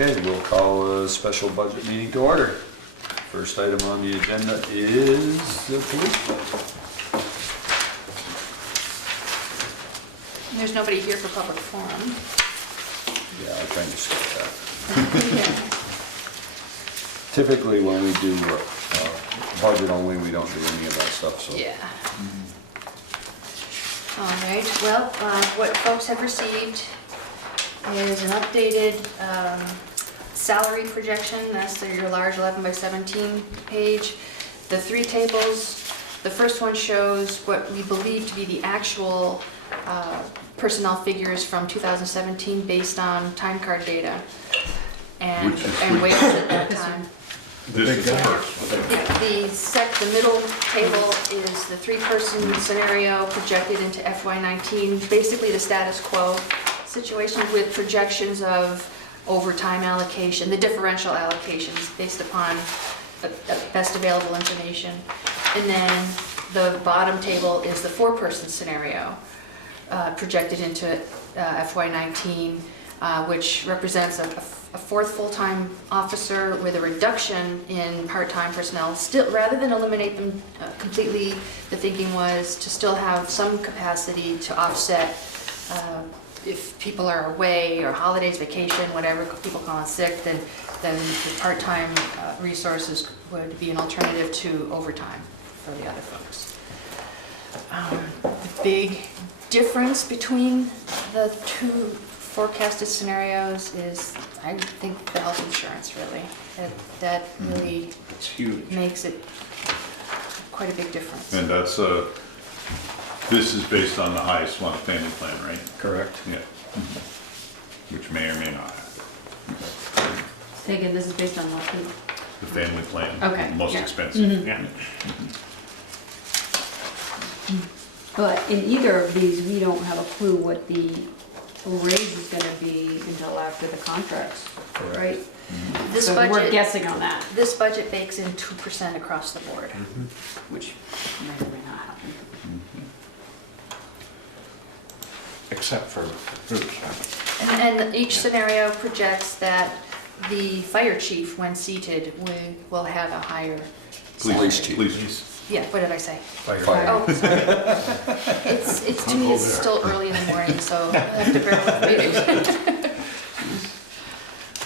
Okay, we'll call a special budget meeting to order. First item on the agenda is the police budget. There's nobody here for public forum. Yeah, I kind of skip that. Yeah. Typically, when we do budget only, we don't do any of that stuff, so. Yeah. All right, well, what folks have received is an updated salary projection. That's your large 11 by 17 page. The three tables, the first one shows what we believe to be the actual personnel figures from 2017 based on time card data and wages at that time. This is the first one. The middle table is the three-person scenario projected into FY19, basically the status quo situation with projections of overtime allocation, the differential allocations based upon the best available information. And then the bottom table is the four-person scenario projected into FY19, which represents a fourth full-time officer with a reduction in part-time personnel. Still, rather than eliminate them completely, the thinking was to still have some capacity to offset if people are away or holidays, vacation, whatever people call it sick, then the part-time resources would be an alternative to overtime for the other folks. The big difference between the two forecasted scenarios is, I think, the health insurance, really. That really It's huge. makes it quite a big difference. And that's, this is based on the highest one, family plan, right? Correct. Yeah. Which may or may not happen. Say again, this is based on what? The family plan. Okay, Most yeah. expensive. Yeah. But in either of these, we don't have a clue what the raise is gonna be until after the contracts, right? This So we're budget, guessing on that, this budget bakes in 2% across the board. which may or may not happen. Except for Bruce. And each scenario projects that the fire chief, when seated, will have a higher Police salary. chief. Please. Yeah, what did I say? Fire. Oh, sorry. It's to me, it's still early in the morning, so you'll have to bear with me.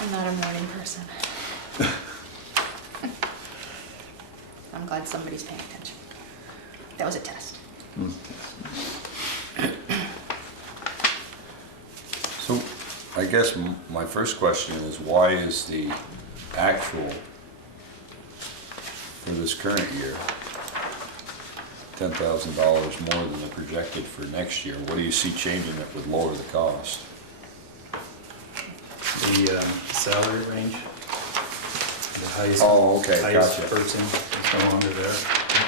I'm not a morning person. I'm glad somebody's paying attention. That was a test. So, I guess my first question is, why is the actual for this current year $10,000 more than the projected for next year? What do you see changing that would lower the cost? The salary range, the highest, Oh, okay, highest gotcha. person is no longer there.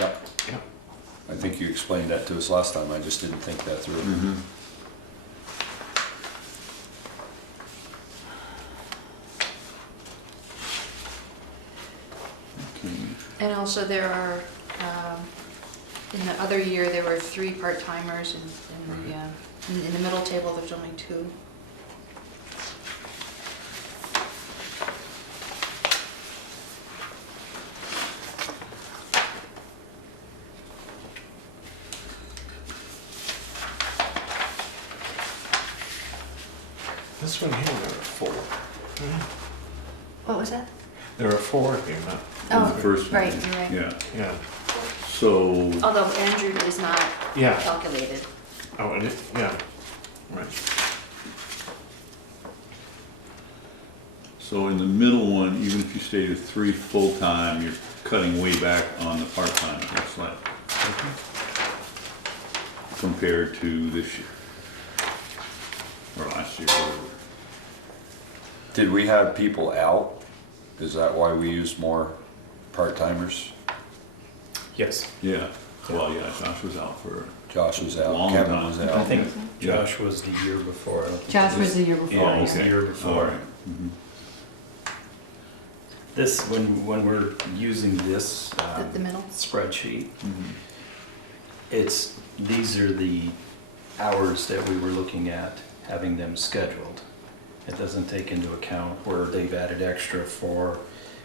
Yep. I think you explained that to us last time, I just didn't think that through. And also there are, in the other year, there were 3 part-timers, in the middle table, there's only 2. This one here, there are 4. What was that? There are 4 here, not, Oh, The first one. right, you're right. Yeah. yeah. So, Although Andrew is not Yeah. calculated. Oh, and it, yeah, right. so in the middle one, even if you stayed at 3 full-time, you're cutting way back on the part-time, looks like. Compared to this year. Or last year. Did we have people out? Is that why we used more part-timers? Yes, Yeah, well, yeah, Josh was out for, Josh was out, Long Kevin time. was I out. think Josh was the year before. I don't think Josh it was the year before. Yeah, it was the Okay. year all before. right. Mhm. This, when we're using this The middle? spreadsheet, Mhm. these are the hours that we were looking at having them scheduled. It doesn't take into account where they've added extra for,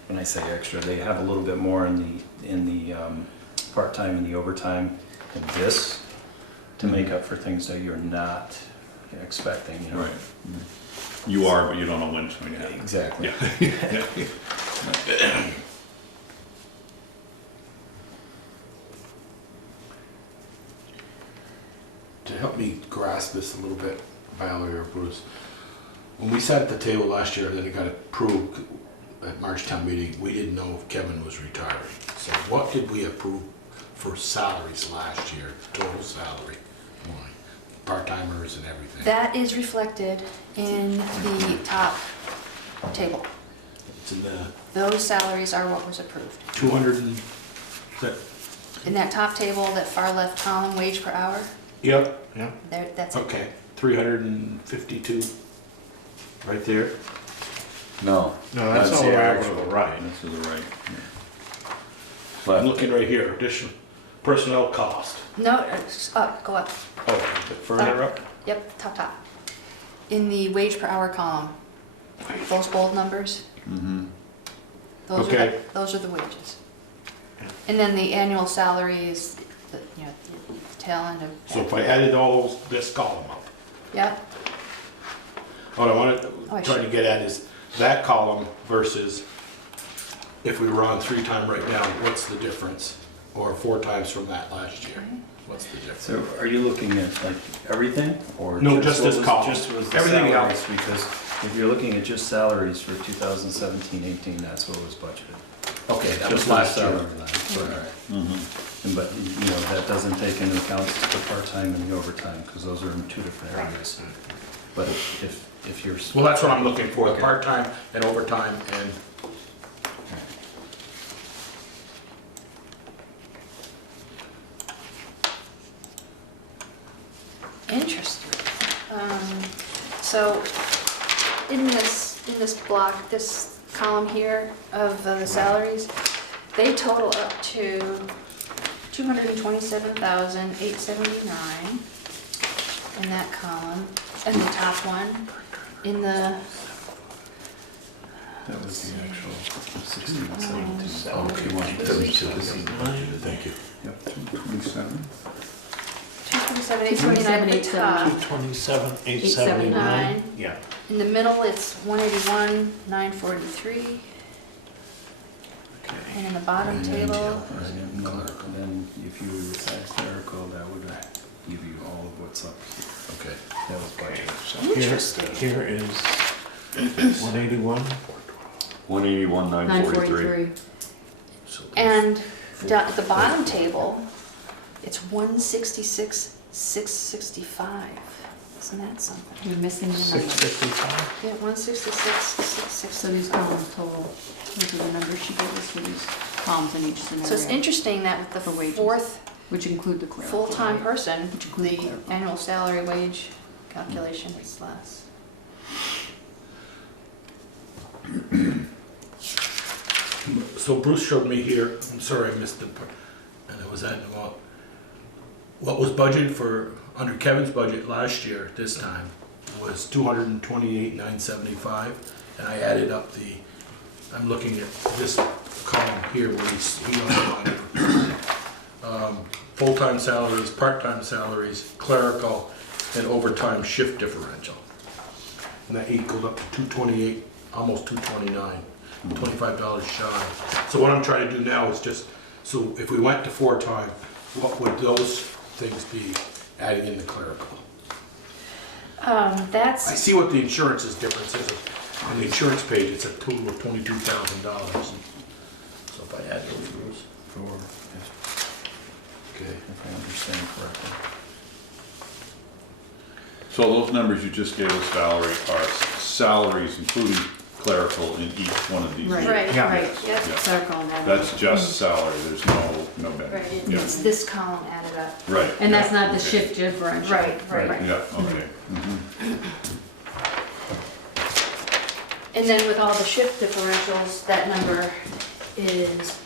when I say extra, they have a little bit more in the part-time and the overtime than this to make up for things that you're not expecting, you know? Right. You are, but you don't know when it's going to happen. Exactly. Yeah. To help me grasp this a little bit, Valerie or Bruce, when we sat at the table last year, then it got approved at March town meeting, we didn't know if Kevin was retiring. So what did we approve for salaries last year, total salary line, part-timers and everything? That is reflected in the top table. It's in the Those salaries are what was approved. 200 and, that, In that top table, that far left column, wage per hour, yep, yeah, there, that's it. okay, 352, right there. No. No, that's all the way over to the right. That's to the right. I'm Left. looking right here, additional personnel cost. No, up, go up. Oh, a bit further up? Yep, top. In the wage per hour column, those bold numbers, Mm-hmm. Okay. those are the wages. And then the annual salary is, the tail end of. So if I added all those, this column up, Yep, what I wanted, Oh, I trying to see. get at is that column versus if we were on 3 times right now, what's the difference? Or 4 times from that last year, what's the difference? So are you looking at like everything or? No, just what this was- column. Just was the Everything salaries? else. Because if you're looking at just salaries for 2017-18, that's what was budgeted. Okay, that Just was last the year. salary line, correct. Mm-hmm. And but, that doesn't take into account the part-time and the overtime, because those are in 2 different areas. But if you're. Well, that's what I'm looking for, Okay. part-time and overtime and, interesting. So in this block, this column here of the salaries, they total up to $227,879 in that column, and the top one in the. That was the actual 1672. Oh, okay, 132. Thank you. Yep, 227. 227,879 at the top. 227,879. Yeah. In the middle, it's 181,943, Okay. and in the bottom table, And then if you add clerical, that would give you all of what's up here. Okay. That was Okay, budgeted. so Interesting. here is 181. 181,943. 943. and down at the bottom table, it's 166,665. Isn't that something? You're missing the number. 655. Yeah, 166,665. So these columns total, those are the numbers she gave us for these columns in each scenario. So it's interesting that with the For wages. fourth Which include the clerical. full-time person, Which include the clerical. annual salary wage calculation is less. So Bruce showed me here, I'm sorry I missed the part, and it was at about, what was budgeted for, under Kevin's budget last year, this time, was 228,975, and I added up the, I'm looking at this column here where he underlined it. Full-time salaries, part-time salaries, clerical, and overtime shift differential. And that equaled up to 228, almost 229. $25 shy. So what I'm trying to do now is just, so if we went to 4 times, what would those things be adding in the clerical? I That's, see what the insurance's difference is. On the insurance page, it's a total of $22,000. So if I add those rules, okay. If I understand correctly. So those numbers you just gave us, Valerie, are salaries including clerical in each one of these. Right, Right, right, Yeah. Yep. yeah. Clerical and admin. That's just salary, there's no right, benefit. it's this column added up. Right. And that's not the okay. shift differential. Right. Yeah, okay. Mhm. And then with all the shift differentials, that number is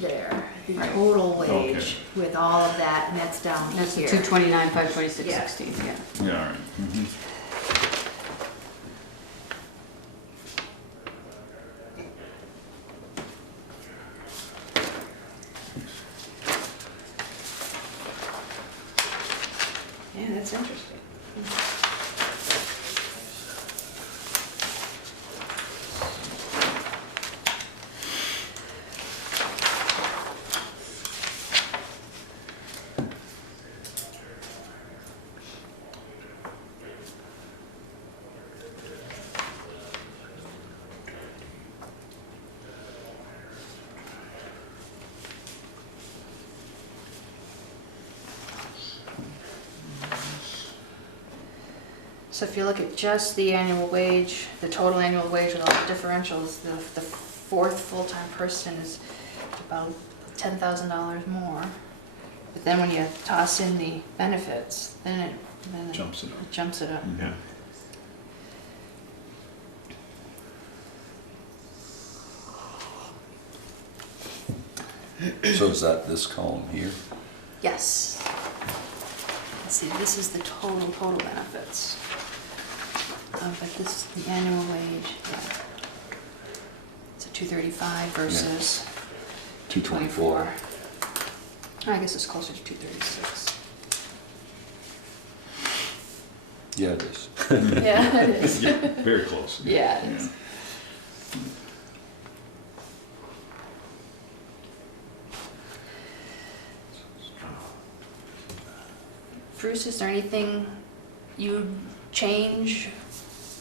there, the Right. total wage Okay. with all of that, and that's down That's the here. 229, 526, 16, yeah. Yeah, all right. Mhm. So if you look at just the annual wage, the total annual wage with all the differentials, the fourth full-time person is about $10,000 more. But then when you toss in the benefits, then it Jumps it up. jumps it up. Yeah. So is that this column here? Yes. Let's see, this is the total benefits. But this, the annual wage, yeah. It's a 235 versus 224. I guess it's closer to 236. Yeah, it is. Yeah, it is. Yeah, very close. Yeah, it is. Bruce, is there anything you'd change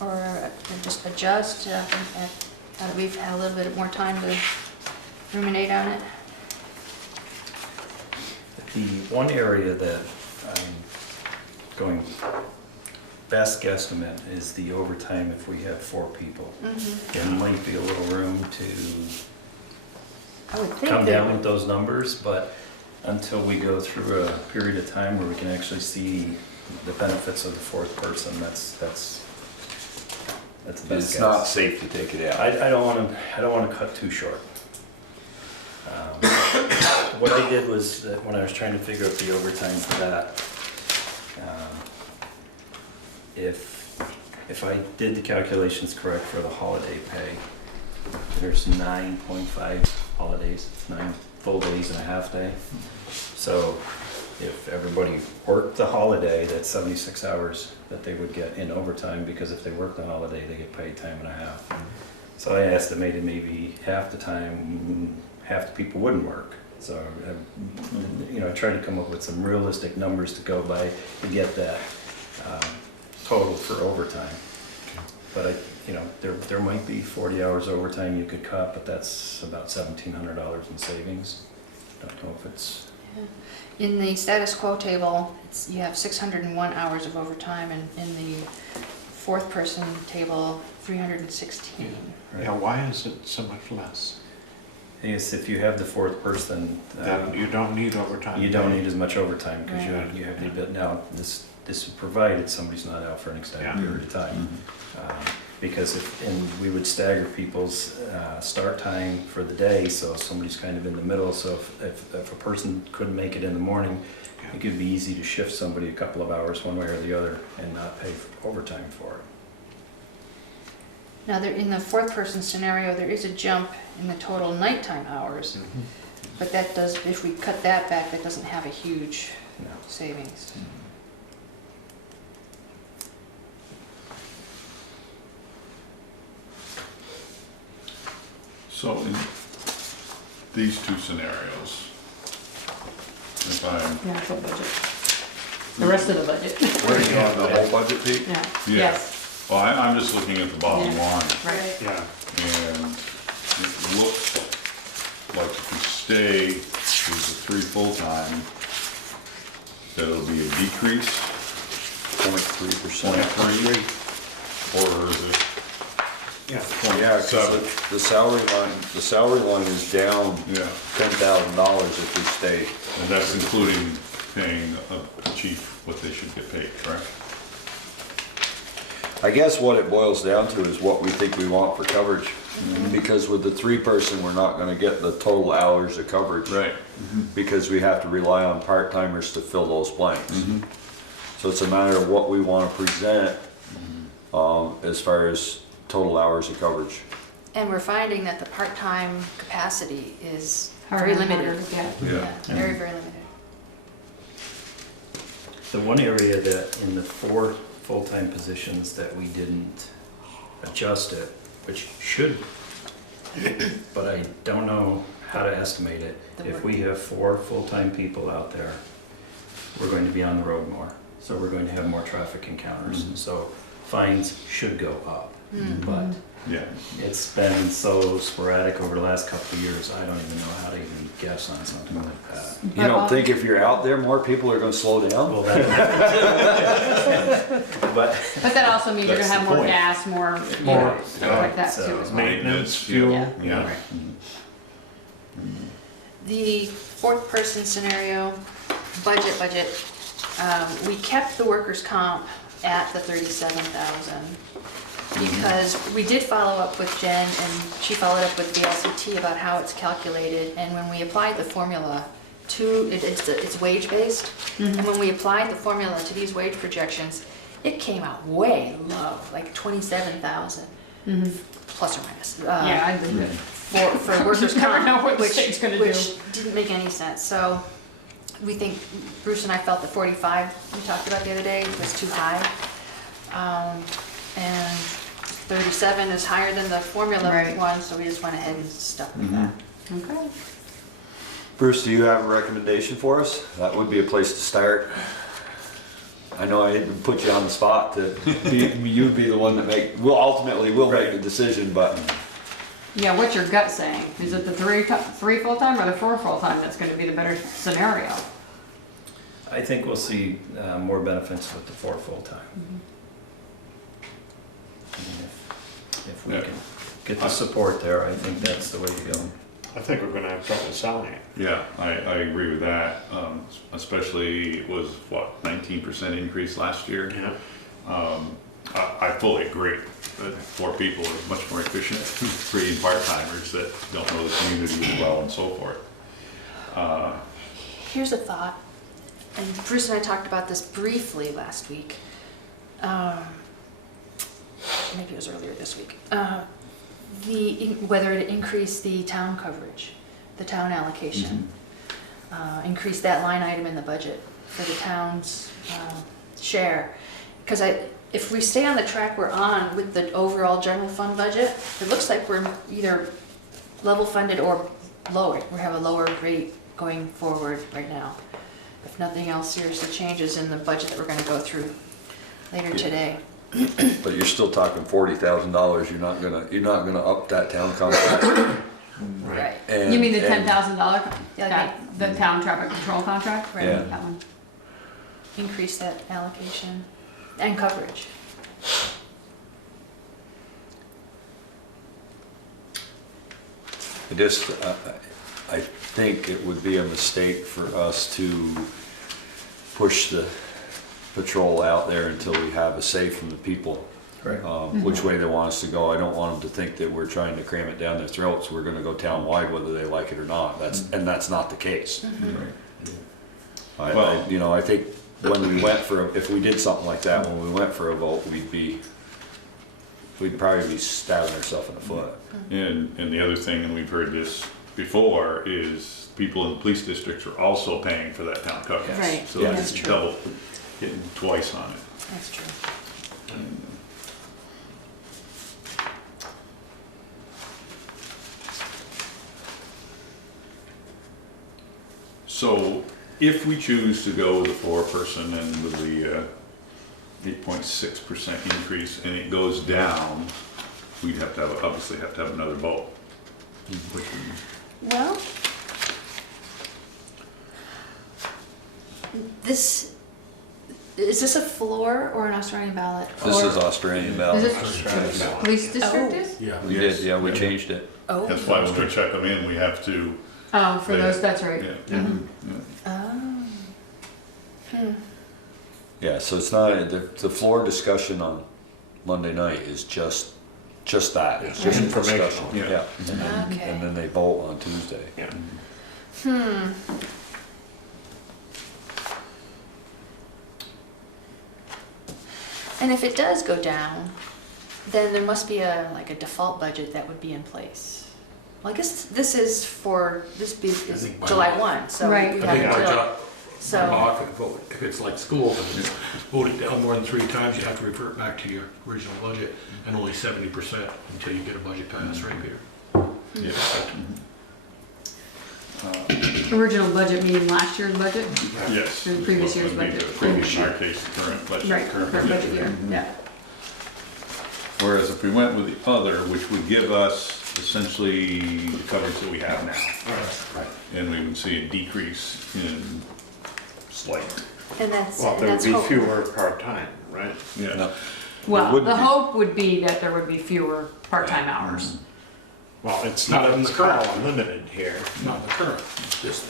or just adjust now that we've had a little bit more time to ruminate on it? The one area that I'm going, best guesstimate is the overtime if we have 4 people. There might be a little room to I would think come that- down with those numbers, but until we go through a period of time where we can actually see the benefits of the 4th person, that's the best guess. It's not safe to take it out. I don't want to cut too short. What I did was that when I was trying to figure out the overtime for that, if I did the calculations correct for the holiday pay, there's 9.5 holidays, it's 9 full days and a half day. So if everybody worked the holiday, that's 76 hours that they would get in overtime, because if they worked the holiday, they get paid time and a half. So I estimated maybe half the time, half the people wouldn't work. So, I tried to come up with some realistic numbers to go by to get that total for overtime. But there might be 40 hours overtime you could cut, but that's about $1,700 in savings. Don't know if it's, In the status quo table, you have 601 hours of overtime, and in the 4th person table, 316. right? Yeah, why is it so much less? I guess if you have the 4th person, Then you don't need overtime. you don't need as much overtime because Right. you have the ability. Now, this is provided somebody's not out for an extended Yeah. period of time. Because we would stagger people's start time for the day, so somebody's kind of in the middle. So if a person couldn't make it in the morning, it could be easy to shift somebody a couple of hours one way or the other and not pay overtime for it. Now, in the 4th person scenario, there is a jump in the total nighttime hours, but that does, if we cut that back, that doesn't have a huge No. savings. So in these 2 scenarios, if I'm, Yeah, full budget. The rest of the budget. Where are you on the whole budget, Pete? Yeah, Yeah. yes, well, I'm just looking at the bottom Yeah. line, right. Yeah, and it looks like if we stay with the 3 full-time, that it'll be a decrease, 0.3%. 0.3, or is it yeah. Yeah, 'cause 0.7? the salary line is down Yeah, $10,000 if we stay. and that's including paying a chief what they should get paid, correct? I guess what it boils down to is what we think we want for coverage. Because with the 3 person, we're not gonna get the total hours of coverage. Right. Because we have to rely on part-timers to fill those blanks. So it's a matter of what we wanna present, as far as total hours of coverage. And we're finding that the part-time capacity is Harder very and harder limited. to get. Yeah. Very, very limited. The one area that in the 4 full-time positions that we didn't adjust it, which should, but I don't know how to estimate it. If we have 4 full-time people out there, we're going to be on the road more. So we're going to have more traffic encounters. So fines should go up. But Yeah, It's been so sporadic over the last couple of years, I don't even know how to even guess on something like that. You don't think if you're out there, more people are gonna slow down? Well, that, but, But that also means you're gonna That's have the more point. gas, more, you More, know, stuff like that so too as well. Maintenance, fuel, Yeah. yeah. The fourth person scenario, budget, we kept the workers' comp at the 37,000. Because we did follow up with Jen, and she followed up with the LCT about how it's calculated, and when we applied the formula to, it's wage-based, and when we applied the formula to these wage projections, it came out way low, like 27,000, plus or minus. Yeah, I believe it. For workers' You never comp, know what the which, state's gonna do. which didn't make any sense. So we think, Bruce and I felt the 45 we talked about the other day was too high. And 37 is higher than the formula Right. one, so we just went ahead and stuck with that. Okay. Bruce, do you have a recommendation for us? That would be a place to start. I know I didn't put you on the spot to be, you'd be the one that ultimately will make the decision, but Yeah, what's your gut saying? Is it the three full-time or the four full-time that's gonna be the better scenario? I think we'll see more benefits with the 4 full-time. I mean, if we Yeah. can get the support there, I think that's the way to go. I think we're gonna have trouble selling it. yeah, I agree with that, especially it was, what, 19% increase last year? Yeah. I fully agree that 4 people is much more efficient than 3 part-timers that don't know the community as well and so forth. Here's a thought, and Bruce and I talked about this briefly last week. Maybe it was earlier this week. Whether it increase the town coverage, the town allocation, increase that line item in the budget for the town's share. Because if we stay on the track we're on with the overall general fund budget, it looks like we're either level funded or lower. We have a lower rate going forward right now. If nothing else seriously changes in the budget that we're gonna go through later today. but you're still talking $40,000. You're not gonna up that town contract. Right. And- You mean the and- $10,000, Yeah, the town traffic control contract? Right. Yeah. That one. Increase that allocation and coverage. I think it would be a mistake for us to push the patrol out there until we have a say from the people, Right. which way they want us to go. I don't want them to think that we're trying to cram it down their throats. We're gonna go town-wide whether they like it or not. And that's not the case. Well- I think when we went if we did something like that, when we went for a vote, we'd probably be stabbing ourselves in the foot. And the other thing, and we've heard this before, is people in the police districts are also paying for that town coverage. Right, So yeah, that's that's true. double, getting twice on it. That's true. So if we choose to go with the 4-person and with the 8.6% increase and it goes down, we'd have to have, obviously have to have another vote. Which we, Well, is this a floor or an Australian ballot? This Or- is Australian Is ballot. this police district Oh. is? Yeah. We did, yeah, we changed it. Oh. that's why when we check them in, we have to, Oh, for those, that's right. yeah. Oh. Yeah, so it's not, the floor discussion on Monday night is just that, it's just Informational. discussion. Yeah. Yeah, and then, Okay. and then they vote on Tuesday. Yeah. And if it does go down, then there must be like a default budget that would be in place. Well, I guess this is is think by July law. 1, so Right. we I have think our until, job, so, our law, if it's like schools, if it's voted down more than 3 times, you have to revert back to your original budget, and only 70% until you get a budget passed, right, Peter? Yeah. Original budget meaning last year's budget? Yes. The previous year's Would be budget. the previous, in our case, current budget. Right, current budget year, yeah. Whereas if we went with the other, which would give us essentially the coverage that we have now. Right. And we would see a decrease in slight. And that's, Well, and there would that's be hope. fewer part-time, right? Yeah. Well, would the be. hope would be that there would be fewer part-time hours. Well, it's Not not in the current. unlimited here. Not the current, just,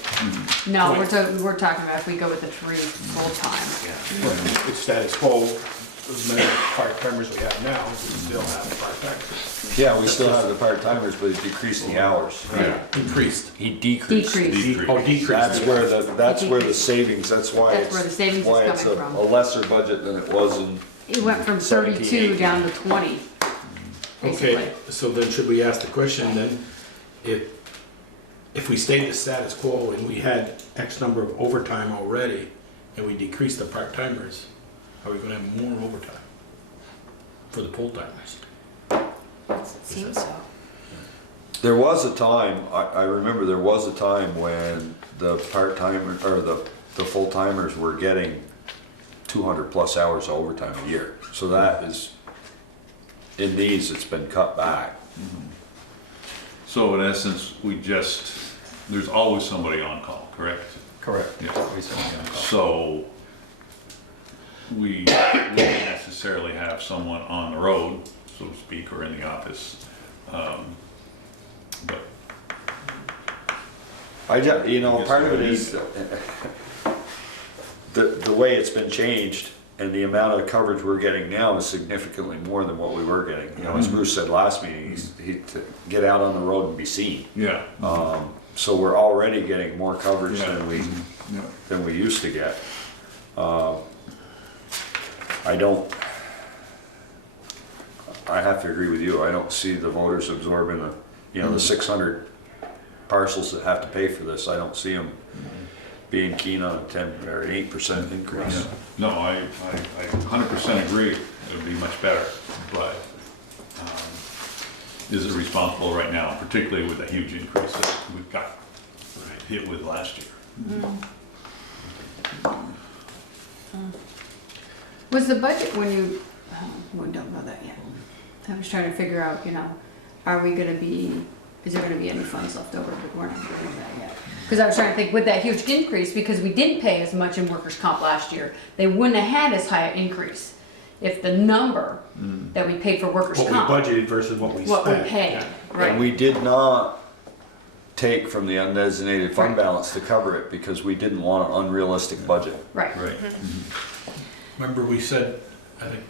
No, Right. we're talking about if we go with the 3 full-time. Yeah. it's status quo, as many part-timers we have now, we still have part-timers. Yeah, we still have the part-timers, but it decreased the hours. Increased. He decreased. Decrease. Oh, decreased. That's where the savings, that's why That's it's, where the savings is why it's coming a from. lesser budget than it was in, It went from 17, 32 down to 20, basically. Okay, so then should we ask the question then, if we stayed the status quo and we had X number of overtime already, and we decreased the part-timers, are we gonna have more overtime for the full-timers? Seems so. there was a time, I remember there was a time when the part-timer, or the full-timers were getting 200 plus hours of overtime a year. So that is, in these, it's been cut back. So in essence, there's always somebody on call, correct? Correct. Yeah. We certainly can call. So we wouldn't necessarily have someone on the road, so to speak, or in the office. But Part of it is the way it's been changed and the amount of coverage we're getting now is significantly more than what we were getting. As Bruce said last meeting, to get out on the road and be seen. yeah, So we're already getting more coverage Yeah. than we used to get. I have to agree with you. I don't see the voters absorbing the 600 parcels that have to pay for this. I don't see them being keen on a 10 or an 8% increase. no, I 100% agree. It would be much better, but is it responsible right now, particularly with the huge increase that we've got hit with last year? Was the budget when you, we don't know that yet. I was trying to figure out, is there gonna be any funds left over, but we're not doing that yet. Because I was trying to think, with that huge increase, because we didn't pay as much in workers' comp last year, they wouldn't have had as high an increase if the number that we paid for workers' What we comp, budgeted versus what we spent. what we paid, Yeah. And right? we did not take from the undesignated fund Right. balance to cover it because we didn't want an unrealistic budget. Right. Right. Remember we said, I think,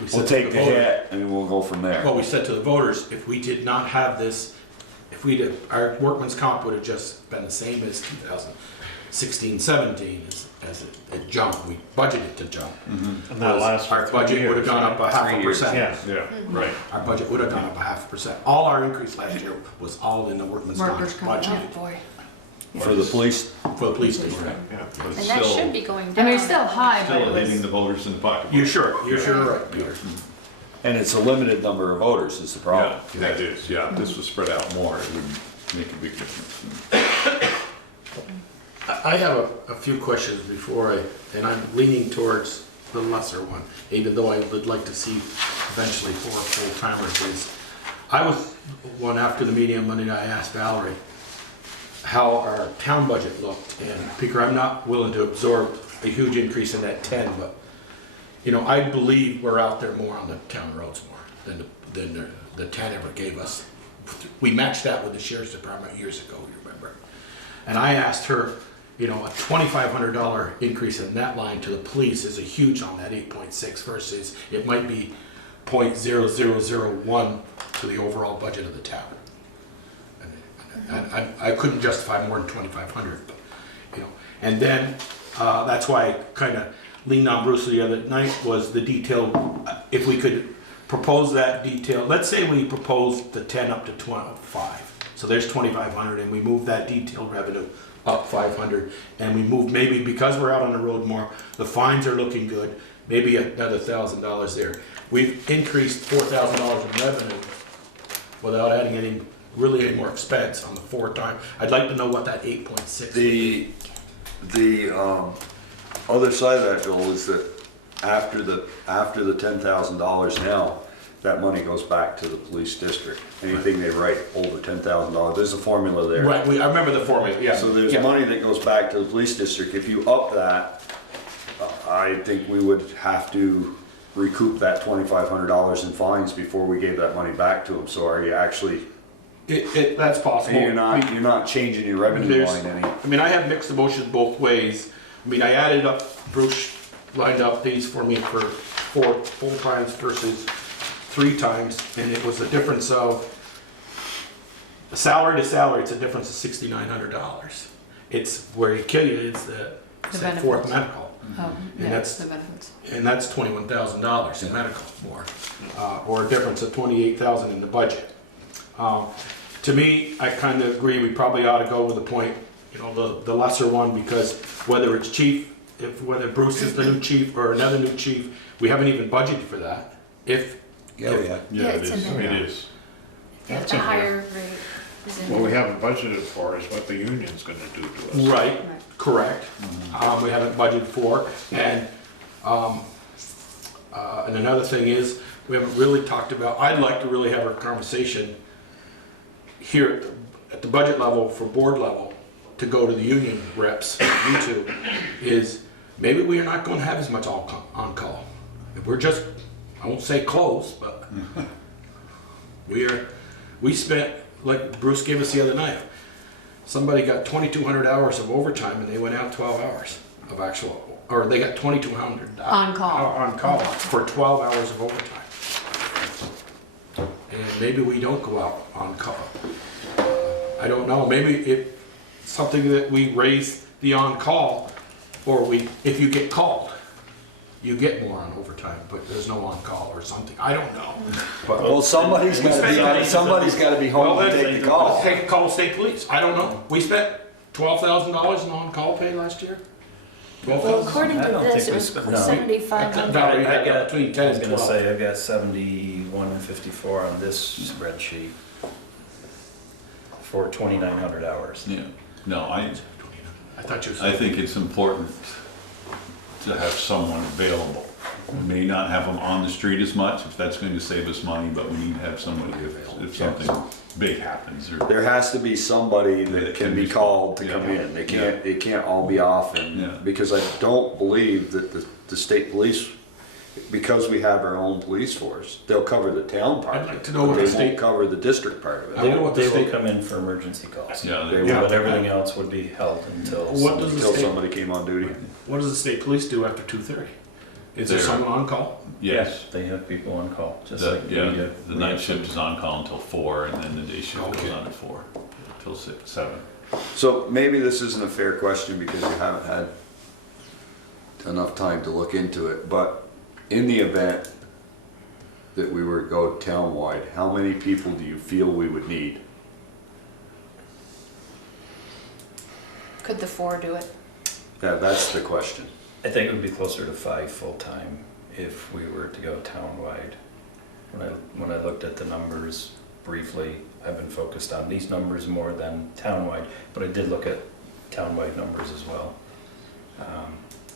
we said We'll to take the the voters, hit and we'll go from there. well, we said to the voters, if we did not have this, our workman's comp would have just been the same as 2016, 17 as it jumped, we budgeted to jump. And that lasts for Our 3 budget would have years, gone right? up a half 3 a years. percent. Yeah. Yeah, right. Our budget would have gone up a half a percent. All our increase last year was all in the workman's comp Workers' comp, budget Oh, boy. For the police, for the police station. Yeah. But And it's that still- should be going I down. mean, it's still high, but Still it hitting was, the voters in the pocket. You're sure right, Peter. and it's a limited number of voters is the problem. Yeah, that is, yeah. If this was spread out more, it would make a big difference. I have a few questions and I'm leaning towards the lesser one, even though I would like to see eventually 4 full-timers. I was, one after the meeting on Monday night, I asked Valerie how our town budget looked, and Peter, I'm not willing to absorb a huge increase in that 10, but, I believe we're out there more on the town roads more than the 10 ever gave us. We matched that with the sheriff's department years ago, you remember? And I asked her, a $2,500 increase in that line to the police is a huge on that 8.6 versus it might be 0.0001 to the overall budget of the town. And I couldn't justify more than 2,500, but, and then that's why I kind of leaned on Bruce the other night was the detail, if we could propose that detail, let's say we proposed the 10 up to 25, so there's 2,500 and we move that detailed revenue up 500 and we move maybe because we're out on the road more, the fines are looking good, maybe another $1,000 there. We've increased $4,000 in revenue without adding any more expense on the 4 time. I'd like to know what that 8.6 The other side of that, Joel, is that after the $10,000 now, that money goes back to the police district. Anything they write over $10,000, there's a formula there. Right, I remember the formula, yeah. So there's Yeah. money that goes back to the police district. If you up that, I think we would have to recoup that $2,500 in fines before we gave that money back to them. So are you actually, That's possible. you're not changing your revenue There's- line any? I mean, I have mixed emotions both ways. I mean, I added up, Bruce lined up these for me for 4 full times versus 3 times, and it was a difference of, salary to salary, it's a difference of $6,900. It's where you kill you, it's the fourth benefits. medical, Oh, yeah, that's- the benefits. and that's $21,000 in medical more, or a difference of $28,000 in the budget. To me, I kind of agree, we probably ought to go with the point, the lesser one, because whether it's chief, whether Bruce is the new chief or another new chief, we haven't even budgeted for that. If, Yeah, yeah. Yeah, it it's is, in there. it is. That's The in there. higher rate is in What we there. haven't budgeted for is what the union's gonna do to us. right, correct, we haven't budgeted for, and another thing is, we haven't really talked about, I'd like to really have a conversation here at the budget level, for board level, to go to the union reps, you two, is maybe we are not gonna have as much on-call. If we're just, I won't say close, but we spent, like Bruce gave us the other night, somebody got 2,200 hours of overtime and they went out 12 hours of actual, or they got 2,200 On call. on call for 12 hours of overtime. And maybe we don't go out on call. I don't know, maybe it's something that we raise the on-call, or if you get called, you get more on overtime, but there's no on-call or something, I don't know. But Well, somebody's gotta be home Well, and take the call. let's take a call to state police, I don't know. We spent $12,000 in on-call pay last year? Well, 12,000? according I to don't this, think it we was spent- no. 7,500. Valerie, I got, between I 10 was and gonna 12. say, I've got 7154 on this spreadsheet for 2,900 hours. Yeah, no, I thought you I said. think it's important to have someone available. We may not have them on the street as much, if that's going to save us money, but we need to have somebody if something big happens or. There has to be somebody that can be called to come Yeah. in. It can't all be off Yeah. and, because I don't believe that the state police, because we have our own police force, they'll cover the town part I'd of like it, to know what but the they won't state- cover the district part of I it. wonder what the They will state- come in for emergency calls. Yeah, They they, will. But everything else would be held until. What does the Until state- somebody came on duty. What does the state police do after 2:30? Is there They're- someone on call? yes. They have people on call, just The, like we yeah, do. the We night have shift is on call until 4, and then the day shift Okay. goes on at 4 till 6, 7. So maybe this isn't a fair question because you haven't had enough time to look into it, but in the event that we were to go townwide, how many people do you feel we would need? Could the 4 do it? Yeah, that's the question. I think it would be closer to 5 full-time if we were to go townwide. When I looked at the numbers briefly, I've been focused on these numbers more than townwide, but I did look at townwide numbers as well.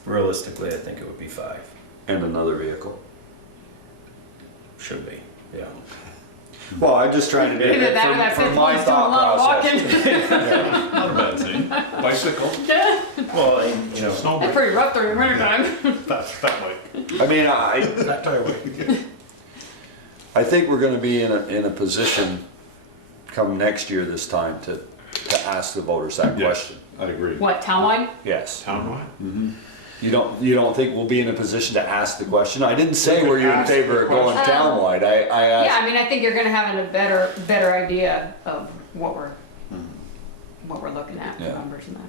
Realistically, I think it would be 5. And another vehicle. Should be, yeah. Well, I'm just trying to Either that or that from fifth my one's doing a thought lot of process. walking. Not a bad thing. Bicycle. Well, you know, That's Snowbird, pretty rough during the winter time. That might. I mean, that tire weight. I think we're gonna be in a position come next year this time to ask the voters that Yeah. question. I agree. What, townwide? Yes. Townwide? You don't think we'll be in a position to ask the question? I didn't say were you in favor of going question. townwide. I Yeah, asked. I mean, I think you're gonna have a better idea of what we're looking at, the Yeah. numbers and that.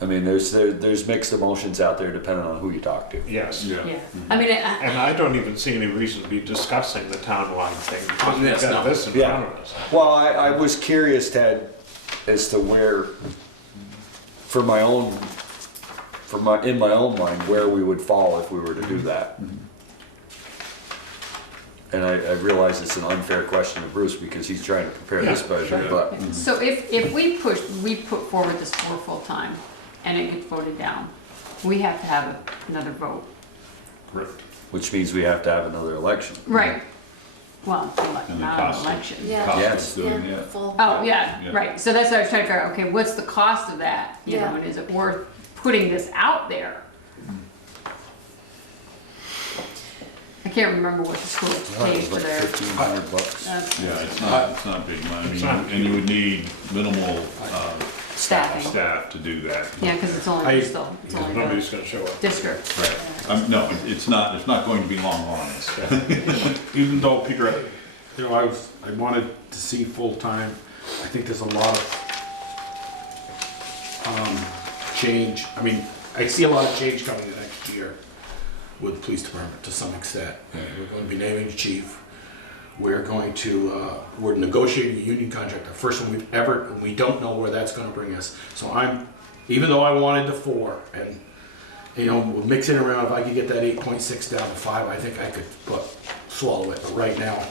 I mean, there's mixed emotions out there depending on who you talk to. Yes. Yeah, I mean, And I don't even see any reason to be discussing the townwide thing, because On we've this, got no. this in Yeah. front of us. Well, I was curious, Ted, as to where, in my own mind, where we would fall if we were to do that. And I realize it's an unfair question to Bruce because he's trying to prepare this budget, but so if we put forward this 4 full-time and it gets voted down, we have to have another vote. Correct. which means we have to have another election. Right. Well, And the not cost an of- election. Yeah. Cost Yes. of doing it. Full. Oh, yeah, Yeah. right. So that's what I was trying to figure out. Okay, what's the cost of that? You know, Yeah. and is it worth putting this out there? I can't remember what the schools paid for Like their. $1,500. Yeah, it's not big money, It's not and you would need minimal, Staffing. staff to do that. Yeah, because it's only I- Bristol, it's only Nobody's the gonna show up. district. Right, no, it's not going to be long lines. Even though, Peter, you know, I wanted to see full-time, I think there's a lot of change. I mean, I see a lot of change coming the next year with the police department to some extent. We're going to be naming the chief. We're going to, we're negotiating a union contract, the first one we've ever, and we don't know where that's gonna bring us. So even though I wanted the 4, and, you know, we're mixing around, if I could get that 8.6 down to 5, I think I could swallow it. But right now,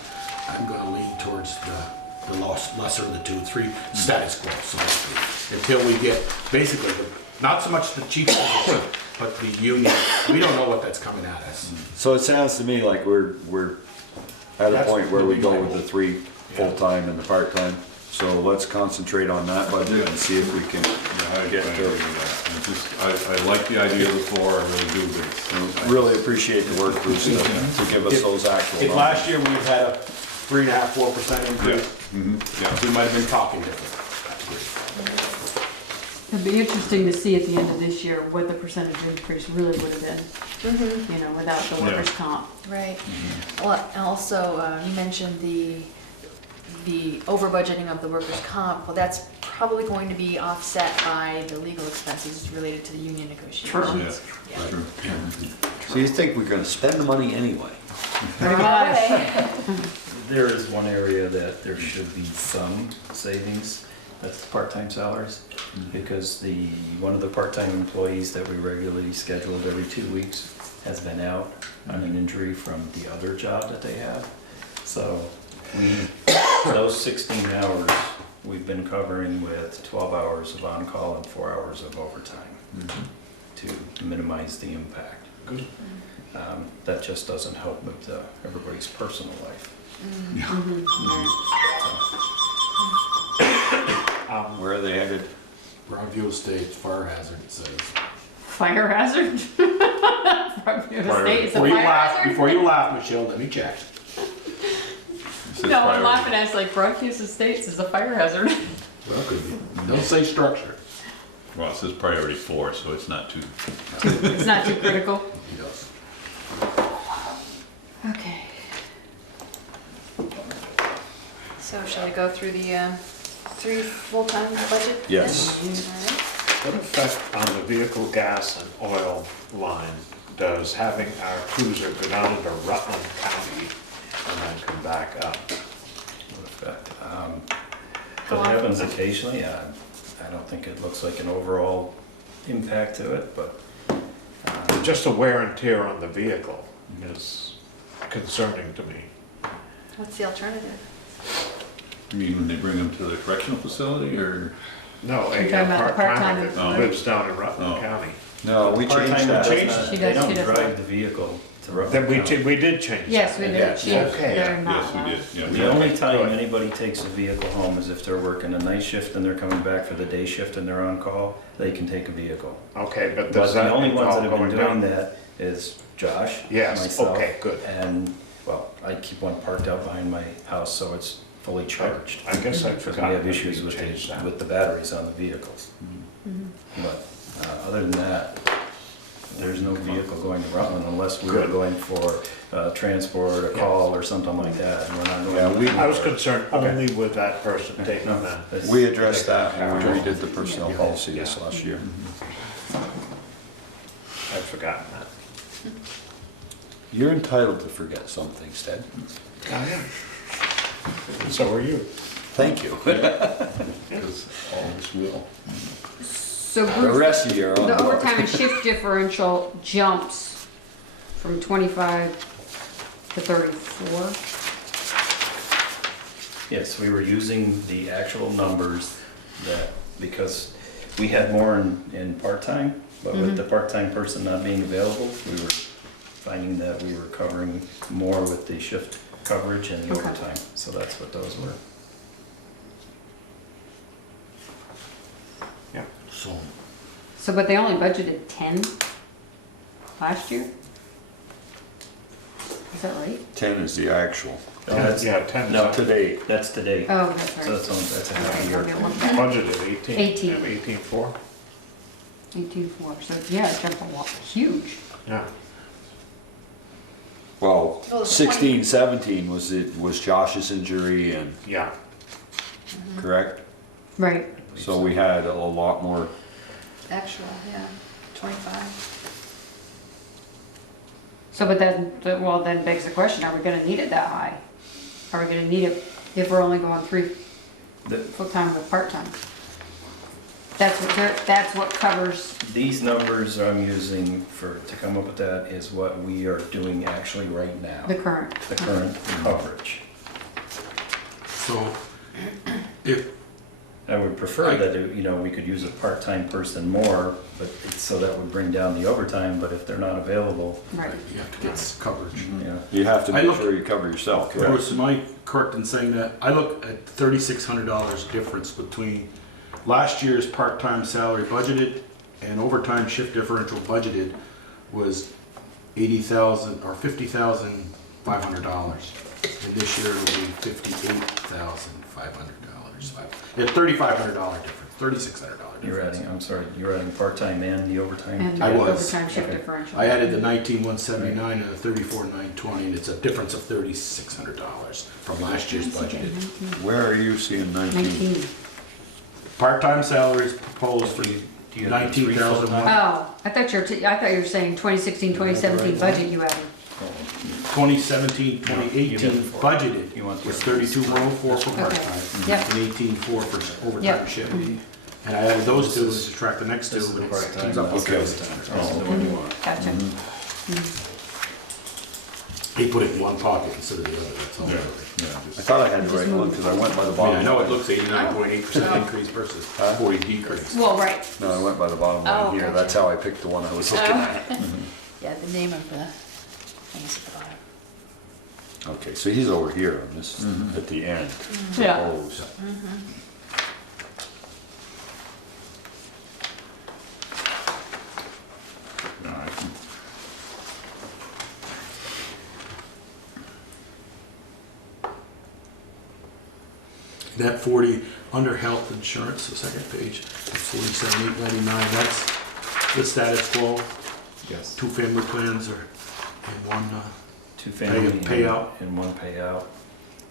I'm gonna lean towards the lesser of the 2, 3, status quo, so to speak. Until we get, basically, not so much the chief position, but the union. We don't know what that's coming at us. So it sounds to me like we're at a That's point where we go my with the hope. 3 full-time and the part-time. So let's concentrate on that budget and see if we can get to it. I like the idea of the 4, I really do, but Really appreciate the work, Bruce, to give us those actual If numbers. last year we'd had a 3.5%, 4% increase, yeah. we might have been talking different. It'd be interesting to see at the end of this year what the percentage increase really would have been, Mhm. you know, without the workers' comp. Right. Well, and also, you mentioned the over budgeting of the workers' comp. Well, that's probably going to be offset by the legal expenses related to the union negotiations. Yeah, Yeah. true. So you think we're gonna spend the money anyway? Pretty much. Okay. There is one area that there should be some savings, that's the part-time salaries. Because one of the part-time employees that we regularly scheduled every 2 weeks has been out on an injury from the other job that they have. So those 16 hours, we've been covering with 12 hours of on-call and 4 hours of overtime to minimize the impact. Good. That just doesn't help with everybody's personal life. Where are they headed? Brownfield Estates fire hazard, it says. Fire hazard? From your state, it's a fire hazard? Before you laugh, Michelle, let me check. It says No, I'm priority. laughing at it, like Broadcast Estates is a fire hazard. Well, could be. Don't say structure. Well, it says priority 4, so it's not too, It's not too critical. He does. Okay. So shall we go through the 3 full-time budget? then? Yes. All right. What effect on the vehicle gas and oil line does having our cruiser go down into Rutland County and then come back up? What effect? How That often? happens occasionally. I don't think it looks like an overall impact to it, but Just the wear and tear on the vehicle is concerning to me. What's the alternative? you mean when they bring them to the correctional facility, or? No, You're a talking about the part-timer part-timer. that lives down in Rutland Oh. County. No, we changed part-time that. does Changed not- She they does- she don't does drive not. the vehicle to Then Rutland County. we did change that. Yes, we did. Yes. Chief, Okay. they're not Yes, we allowed. did, yeah. we The only did. time Good. anybody takes a vehicle home is if they're working a night shift and they're coming back for the day shift and they're on call, they can take a vehicle. Okay, but But does that the only ones that involve have been going doing down? that is Josh, Yes, myself. okay, good. And, well, I keep one parked out behind my house, so it's fully charged. I guess I Because we forgot. have that issues we with changed that. the batteries on the vehicles. But other than that, there's no vehicle going to Rutland unless we're Good. going for transport, a call or something like that. And we're not going. Yeah, we- I was concerned Okay. only with that person taking No, that. that's- We addressed that when we redid the personnel policy this Yeah. last year. I'd forgotten that. You're entitled to forget some things, Ted. I am. So are you. Thank you. Because all is well. So The Bruce, rest of you are on the board. overtime and shift differential jumps from 25 to 34. Yes, we were using the actual numbers that, because we had more in part-time, but with the part-time person not being available, we were finding that we were covering more with the shift coverage and the Okay. overtime. So that's what those were. So, So, but they only budgeted 10 last year? Is that right? 10 is the actual. Yeah, 10. No, Today. That's today. Oh, that's right. So that's a half Okay, year. let me look at Budgeted 18. 18. And 18.4. 18.4, so yeah, it jumped a lot, huge. Yeah. Well, Oh, the 16, 17 was Josh's injury and, Yeah. correct? Right. So we had a lot more. Actual, yeah, 25. So, but then, well, then begs the question, are we gonna need it that high? Are we gonna need it if we're only going 3 The- full-time with part-time? That's what covers, These numbers I'm using to come up with that is what we are doing actually right now. the current. The current coverage. so if, I would prefer that, we could use a part-time person more, but, so that would bring down the overtime, but if they're not available, Right. you have to get coverage. yeah. You have to I make look- sure you cover yourself, correct? Bruce, am I correct in saying that? I look at $3,600 difference between last year's part-time salary budgeted and overtime shift differential budgeted was $80,000 or $50,500. And this year it'll be $58,500. Yeah, $3,500 difference, $3,600 difference. You're adding part-time and the overtime? And I the was. overtime shift Okay. differential. I added the 19,179 and the 34,920, and it's a difference of $3,600 from last year's budgeted. Where are you seeing 19? 19. Part-time salaries proposed for Do you have the three 19,000. Oh, I thought you were saying 2016, 2017 budget you added. 2017, You 2018 want- budgeted you want the was other- 32,104 for Okay. part-time Yep. and 18,4 for overtime Yep. shift. And I added those two to subtract the next two, This is but the it part-time. comes up with Okay. $3,600. This is the one you want. Gotcha. He put it in one pocket instead of the other, that's all. Yeah, really. yeah, I just, thought I had the right one because I went by the I mean, bottom. I know it line. looks 89.8% Oh. increase versus 40 decrease. Well, right. No, I went by the bottom Oh, line here. gotcha. That's how I picked the one I was looking at. Yeah, the name of the thing is at the bottom. Okay, so he's over here on this, at the end. Yeah. Proposed. no, I can, That 40, under health insurance, the second page, 47,899, that's the status quo. Yes. Two family plans or, and one, Two family and- payout. and one payout.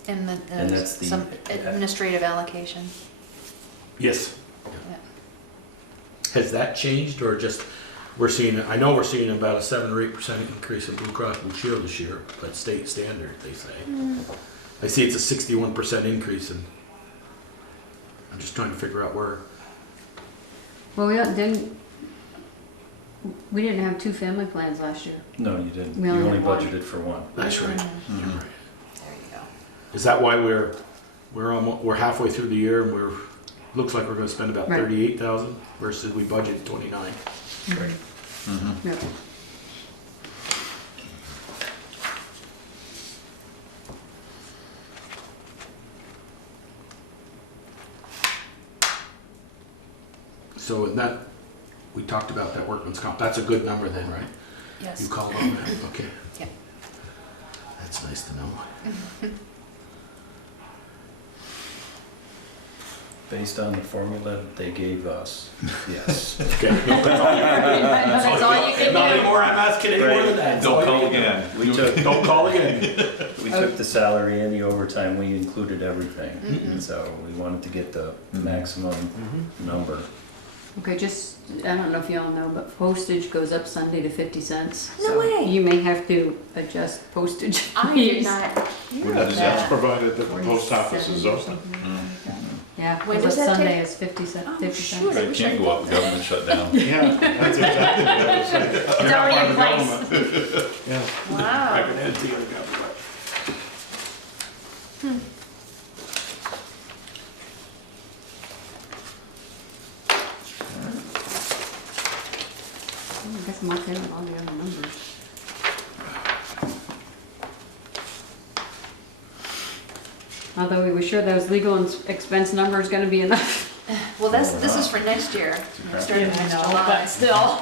And And that's the- some administrative allocation. yes. Yeah. Has that changed or just, we're seeing, I know we're seeing about a 7 or 8% increase in Blue Cross Blue Shield this year, but state standard, they say. I see it's a 61% increase and I'm just trying to figure out where, Well, we didn't have 2 family plans last year. No, you didn't. We You only only had one. budgeted for one. that's right. There You're right. you go. Is that why we're halfway through the year and looks like we're gonna spend about Right. 38,000 versus we budgeted 29? Right. Yeah. So in that, we talked about that workman's comp, that's a good number then, right? You Yes. call it on that, okay. Yep. That's nice to know. Based on the formula that they gave us, yes. Okay. That's all you can Not do. anymore, I'm asking any more than that. don't call again. We took, Don't call again. we took the salary and the overtime, we included everything. And so we wanted to get the maximum number. Okay, just, I don't know if y'all know, but postage goes up Sunday to 50 cents. No So way. You may have to adjust postage. I did not hear of That's that. provided that the post office is 47 or open. something like that. Yeah, When but does that Sunday take- is 50 cents. Oh, 50 shoot. cents. I can't go up, the government shut down. Yeah, that's exactly what I was saying. It's already in place. Yeah. Wow. can add to your government. I guess I'm okay with all the other numbers. Although we were sure those legal expense numbers gonna be enough. Well, this is for next year, starting I next know, July. but still. I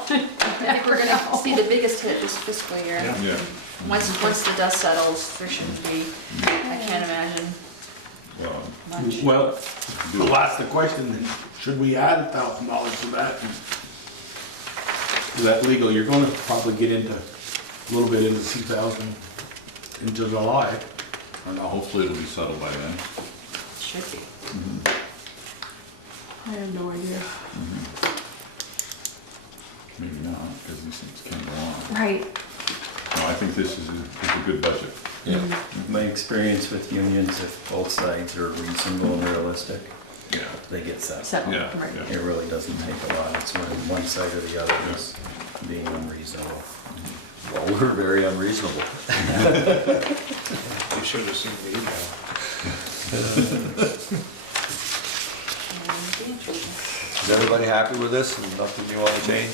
think we're gonna see the biggest hit this fiscal year. Yeah. Yeah. Once the dust settles, there shouldn't be, I can't imagine. Well, Well, I'll ask the question, then, should we add $1,000 to that? To that legal, you're gonna probably get into, a little bit into 2,000 into July. Or no? hopefully it'll be settled by then. Should be. I have no idea. Maybe not, because these things can go on. Right. No, I think this is a good budget. Yeah. My experience with unions, if both sides are reasonable and realistic, Yeah. they get set. Settled, Yeah, right. yeah. It really doesn't take a lot, it's when one side or the other is being unreasonable. Well, we're very unreasonable. You should have seen the email. Is everybody happy with this and nothing you wanna change?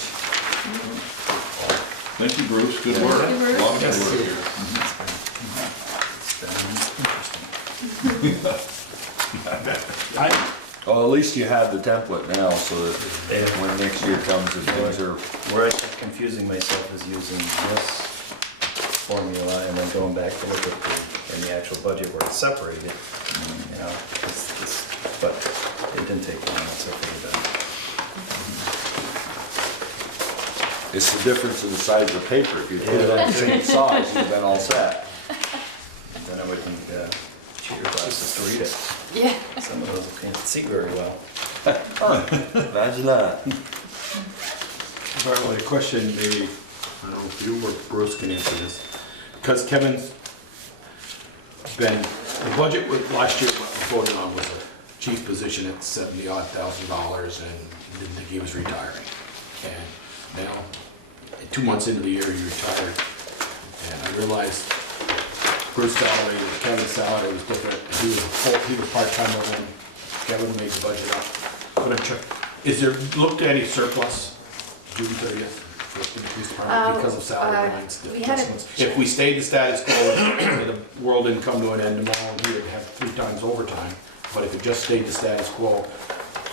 Thank you, Bruce, good work. Thank you, Bruce. A lot of good work here. It's been I, Well, at least you have the template now, so that when next year comes and things are, Where I kept confusing myself is using this formula and then going back to look at in the actual budget where it's separated. You know, but it didn't take long, it's okay then. it's the difference in the size of the paper. If you put it on the same size, you've been all set. Then I would need cheater glasses to read it. Yeah. Some of those can't see very well. Imagine that. by the way, a question maybe, I don't know if you or Bruce can answer this. Because Kevin's been, the budget with last year, what we voted on was a chief position at $70,000 and didn't think he was retiring. And now, 2 months into the year, he retired. And I realized Bruce's salary and Kevin's salary was different. He was part-timer when Kevin made the budget up. But I'm sure, is there, looked at any surplus June 30th for the police department because of salary lines? we had a- If we stayed the status quo, and the world didn't come to an end tomorrow, we would have 3 times overtime. But if it just stayed the status quo,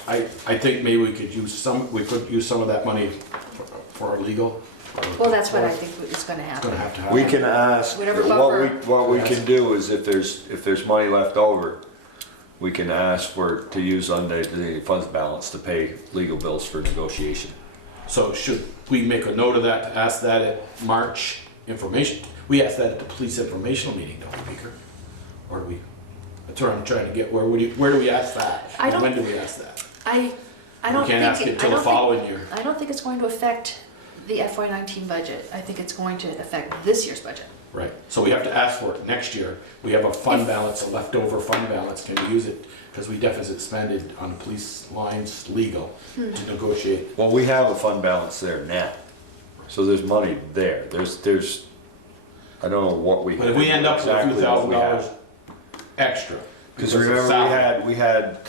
I think maybe we could use some of that money for our legal. Well, that's what I think is gonna It's happen. gonna have to happen. We can ask, Whatever what we can do is if there's money left over, we can ask to use on the funds balance to pay legal bills for negotiation. So should we make a note of that, to ask that at March information? We asked that at the police informational meeting, don't we, Beaker? Or do we, that's what I'm trying to get, where do we ask that? I don't- And when do we ask that? I don't We think. can't ask it till the following year. I don't think it's going to affect the FY19 budget. I think it's going to affect this year's budget. Right, so we have to ask for it next year. We have a fund If- balance, a leftover fund balance, can we use it? Because we deficit spended on the police lines legal to negotiate. Well, we have a fund balance there now, so there's money there. There's, I don't know what we. But if we end up with a few exactly what we have. $1,000 extra. Because of remember, salary. we had,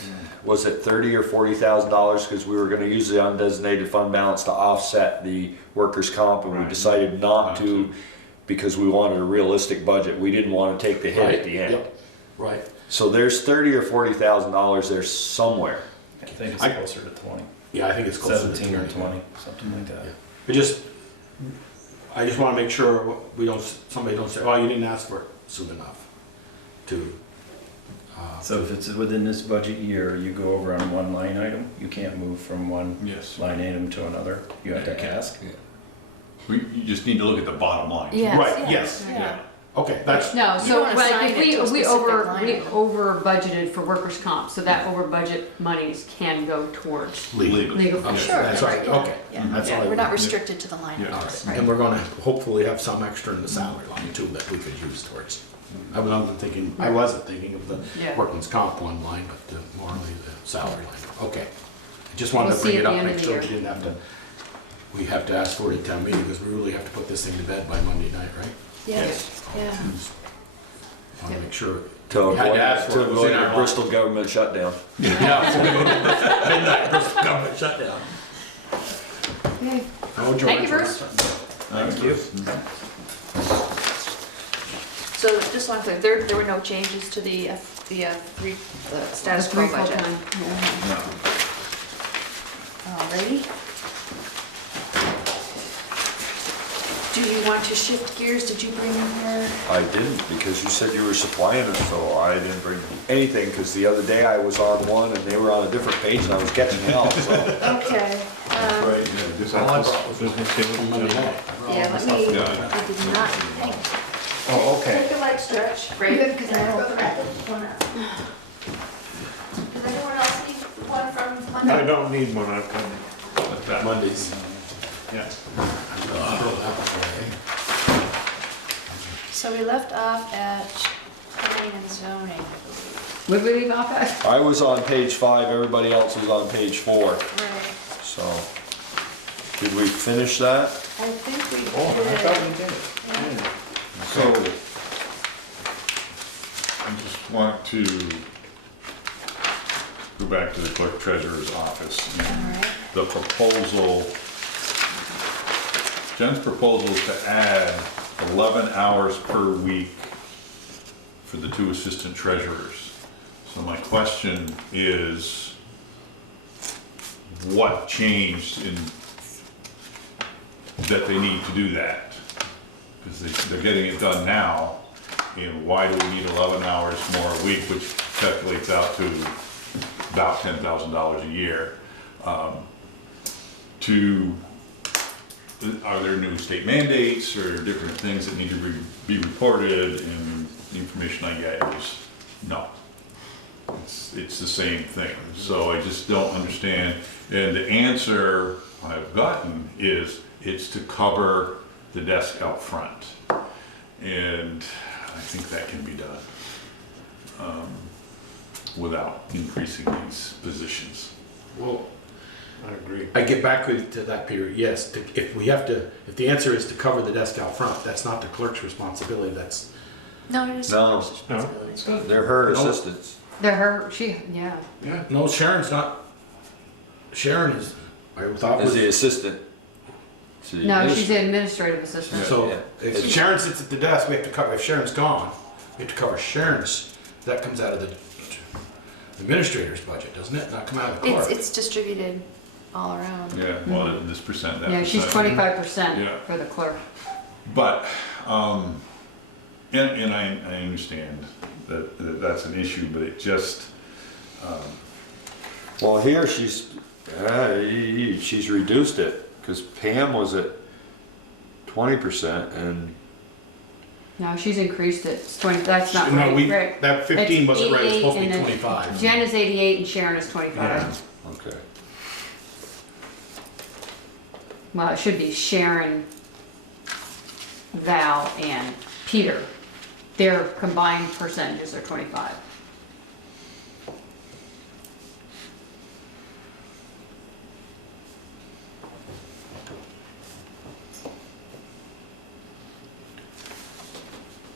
was it $30,000 or $40,000, because we were gonna use the undesignated fund balance to offset the workers' comp, and we Right. decided not to, because we wanted a realistic budget, we didn't wanna take the hit Right, at the end. yep, right. So there's $30,000 or $40,000 there somewhere. I think it's I- closer to 20, Yeah, I think it's closer to 17 or 20. 20, something like that. I just wanna make sure somebody don't say, oh, you didn't ask for it soon enough to. So if it's within this budget year, you go over on one line item, you can't move from one Yes. line item to another, you have to ask. You just need to look at the bottom line. Yes, Right, yes. Yeah. Okay, that's, No, You so don't like assign if it to a we specific line we item. over budgeted for workers' comp, so that over budget monies can go towards Legal. legal. Okay. Sure, That's that's right, right, okay. yeah. That's all I We're not wanted. restricted to the line Yeah. items. and we're gonna hopefully have some extra in the salary line too that we could use towards. I wasn't thinking of the Yeah. workman's comp one line, but more only the salary line. Okay. I just wanted We'll to bring see it at up, the end make of the sure we year. didn't have to, we have to ask for it at town meeting because we really have to put this thing to bed by Monday night, right? Yes, yeah. I wanna make sure. To We had to ask for it, it was avoid in the our Bristol government shutdown. Yeah. Midnight, Bristol government shutdown. Okay. No, George, Thank you, we're Bruce. not- Thank you. So So just so I'm clear, there were no changes to the status quo Three budget? full-time, yeah. No. Alrighty. Do you want to shift gears? Did you bring her? I didn't, because you said you were supplying it, so I didn't bring anything, because the other day I was on one and they were on a different page and I was catching hell, so. Okay. Right, yeah, this All I office- brought was business dealings. Yeah, let me, I did not think. Oh, okay. Take a light stretch. Great. Because I don't grab one out. Does anyone else need one from Monday? I don't need one, I've got What's that? Mondays. Yeah. So we left off at planning and zoning. Would we leave off at? I was on page 5, everybody else was on page 4, Right. so. Did we finish that? I think we did. Oh, I thought we did. Yeah. So, I just want to go back to the clerk treasurer's office. And Alright. the proposal, Jen's proposal is to add 11 hours per week for the 2 assistant treasurers. So my question is, what changed in, that they need to do that? Because they're getting it done now, and why do we need 11 hours more a week, which calculates out to about $10,000 a year? Are there new state mandates or different things that need to be reported? And the information I get is no. It's the same thing. So I just don't understand. And the answer I've gotten is it's to cover the desk out front. And I think that can be done without increasing these positions. Well, I agree. I get back to that period, yes, if the answer is to cover the desk out front, that's not the clerk's responsibility, that's, No, it is. No. Responsibility. They're her assistants. They're her, yeah. no, Sharon's not, Sharon is, I thought Is was. the assistant. to the No, she's administrator. the administrative assistant. So Yeah. if Sharon sits at the desk, we have to cover, if Sharon's gone, we have to cover Sharon's, that comes out of the administrator's budget, doesn't it? Not come out of the clerk. It's distributed all around. Yeah, well, this percent, that Yeah, she's percent. 25% Yeah. for the clerk. But, and I understand that that's an issue, but it just, Well, here she's reduced it, because Pam was at 20% and No, she's increased it. It's 20, that's not No, right. that 15 It's wasn't right, it's 88 supposed to be and then 25. Jen is 88 and Sharon is 25. Yeah. okay. Well, it should be Sharon, Val, and Peter. Their combined percentages are 25.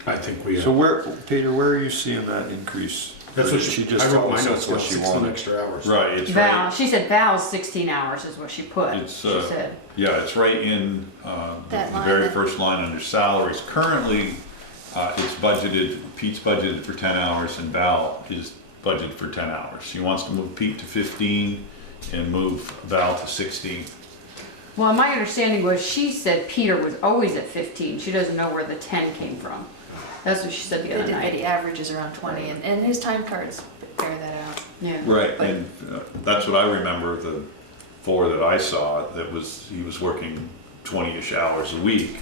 I think we, So where, Peter, where are you seeing that increase? that's what she she, just I wrote told my us notes, that's what what she 16 wanted. extra hours. right, it's Val, right, she said Val's 16 hours is what she put, It's, she said. yeah, it's right in That the line very that- first line under salaries. Currently, it's budgeted, Pete's budgeted for 10 hours and Val is budgeted for 10 hours. She wants to move Pete to 15 and move Val to 16. Well, my understanding was she said Peter was always at 15. She doesn't know where the 10 came from. That's what she said the The other night. average is around 20, and his time cards bear that out. Yeah. Right, But- and that's what I remember, the 4 that I saw, that was, he was working 20-ish hours a week.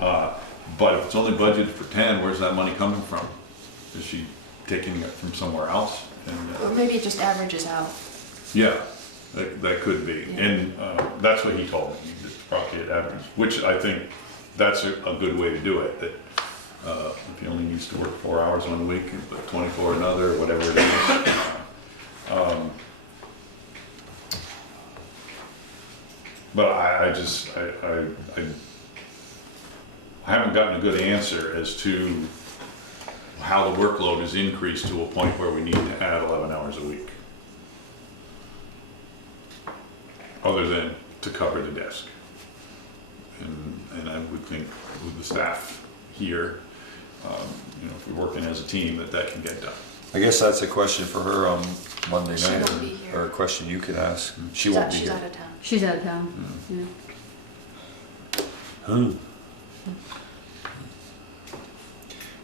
But if it's only budgeted for 10, where's that money coming from? Is she taking it from somewhere else? And, Or maybe it just averages out. yeah, that could be. Yeah. And that's what he told me, it's probably at average, which I think that's a good way to do it. That if he only needs to work 4 hours one week, but 24 another, whatever it is. But I haven't gotten a good answer as to how the workload is increased to a point where we need to add 11 hours a week. Other than to cover the desk. And I would think with the staff here, if we're working as a team, that can get done. I guess that's a question for her on Monday She night, won't be here. or a question you could ask. She won't be She's here. out of town. She's out of town. Yeah.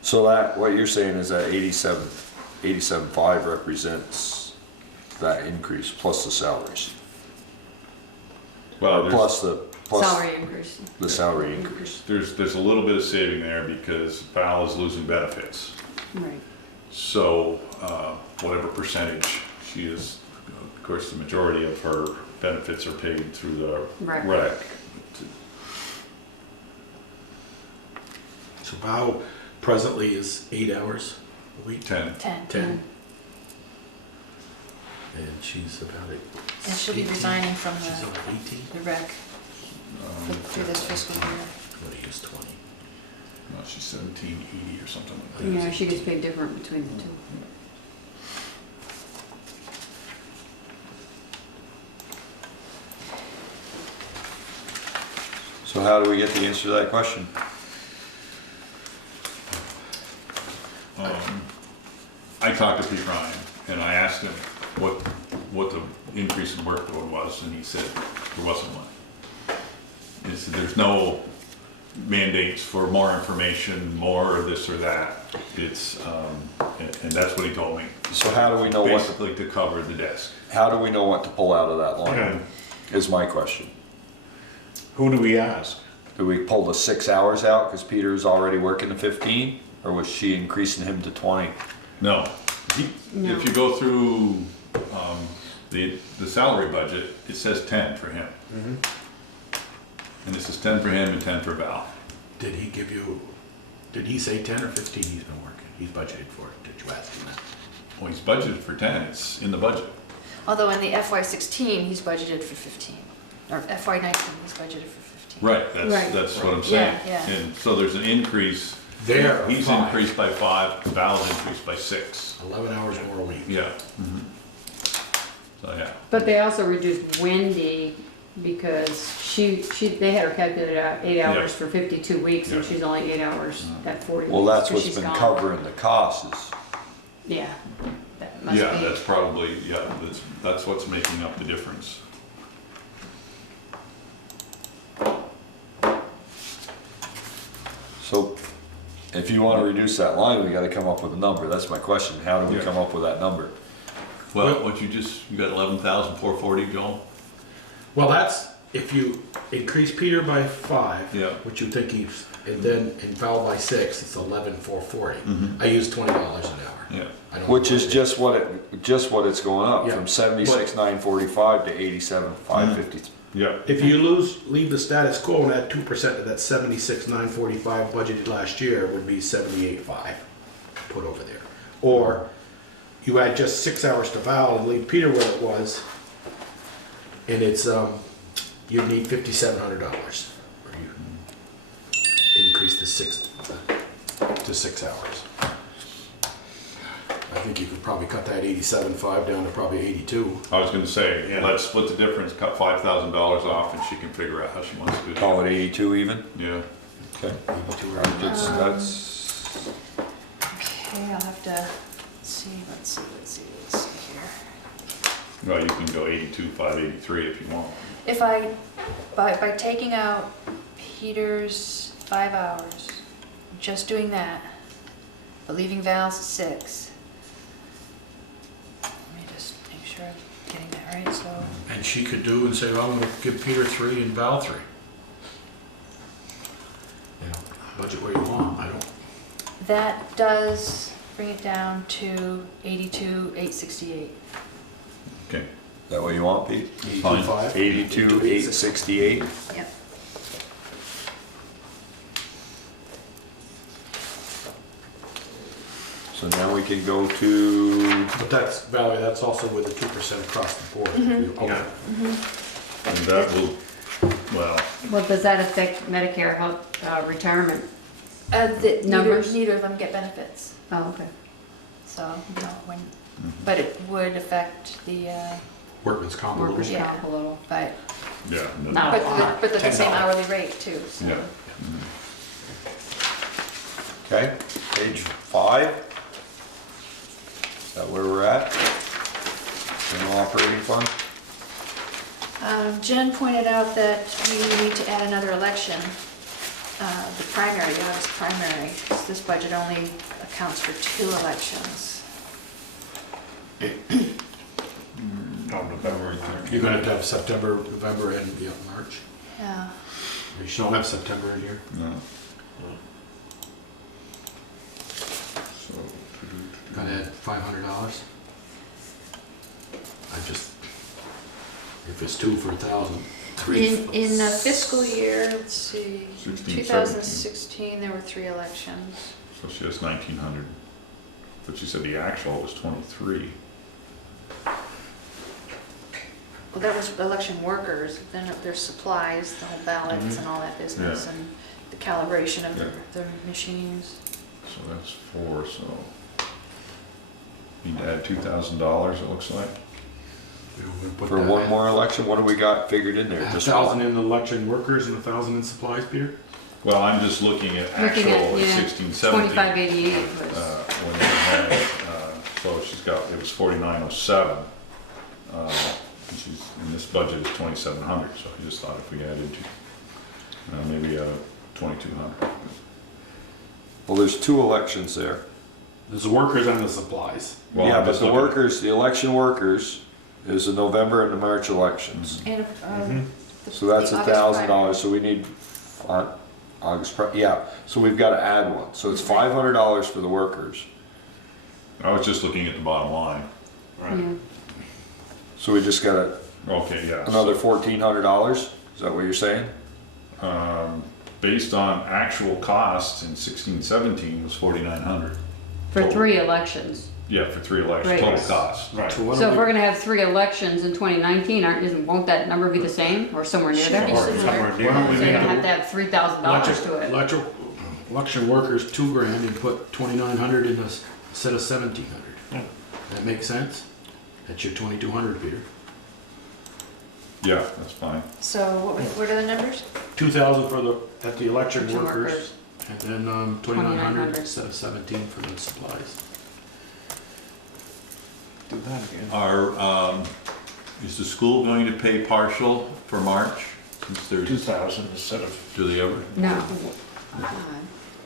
So that, what you're saying is that 87.5 represents that increase plus the salaries, Well, plus the Salary increase. the salary increase. there's a little bit of saving there because Val is losing benefits. Right. So, whatever percentage she is, of course, the majority of her benefits are paid through the Right. rec. So Val presently is 8 hours a week, 10. 10. 10. And she's about it. And she'll be 18. resigning from She's about 18. the rec through this fiscal year. What do you use, 20? No, she's 1780 or something like that. Yeah, she gets paid different between the two. So how do we get the answer to that question? I talked to Pete Ryan and I asked him what the increase in workload was, and he said there wasn't one. He said there's no mandates for more information, more or this or that. It's, and that's what he told me. So how do we know what, Basically to cover the desk. how do we know what to pull out of that line? Okay. Is my question. Who do we ask? Do we pull the 6 hours out because Peter's already working the 15? Or was she increasing him to 20? No. No. If you go through the salary budget, it says 10 for him. And this is 10 for him and 10 for Val. Did he give you, did he say 10 or 15 he's been working? He's budgeted for it. Did you ask him that? Well, he's budgeted for 10, it's in the budget. Although in the FY16, he's budgeted for 15. Or FY19, he's budgeted for 15. Right, Right. that's what I'm saying. Yeah, yeah. And so there's an increase. There, He's 5. increased by 5, Val's increased by 6. 11 hours more a week. Yeah. So, yeah. But they also reduced Wendy because they had her calculated out 8 hours Yeah. for 52 weeks and Yeah. she's only 8 hours at 40 Well, weeks, that's 'cause what's she's been gone. covering the costs is, Yeah, that must Yeah, be. that's probably, yeah, that's what's making up the difference. so if you wanna reduce that line, we gotta come up with a number. That's my question. How do we Yeah. come up with that number? Well, you got 11,440, Joel? Well, that's, if you increase Peter by 5, Yeah. which you think he's, and then, and Val by 6, it's 11,440. I use $20 an hour. Yeah. I don't Which is know. just what it's going up, Yeah. from 76,945 to 87,553. Yeah. If you leave the status quo and add 2% to that 76,945 budgeted last year, would be 78,500 put over there. Or you add just 6 hours to Val and leave Peter where it was, and it's, you'd need $5,700. Or you increase the 6 hours. I think you could probably cut that 87,500 down to probably 82. I was gonna say, Yeah. let's split the difference, cut $5,000 off, and she can figure out how she wants to do Call that. it 82 even? Yeah. Okay. 82 or That's, Okay, I'll have to see, let's see here. Well, you can go 82,583 if you want. If I, by taking out Peter's 5 hours, just doing that, but leaving Val's 6. Let me just make sure I'm getting that right, so. And she could do and say, well, I'm gonna give Peter 3 and Val 3. You know, budget where you want, I don't. That does bring it down to 82,868. Okay. is that what you want, Pete? 82,500. 82,868? Yep. So now we can go to, But that's, Valerie, that's also with the 2% across the board. Yeah. And that will, well, Well, does that affect Medicare health, retirement? Neither, Numbers? neither of them get benefits, Oh, okay. so, no, when, but it would affect the, Workman's comp a little Workers' bit. Yeah. comp a little. but, yeah. Not a lot. but they're the same $10. hourly rate too, so. Yeah. okay? page 5. Is that where we're at? General operating fund? Jen pointed out that we need to add another election. The primary, the August primary. This budget only accounts for 2 elections. Oh, November. You're gonna have September, November, and March. Yeah. You don't have September in here? No. So, Gotta add $500. I just, if it's 2 for 1,000, 3 for. In the fiscal year, let's see, 16, 2016, there were 3 elections. So she has 1,900. But she said the actual was 23. Well, that was election workers, then there's supplies, the whole ballots and all that business, Yeah. and the calibration of Yeah. the machines. So that's 4, so. Need to add $2,000, it looks like. We'll put For that one in. more election, what do we got figured in there? Just 1,000 one? in election workers and 1,000 in supplies, Peter? Well, I'm just looking at Looking actual at, at yeah, 16, 17. 2588 was, When they had, so she's got, it was 4,907. And she's, and this budget is 2,700, so I just thought if we added, maybe 2,200. Well, there's 2 elections there. There's the workers and the supplies. Well, Yeah, I'm but just the looking- workers, the election workers is the November and the March elections. And So that's the August $1,000, so we need, yeah, so we've gotta add one. So it's $500 for the workers. I was just looking at the bottom line. yeah. So we just got Okay, yeah. another $1,400? Is that what you're saying? Based on actual costs in 16, 17 was 4,900. For Total. 3 elections. Yeah, for 3 elections, Right. total cost. Right. So what So do if we- we're gonna have 3 elections in 2019, won't that number be the same or somewhere near there? Should be Or similar. somewhere near. Why don't we So you're make gonna have it to have $3,000 to it. election workers $2,000 and put 2,900 in this instead of 1,700. Yeah. That makes sense? That's your 2,200, Peter. Yeah, that's fine. So what are the numbers? 2,000 for at the election Election workers, workers. and then 2,900 $2,900 instead of 17 for the supplies. Do that again. Is the school going to pay partial for March? Since there's, 2,000 instead of. do they ever? No.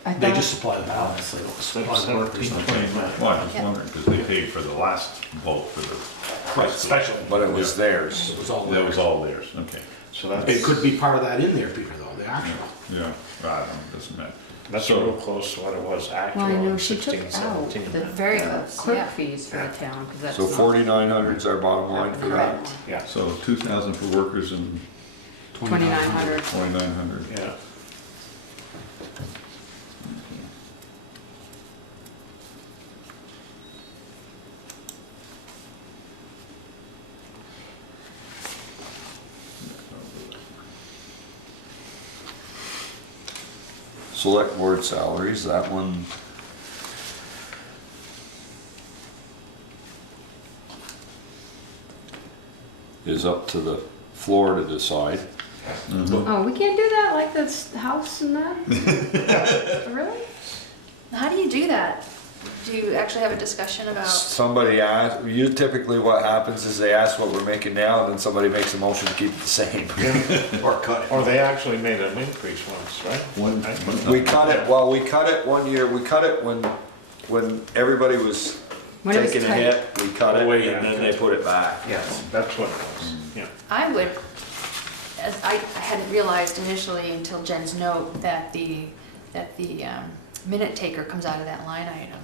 I They thought, just supply the ballots, they don't supply the workers. 1729. Well, I was Yeah. wondering, because they paid for the last vote for the. Right, special. But it was theirs. It was all That was theirs. all theirs, okay. So that's. It could be part of that in there, Peter, though, the actual. Yeah, I don't know, doesn't matter. That's So- real close to what it was actual well, I know in she 16, took out 17. the Very close, clerk yeah. fees for the town, because that's So not. 4,900 is our bottom line for that. Correct. Yeah, So 2,000 for workers and 2,900. 2,900. yeah. Select board salaries, that one. Is up to the floor to decide. Oh, we can't do that like this house and that? Really? How do you do that? Do you actually have a discussion about? Somebody asked, typically what happens is they ask what we're making now, and then somebody makes a motion to keep it the same. Or cut Or they actually made an increase once, right? One- Right? We cut it, well, we cut it one year, we cut it when everybody was When it was taking a tight. hit, we cut it, Oh, wait, and then they put it back. Yes, that's what it was, yeah. I would, as I hadn't realized initially until Jen's note that the minute taker comes out of that line item.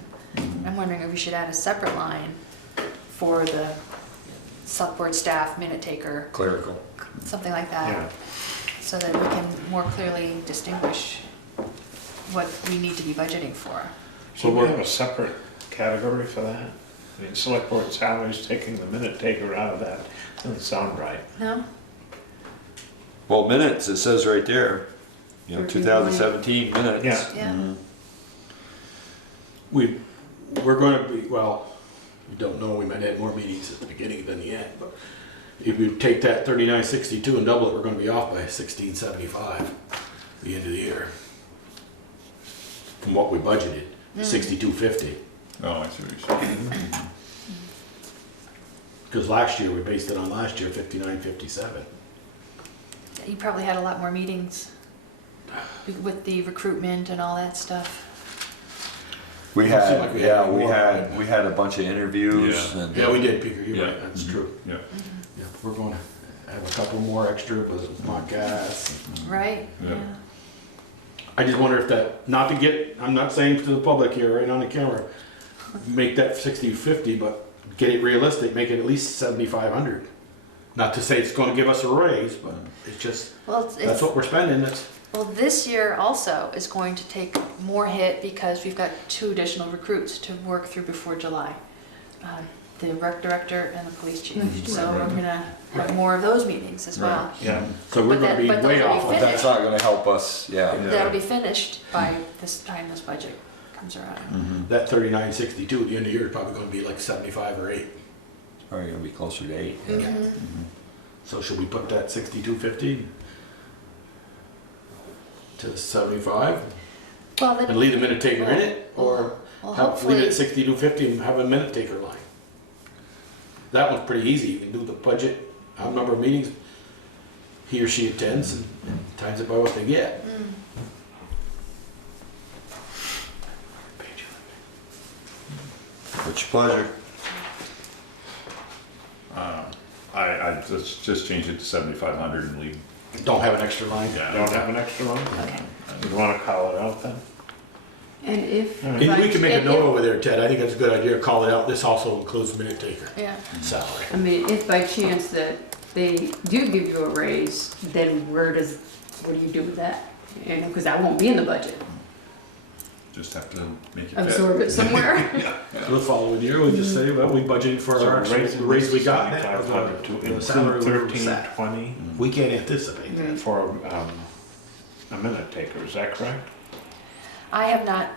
I'm wondering if we should add a separate line for the select board staff minute taker, Clerical. something like Yeah. that, so that we can more clearly distinguish what we need to be budgeting for. So we have a separate category for that? I mean, select board salaries, taking the minute taker out of that, doesn't sound right. No? Well, minutes, it says right there, 13 2017 minutes. Yeah. Yeah. We're gonna be, well, we don't know, we might have more meetings at the beginning than the end, but if we take that 3962 and double it, we're gonna be off by 1675 the end of the year. From what we budgeted. 6250. Oh, I see what you're saying. Because last year, we based it on last year, 5957. You probably had a lot more meetings with the recruitment and all that stuff. We Seemed had, like we yeah, had we more. had, we had a bunch of interviews Yeah. and. Yeah, we did, Peter, you're Yeah. right, that's true. Yeah. Yeah, we're going to have a couple more extra, but it's not gas. Right? Yeah. I just wonder if that, not to get, I'm not saying to the public here, right on the camera, make that 60/50, but get it realistic, make it at least 7,500. Not to say it's gonna give us a raise, but it's just, Well, that's what we're spending, that's, well, this year also is going to take more hit because we've got 2 additional recruits to work through before July. The rec director and the police chief. So we're gonna have more of those meetings as well. yeah. So we're gonna be But way those will be off of But that. that's not gonna help us, yeah. That'll be finished by this time this budget comes around. That 3962 at the end of the year is probably gonna be like 75 or 8. Probably gonna be closer to 8. So should we put that 6250 to 75 Well, and then, leave the minute taker in it, or well, leave it hopefully, at 6250 and have a minute taker line? That one's pretty easy. You can do the budget, how number of meetings he or she attends, and times it by what they get. What's your pleasure? I just change it to 7,500 and leave. Don't have an extra line. Yeah. Don't have an extra line? okay. You wanna call it out then? And if. And we can make a note over there, Ted. I think that's a good idea. Call it out. This also includes minute taker Yeah. salary. I mean, if by chance that they do give you a raise, then what do you do with that? You know, because that won't be in the budget. Just have to make it fit. Absorb it somewhere. The following year, we just say, well, we budgeted for our So raise we got. That was 7,500 to the salary include we were set. 1320 We can't anticipate that. Right. for a minute taker, is that correct? I have not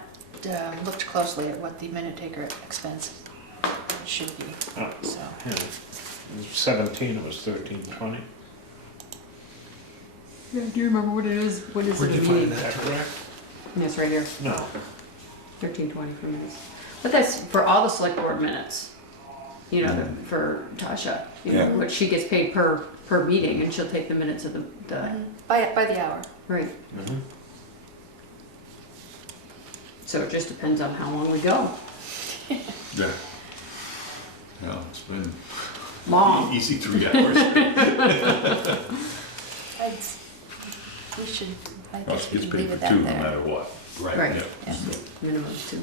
looked closely at what the minute taker expense should be, Oh, so. yeah. 17, it was 1320. Yeah, do you remember what it is? What is Where'd it? you find Is that? that correct? Yes, right here, No. 1320 for minutes. But that's for all the select board minutes, you know, for Tasha. You know, Yeah. what she gets paid per meeting, and she'll take the minutes of the By the hour. right. Mhm. So it just depends on how long we go. Yeah. Yeah, it's been Long. easy 3 hours. We should, I Well, guess she we gets can paid leave for it that 2 no there. matter what. Right. Yeah. Yeah. Minimum 2.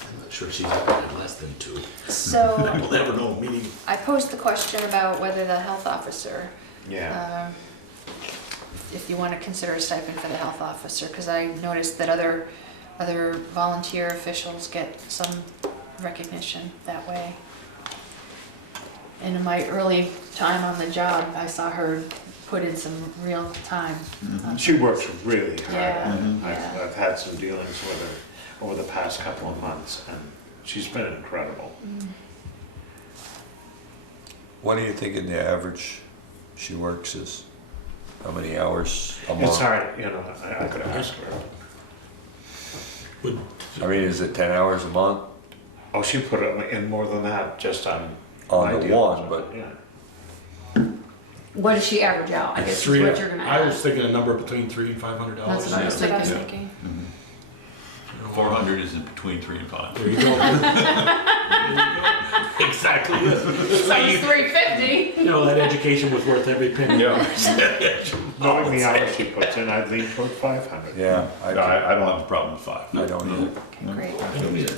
I'm not sure she's ever less than 2. So We'll never know, meaning. I posed the question about whether the health officer, Yeah. if you want to consider a stipend for the health officer, because I noticed that other volunteer officials get some recognition that way. And in my early time on the job, I saw her put in some real time. She works really hard. Yeah, I've, I've had some dealings with her over the past couple of months, and she's been incredible. What do you think in the average she works is? How many hours a month? It's hard, you know, I could ask her. Would, I mean, is it 10 hours a month Oh, she put it in more than that, just on on my the dealings one, with but it, yeah. What does she average out? I guess is three, what you're gonna I was ask. thinking a number between $300 and $500. That's what I was That's what I was Yeah. thinking. 400 is in between 3 and 5. There you go. There you go. Exactly. So it's 350. You know, that education was worth every penny. Knowing the hours she puts in, I'd lean toward 500. yeah, I don't have a problem with 5. I don't either. Okay, great. I don't either.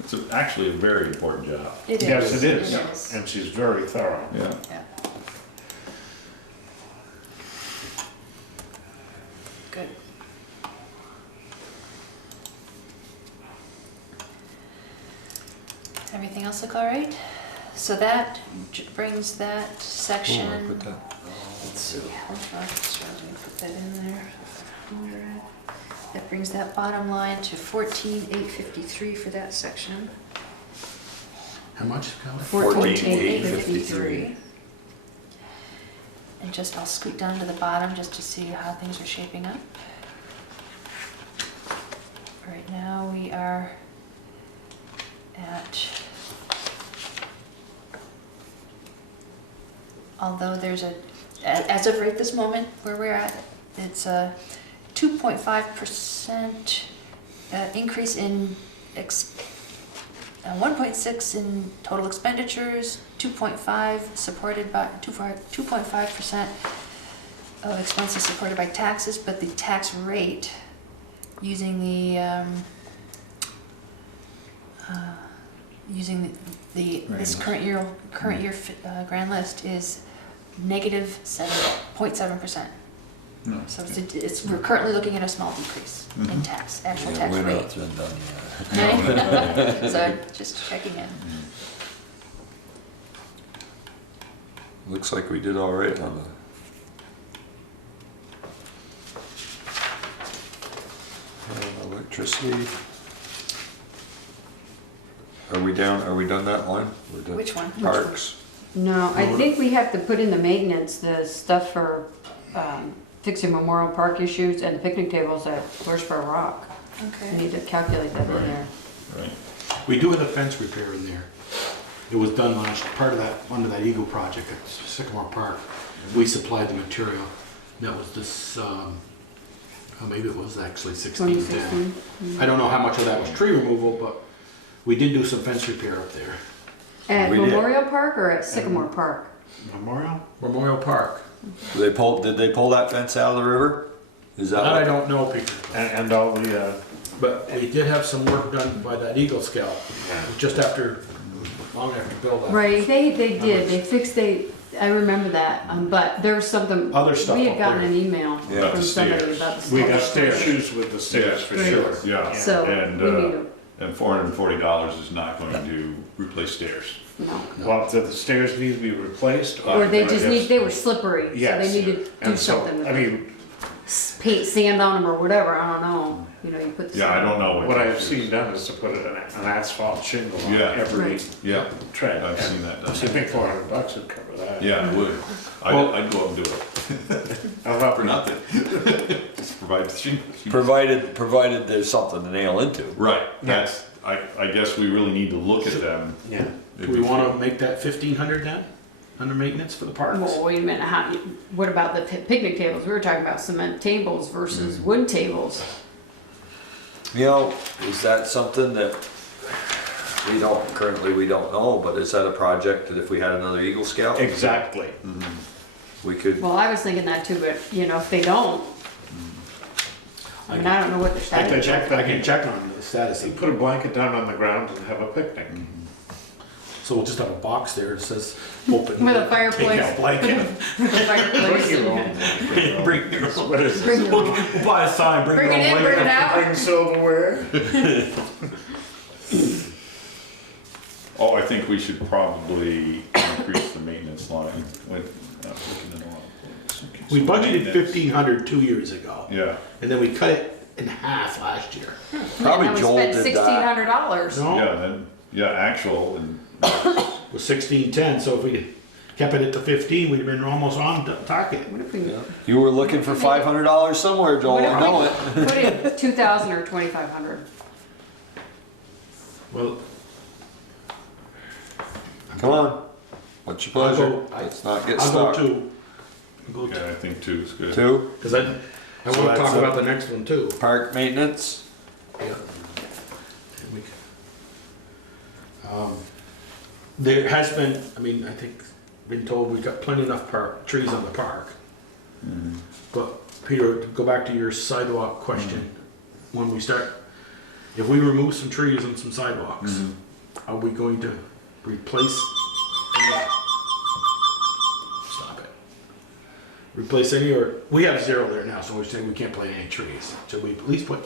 It's actually a very important job. It is. Yes, it is, It is. and she's very thorough. Yeah. Yeah. Good. Everything else look all right? So that brings that section. Put that. Let's see, health officer, let me put that in there. That brings that bottom line to 14,853 for that section. How much, Kelly? 14,853. And just, I'll scoot down to the bottom just to see how things are shaping up. Right now, we are at, although there's as of right this moment, where we're at, it's a 2.5% increase in 1.6 in total expenditures, 2.5 supported by 2.5% of expenses supported by taxes, but the tax rate using the this current year grand list is negative 7.7%. No. So we're currently looking at a small decrease in tax, actual Yeah, tax we're rate. not done yet. So just checking in. Looks like we did all right on the electricity. Are we done that one? We're done. Which one? Which Parks. No, I think we have to put in the maintenance, the stuff for fixing Memorial Park issues and the picnic tables at Where's for a Rock. We Okay. need to calculate that in Right. there. Right. We do have a fence repair in there. It was done last, part of that, under that Eagle project at Sycamore Park. We supplied the material. That was this, maybe it was actually 1610. 2016. I don't know how much of that was tree removal, but we did do some fence repair up there. At We did. Memorial Park or at Sycamore Park? Memorial? Memorial Park. Did they pull that fence out of the river? Is that That I what? don't know, Peter. And all the, But we did have some work done by that Eagle Scout, just after, long after Bill left. Right, they did, they fixed, I remember that, but there's something. Other stuff We up had gotten there. an email Yeah, from the somebody stairs. about the we got stairs. issues with the stairs for Right. sure. Yeah. So, And, we need to, and $440 is not going to replace stairs. no. Well, do the stairs need to be replaced? Or they just Yes. they were slippery, so Yes. they needed to do And so, something with I mean, paint, sand on them or whatever, I don't know. You know, you put the. Yeah, I don't know. what I've seen done is to put an asphalt shingle on Yeah. every Right. Yeah, tread. I've seen that I done. think $400 would cover that. Yeah, it would. Well- I'd go up and do it How about for nothing. Just provide the shingles. Provided there's something to nail into. Right, that's, I guess we really need to look at them. Yeah. Do we wanna make that 1,500 then, under maintenance for the parks? Well, wait a minute, what about the picnic tables? We were talking about cement tables versus wood tables. You know, is that something that we don't know, but is that a project that if we had another Eagle Scout? Exactly. We could, Well, I was thinking that too, but you know, if they don't, I mean, I don't know what their I can status is. check on the status. You put a blanket down on the ground and have a picnic. So we'll just have a box there that says open. With a fireplace. Take out blanket. Fireplace. Bring your own. Bring your own. What is Bring this? your own. We'll buy a sign, bring your Bring own it in, bring it blanket. out. Bring silverware. Oh, I think we should probably increase the maintenance line with, looking at a lot of places. We budgeted Maintenance. 1,500 2 years ago, Yeah, and then we cut it in half last year. probably And Joel we did spent that. $1,600. No? yeah, then, yeah, actual and, It was 1610, so if we kept it at the 15, we'd have been almost on target. What if we, You were looking for $500 somewhere, Joel, what I know it. if we put in 2,000 or 2,500? Well, Come on, what's your I'll pleasure? go- Let's not get I'll go stuck. 2. I'll go 2. yeah, I think two is good. Two, Because I So want to that's talk a- about the next one too. park maintenance. Yeah. And we can- There has been, I mean, I think, been told we've got plenty enough trees on the park. But Peter, to go back to your sidewalk question, when we start, if we remove some trees and some sidewalks, are we going to replace any? Stop it. Replace any, or, we have 0 there now, so we're saying we can't plant any trees. Should we at least put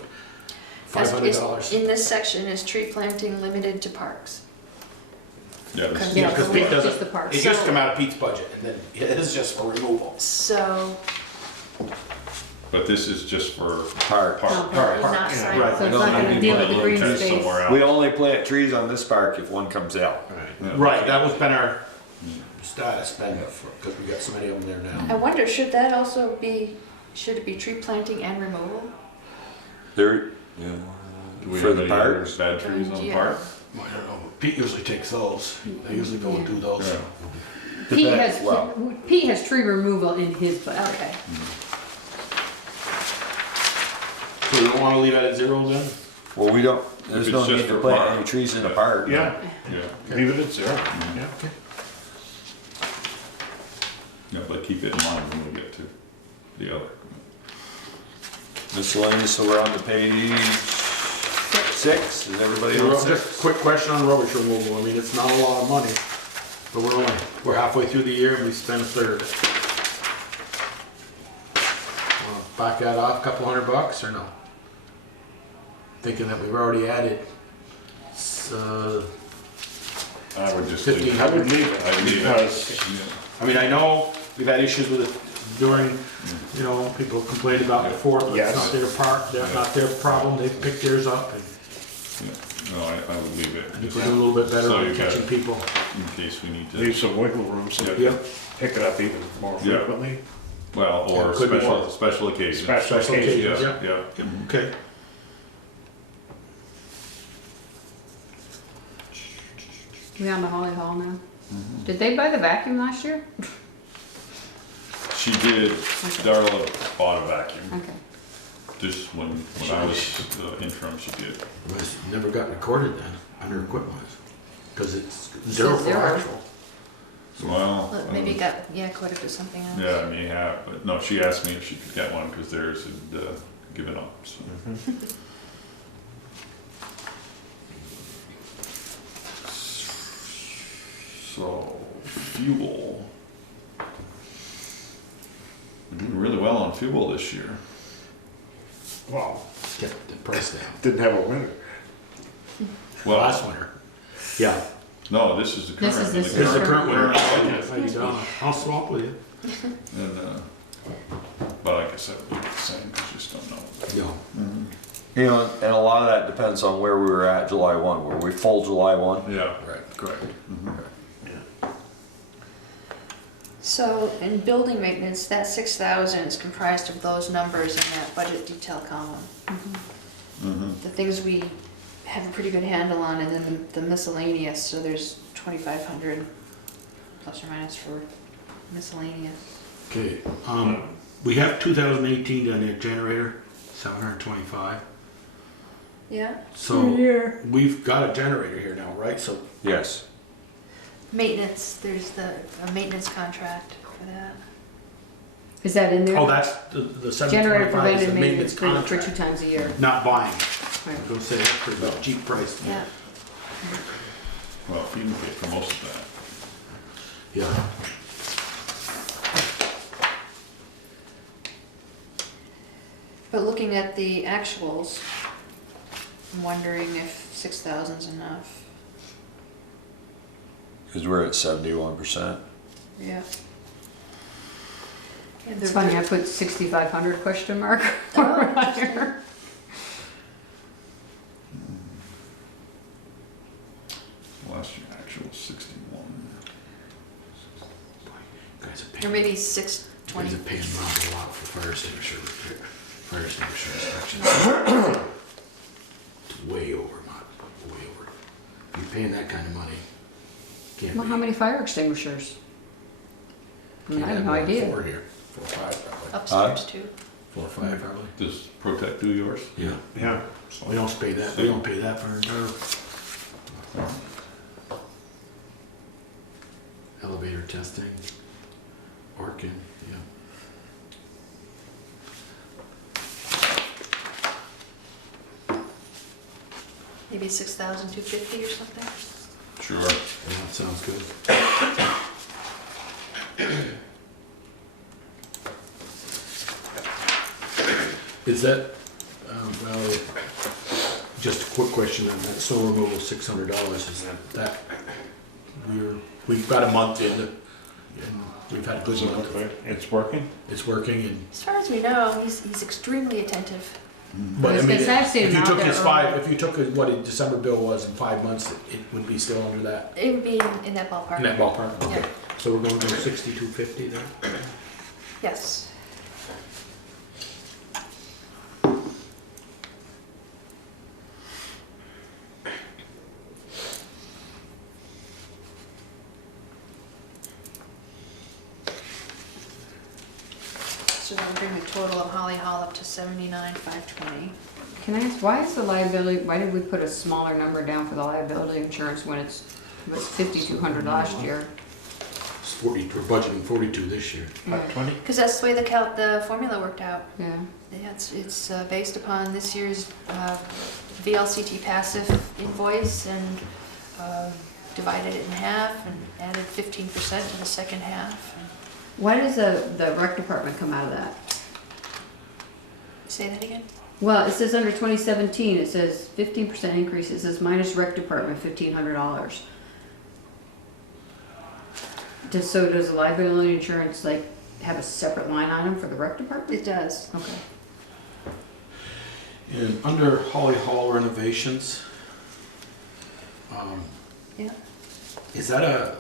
$500? In this section, is tree planting limited to parks? Yeah, this is- Yeah, because Pete Just doesn't, the parks. it used to come out of Pete's budget, and then it is just for removal. So, but this is just for Park. No, park. park. not yeah, sidewalk. right. So it's No, not no, gonna you deal put with the little green trees space. somewhere else. We only plant trees on this park if one comes out. Yeah. Right, that was been our status, because we got so many of them there I now. wonder, should that also be, should it be tree planting and removal? There, yeah, Do we For have the any other parks? bad trees on the Yeah. park? I don't know, Pete usually takes those. They usually go and do those. Yeah. Pete has tree removal in his budget. Okay. So you don't wanna leave that at 0 then? Well, we don't, there's If no it's need just to for plant park. any trees in the park. Yeah, Yeah, leave it at 0, yeah. Okay. yeah, but keep it in mind when we get to the other. Miscellaneous, so we're on to page 6, is everybody on Just 6? a quick question on rubbish removal. I mean, it's not a lot of money, but we're halfway through the year and we spent a third. Wanna back that off, couple $100 or no? Thinking that we've already added, I would just think. 15. I would leave it, I'd leave it. because I mean, I know we've had issues with it during, you know, people complained about it before, but it's not Yes. their part, they're not their problem, they've picked theirs up and Yeah. No, I would leave it, I think just we're doing a little bit better So on you got- catching people. in case we need leave to, some wiggle room so they Yeah. can pick it up even more Yeah. frequently. well, or Could be special occasions. Special Special occasions. occasions, Yeah, yeah. Okay. We on the Holly Hall now? Did they buy the vacuum last year? She did, Darla bought a vacuum, Okay. just when I was interim, she did. Was never got recorded then, under equipment, because it's 0 for zero. actual. Well. Well, maybe it got, yeah, quoted to something else. Yeah, I may have, but no, she asked me if she could get one, because theirs had given up, so. So, fuel. We're doing really well on fuel this year. Well, Kept the price down. didn't have a winter. Well, Last winter. Yeah. no, this is the current. This is This is the current winter. Yes. How you doing? I'll swap with you. And, but I guess that would be the same, because you just don't know. No. You know, and a lot of that depends on where we were at July 1, were we full July 1? Yeah. Right, correct. So in building maintenance, that 6,000 is comprised of those numbers in that budget detail column. The things we have a pretty good handle on, and then the miscellaneous, so there's 2,500 plus or minus for miscellaneous. Okay, we have 2018 down there, generator, 725. Yeah. So we've got a generator here now, right? So Yes. Maintenance, there's a maintenance contract for that. Is that in there? oh, that's the Generator 725 is preventive the maintenance maintenance for 2 contract. times a year. Not buying. Right. I was gonna say that's pretty much cheap price. Yeah. Well, you can pay for most of that. Yeah. But looking at the actuals, I'm wondering if 6,000 is enough. Because we're at 71%. Yeah. And It's they're- funny, I put 6,500 question mark. Oh. Last year actual 61. Guys are Or paying, maybe guys 620. are paying Rob a lot for fire extinguisher inspection. It's way over, Mark, way over. You're paying that kind of money. Can't Well, be. how many fire extinguishers? I mean, I have no Can't idea. 4 here, 4 or 5 probably. Upstairs too. 4 or 5 probably. Does Protect do yours? Yeah. Yeah. We don't pay that, we don't pay that for our elevator testing. Orkin, yeah. Maybe 6,250 or something. Sure. Yeah, that sounds good. Is that, well, just a quick question on that, snow removal, $600, is that, we've got a month in, and we've had a good month. It's working? It's working and, As far as we know, he's extremely attentive. but I was I mean, gonna say, I've seen if you him out took there his early. 5, if you took what his December bill was in 5 months, it would be still under that, It would be in that ballpark. in that ballpark? Okay. Yeah. So we're going to 6250 then? Yes. So that would bring the total of Holly Hall up to 79,520. Can I ask, why is the liability, why did we put a smaller number down for the liability insurance when it was 5,200 last year? It's 40, we're budgeting 42 this year. Yeah. 20? Because that's the way the formula worked out. Yeah. Yeah, it's based upon this year's VLCT passive invoice and divided it in half and added 15% to the second half. Why does the rec department come out of that? Say that again? Well, it says under 2017, it says 15% increase, it says minus rec department, $1,500. So does the liability insurance like have a separate line item for the rec department? It does. Okay. And under Holly Hall renovations, Yeah. is that a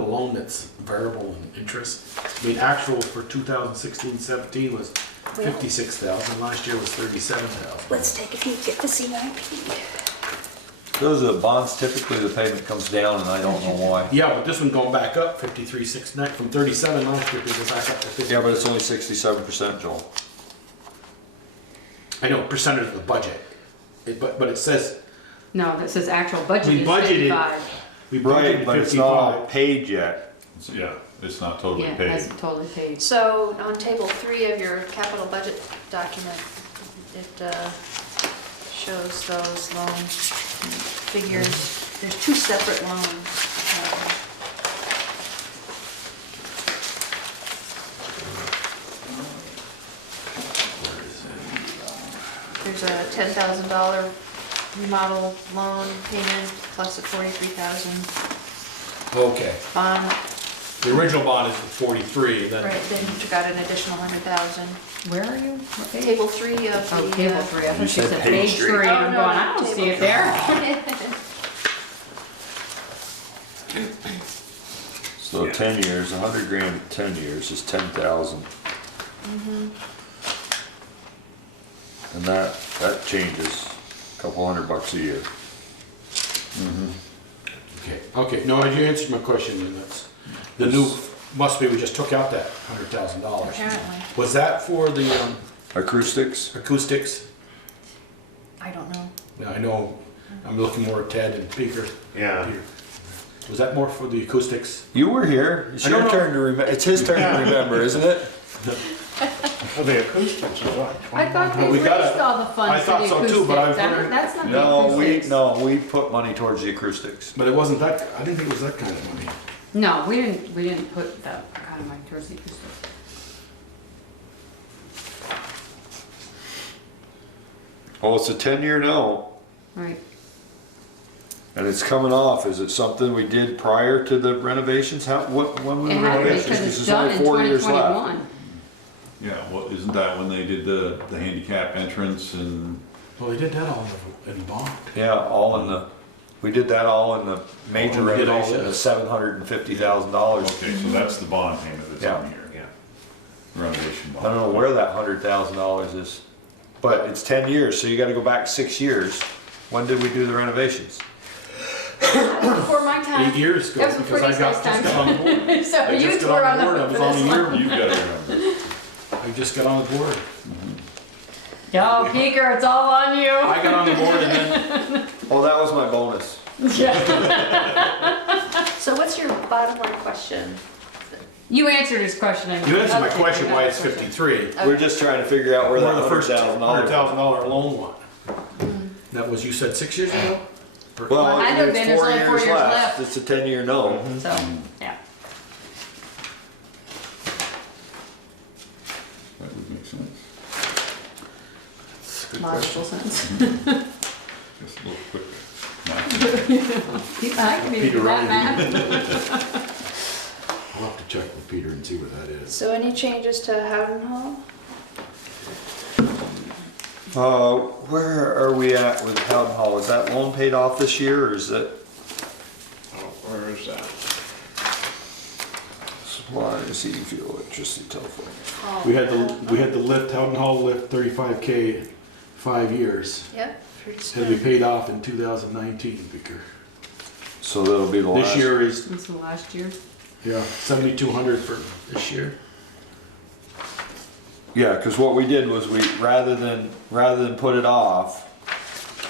loan that's variable in interest? I mean, actual for 2016-17 was 56,000, last year was 37,000. Let's take a peek at the CIP. Those are the bonds, typically the payment comes down and I don't know why. Yeah, but this one going back up 53,690 from 37 last year, because back up to 50. Yeah, but it's only 67%, Joel. I know, percentage of the budget. But it says, No, that says actual budget We is budgeted- 55. we Right, budgeted but it's not all 55. paid yet. Yeah, it's not totally Yeah, it paid. hasn't totally paid. So on table 3 of your capital budget document, it shows those loan figures. There's 2 separate loans. There's a $10,000 remodel loan payment plus a $43,000 Okay, bond. the original bond is 43, then. Right, then you got an additional 100,000. Where are you? What page? Table 3 of the. Oh, table 3, I You thought you said said page page 3, three. and Oh, I'm no, going, no, I don't see table it there. So 10 years, 100 grand, 10 years is 10,000. And that changes a couple $100 a year. Okay, no, you answered my question, then that's, the new, must be, we just took out that $100,000. Apparently. Was that for the Acoustics? acoustics? I don't know. Now, I know, I'm looking more at Ted and Peter. Yeah. Peter. Was that more for the acoustics? You were here. It's I your don't know. turn to remember. It's his turn to remember, isn't it? Well, the acoustics is what? I thought they Well, we gotta- raised all the I funds for thought the so too, but I was acoustics. wondering- That's not the acoustics. No, we put money towards the acoustics. But it wasn't that, I didn't think it was that kind of money. No, we didn't put that kind of money towards the acoustics. Well, it's a 10-year note, Right. and it's coming off. Is it something we did prior to the renovations? when were the It had to be renovations? because it's There's done only in 4 years left. 2021. Yeah, well, isn't that when they did the handicap entrance and, Well, they did that all in bond. Yeah, all in the, we did that all in the major We did all renovation of this. $750,000. okay, so that's the bond payment that's on Yeah. here, Yeah. renovation I bond. don't know where that $100,000 is, but it's 10 years, so you gotta go back 6 years. When did we do the renovations? Before my time. 8 years ago, That was because before I got, Nick's just time. got on the board. So I you just two got were on on the board, I the was for on this the one. year, You gotta remember. I just got on the board. Yo, Peeker, it's all on you. I got on the board and then, Oh, that was my bonus. Yeah. So what's your bottom line question? You answered his question. you answered my question why it's 53. We're just trying to figure out where Where that the first $100,000. $100,000 loan went. That was, you said 6 years ago? Well, I know, it's then there's 4 only 4 years years left. left. It's a 10-year note. So, yeah. That would make sense. Logical sense. Just a little quick. I can even do Peter that Ryan. math. I'll have to check with Peter and see what that is. So any changes to Howden Hall? Where are we at with Howden Hall? Is that loan paid off this year, or is it Oh, where is that? supplies, heating fuel, electricity, telephone? We had the lift, Howden Hall lift, 35K, 5 years. Yep. Had to be paid off in 2019, Peter. So that'll be the last. This year is, This is last year. yeah, 7,200 for this year. Yeah, cause what we did was rather than put it off,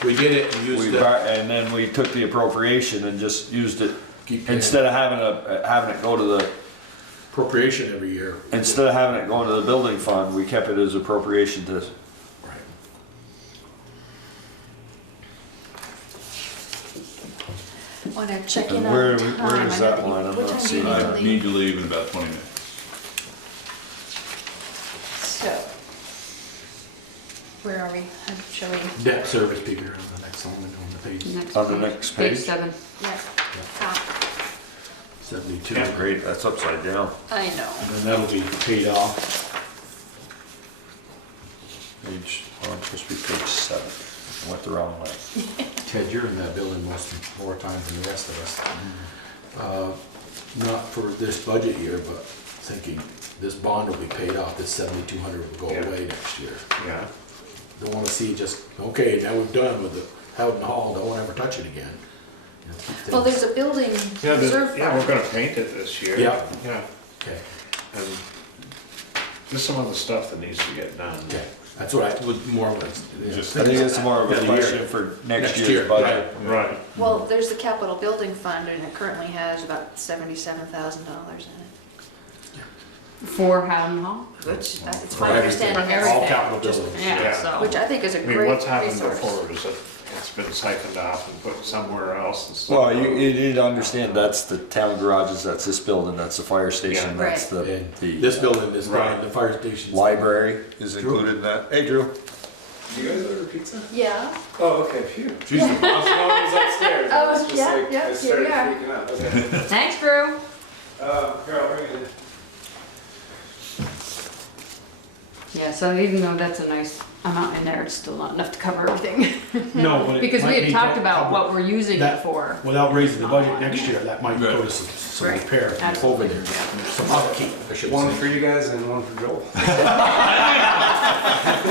We did it and used it. and then we took the appropriation and just used it, Keep paying. instead of having it go to the, Appropriation every year. instead of having it go into the building fund, we kept it as appropriation to, Right. Wanna check in And on where- time? where is I know that you- line? I'm what not time do you seeing need it. to I leave? need to leave in about 20 minutes. So, where are we? Shall we? Debt service figure on the next one, on the page on the next page. Page 7. Yeah. Top. 72. Yeah, great, that's upside down. I know. And then that'll be paid off. Page, oh, it's supposed to be page 7. I went the wrong way. Ted, you're in that building more times than the rest of us. Not for this budget year, but thinking this bond will be paid off, this 7,200 will go Yeah. away next year. Yeah. Don't wanna see just, okay, now we've done with the Houghton Hall, don't wanna ever touch it again. You know, keep Well, things- there's a building Yeah, reserve yeah, we're fund. gonna paint it this year. Yeah. Yeah, Okay, and just some other stuff that needs to get done. okay, that's what I would more or less. Just- I think it's more of Yeah, a the year. question for next year, year's budget. Right. Well, there's the capital building fund and it currently has about $77,000 in For Howden Hall? it. Which, it's For my understanding, For that's- All everything. capital buildings. Yeah, Yeah. so. which I think is a I mean, great what's happened resource. before is that it's been siphoned off and put somewhere else instead. Well, you need to understand, that's the town garages, that's this building, that's the fire station, Yeah. that's the, And this the building is Right. fine, the fire station's. library is included in that. Hey, Drew. You guys order pizza? Yeah. Oh, okay, phew. Jesus. I was upstairs. I was just yeah, like, yeah, I here started we are. freaking out. Okay. Thanks, Drew. Here, I'll bring it in. Yeah, so even though that's a nice amount in there, it's still not enough to cover everything. No, but it Because we might had need talked to about cover what we're using it that- for. Without raising the budget next year, that might go to some Right. repair over Absolutely. there. Yeah. Some upkeep, I should One say. for you guys and one for Joel.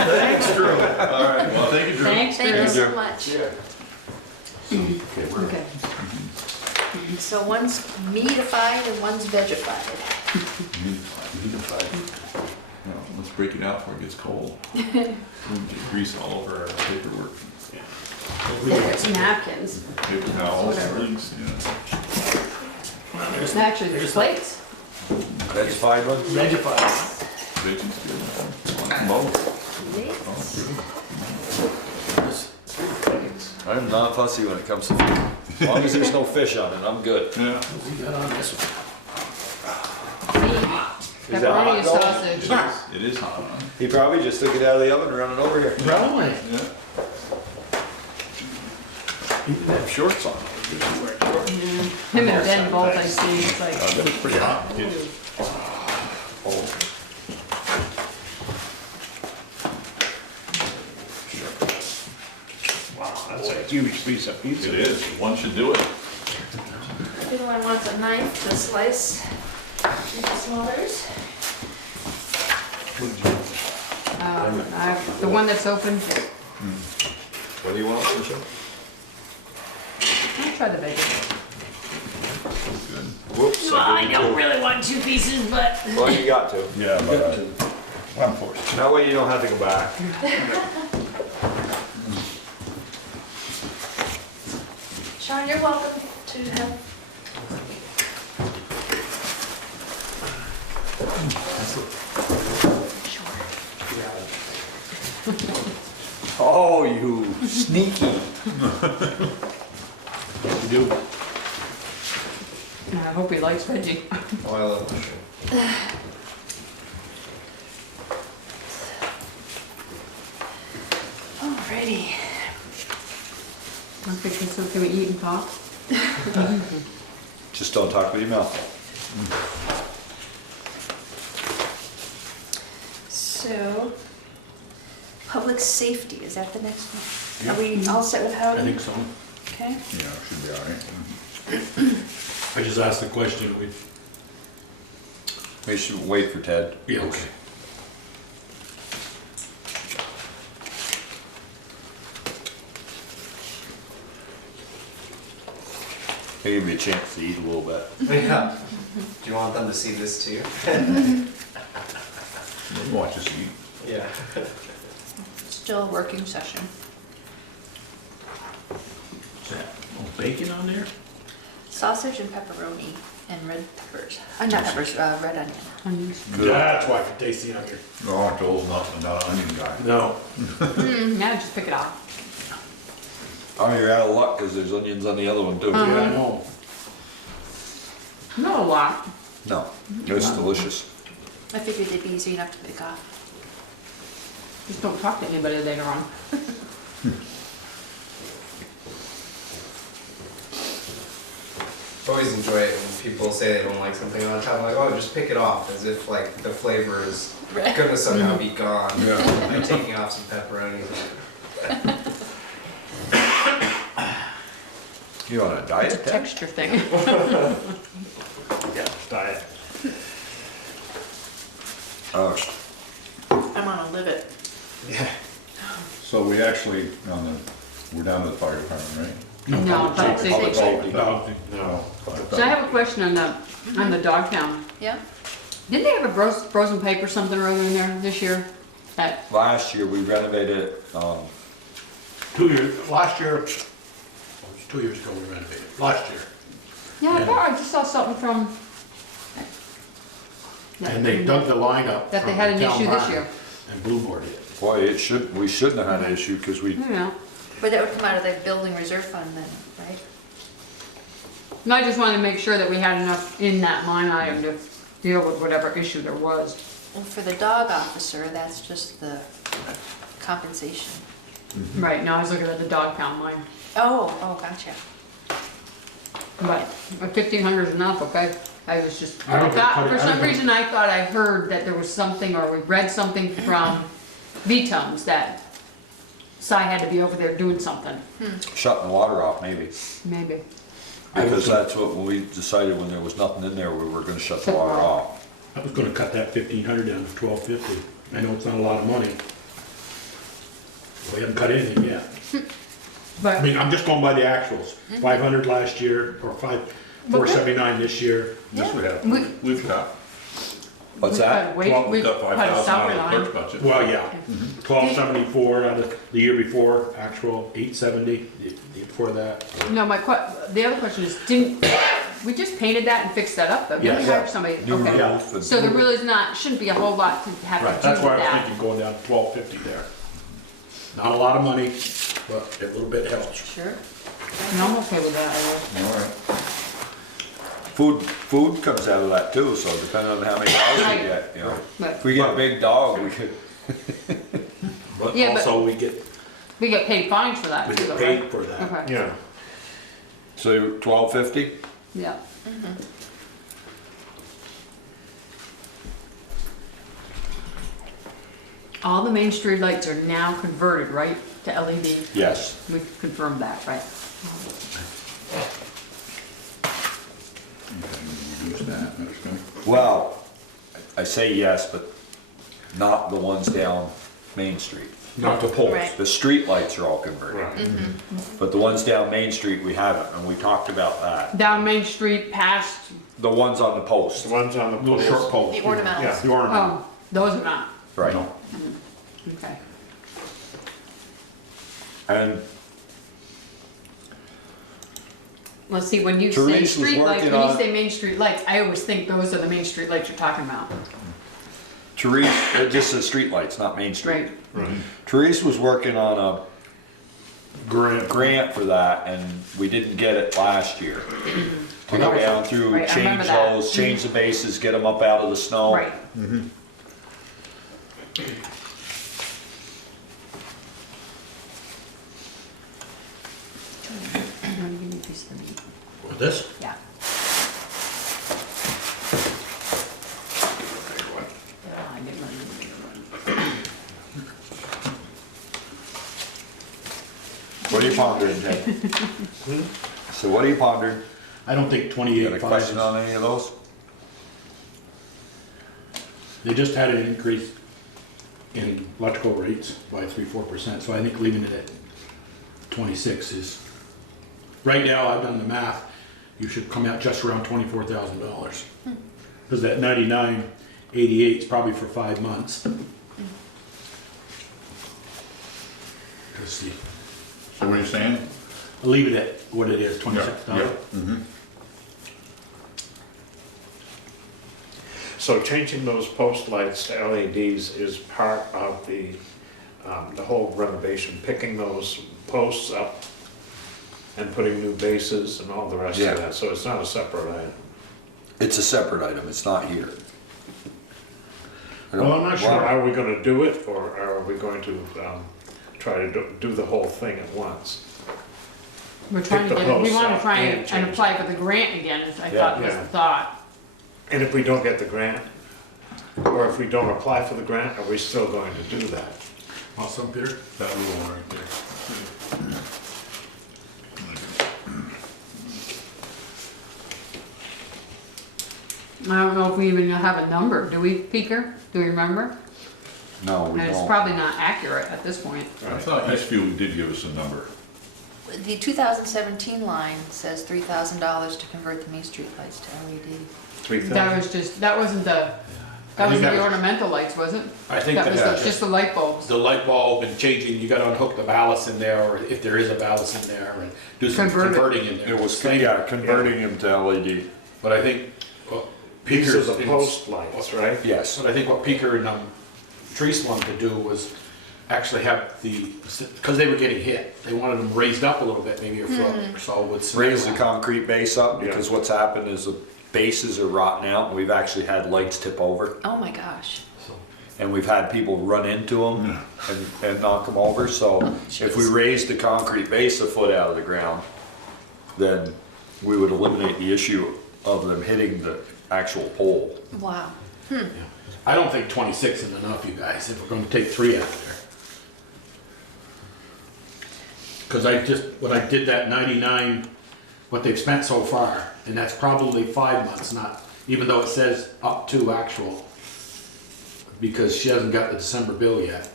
Thanks, Drew. All right, well, thank you, Drew. Thanks, Thank Drew. you so much. Yeah. Okay, we're- Okay. So one's meatified and one's vegified. Now, let's break it out before it gets cold. We'll get grease all over our paperwork, There's napkins. paper towels, Whatever. things, Actually, there's plates. Vegified one? Vegified. Vegetable good. Both. Oh, I'm not fussy when it comes to food. As long as there's no fish on it, I'm good. Yeah. We got on this one. Is that hot Pepperoni going? sausage. It is hot, huh? He probably just took it out of the oven and run it over here. Probably. Yeah. You can have shorts on. Him and Ben both, I see, it's like, That was pretty hot. Wow, that's a huge piece of pizza. It is, one should do it. If anyone wants a knife to slice into smallers. the one that's open, What do you want, Michelle? I'll try the bacon. Whoops. I don't really want 2 pieces, but. Well, you got to. Yeah, but I'm forced. That way you don't have to go back. Sean, you're welcome to have. Oh, you sneaky. We do. I hope he likes veggie. Oh, I love Michelle. Alrighty. Okay, so can we eat and talk? Just don't talk with your mouth. So, public safety, is that the next one? Are we all set with I Howden? think so. Okay. Yeah, should be all right. I just asked the question, We should wait for Ted. yeah, okay. Give me a chance to eat a little bit. Yeah. Do you want them to see this too? Watch us eat. Yeah. Still a working session. Is that bacon on there? Sausage and pepperoni and red peppers. Not peppers, red onion. Onions. That's why I can taste the onion. No, Joel's not an onion guy. No. Now just pick it off. Oh, you're out of luck, cause there's onions on the other one too. Yeah, I know. Not a lot. No, it's delicious. I figured they'd be easy enough to pick off. Just don't talk to anybody later on. I always enjoy it when people say they don't like something all the time, like, oh, just pick it off, as if like the flavor is gonna somehow be gone by taking off some pepperoni. You on a diet, It's a Ted? texture thing. Yeah, diet. Oh, I'm on a livet. Yeah. So we actually, we're down to the fire department, right? No, public safety. safety. No. No. So I have a question on the dog pound. Yeah? Didn't they have a frozen pipe or something or other in there this year? That, last year we renovated, 2 years, last year, it was 2 years ago we renovated, last year. yeah, I thought I just saw something from. And they dug the line up. That they from had an the town issue this barn year. And blue boarded it. boy, we shouldn't have had an issue, cause we, Yeah. But that would come out of the building reserve fund then, right? And I just wanted to make sure that we had enough in that line item to deal with whatever issue there was. And for the dog officer, that's just the compensation. Right, now I was looking at the dog pound line. Oh, gotcha. But 1,500 is enough, okay? I was just, I don't think thought, cut it- for I some don't think- reason I thought I heard that there was something, or we read something from VTUMS that Cy had to be over there doing something, shutting the water off maybe. maybe. Because that's what we decided when there was nothing in there, we were gonna shut the water off. I was gonna cut that 1,500 down to 1,250. I know it's not a lot of money. We haven't cut anything yet. I But, mean, I'm just going by the actuals. 500 last year, or 479 this year. Yes, we have. We- We've got, What's we that? cut wait, we we've got cut a 5,000 salary out of the line. clerk's budget. Well, yeah, 1,274 out of the year before, actual 870, the year before that. No, the other question is, we just painted that and fixed that up, but we Yes. hired somebody, New okay. roof and- So there really is not, shouldn't be a whole lot to have Right, to do that's with why I was that. thinking going down to 1,250 there. Not a lot of money, but a little bit helps. Sure. And I'm okay with that, I guess. All right. Food comes out of that too, so depending on how many dogs we Right. get, you know. But If we get a big dog, we could, But Yeah, but- also we get we get paid fines for that too, though, right? paid for that. Okay, Yeah. so 1250? yeah. All the Main Street lights are now converted, right, to LED? Yes. We confirmed that, right? Use that, that's good. Well, I say yes, but not the ones down Main Street. Not the poles. Right. The street lights are all converted, Right. but the ones down Main Street, we haven't, and we talked about that. Down Main Street past, The ones on the post, The ones on the Little poles. short poles. The ornamentals. Yeah. The ornament. oh, those are not, right? okay. And Let's see, when you say Therese was street lights, working when you on- say Main Street lights, I always think those are the Main Street lights you're talking about, Therese, it just says street lights, not Main Street. right? Right. Therese was working on a Grant. for that, and we didn't get it last year. To go down through, Right, I remember change that. those, change the bases, get them up out of the snow. Right. Wanna give me a piece of the meat? With this? Yeah. I didn't run. What are you pondering, Jay? So what are you pondering? I don't think You 28 got a question on any of those? They just had an increase in electrical rates by 3-4%, so I think leaving it at 26 is, right now, I've done the math, you should come out just around $24,000. Because that 99 88 is probably for 5 months. Let's see, So what are you saying? I'll leave it at what it is, $26. Mhm. So changing those post lights to LEDs is part of the whole renovation, picking those posts up and putting new bases and all the rest Yeah. of that, so it's not a separate item. It's a separate item, it's not here. I don't- Well, I'm not sure, are we gonna do it, or are we going to try to do the whole thing at once? We're trying to Pick the get, we posts wanna up try and and change apply for the grant again, is I thought was Yeah. the thought. And if we don't get the grant, or if we don't apply for the grant, are we still going to do that? Want some, Peter? That little one right there. I don't know if we even have a number, do we, Peter? Do we remember? No, we And it's don't. probably not accurate at this point. I thought Eastfield did give us a number. The 2017 line says $3,000 to convert the Main Street lights to LED. 3,000? That was just, that wasn't the, I that think was that the was- ornamental lights, was it? I think That was that's just the light bulbs. the light bulb and changing, you gotta unhook the ballast in there, or if there is a ballast in there, and do some Convert it. converting in there. It was, yeah, converting them to LED. But I think, These are Peter's, the post lights, right? Yes. but I think what Peter and Treese wanted to do was actually have the, because they were getting hit, they wanted them raised up a little bit, maybe a foot or so with cement Raise the around. concrete base up, because what's happened is the bases are rotting out, and we've actually had lights tip over. Oh my gosh. And we've had people run into them and knock them over, so if we jeez. raised the concrete base a foot out of the ground, then we would eliminate the issue of them hitting the actual pole. Wow. I don't think 26 is enough, you guys, if we're gonna take 3 out of there. Cause when I did that 99, what they've spent so far, and that's probably 5 months, not, even though it says up to actual, because she hasn't got the December bill yet.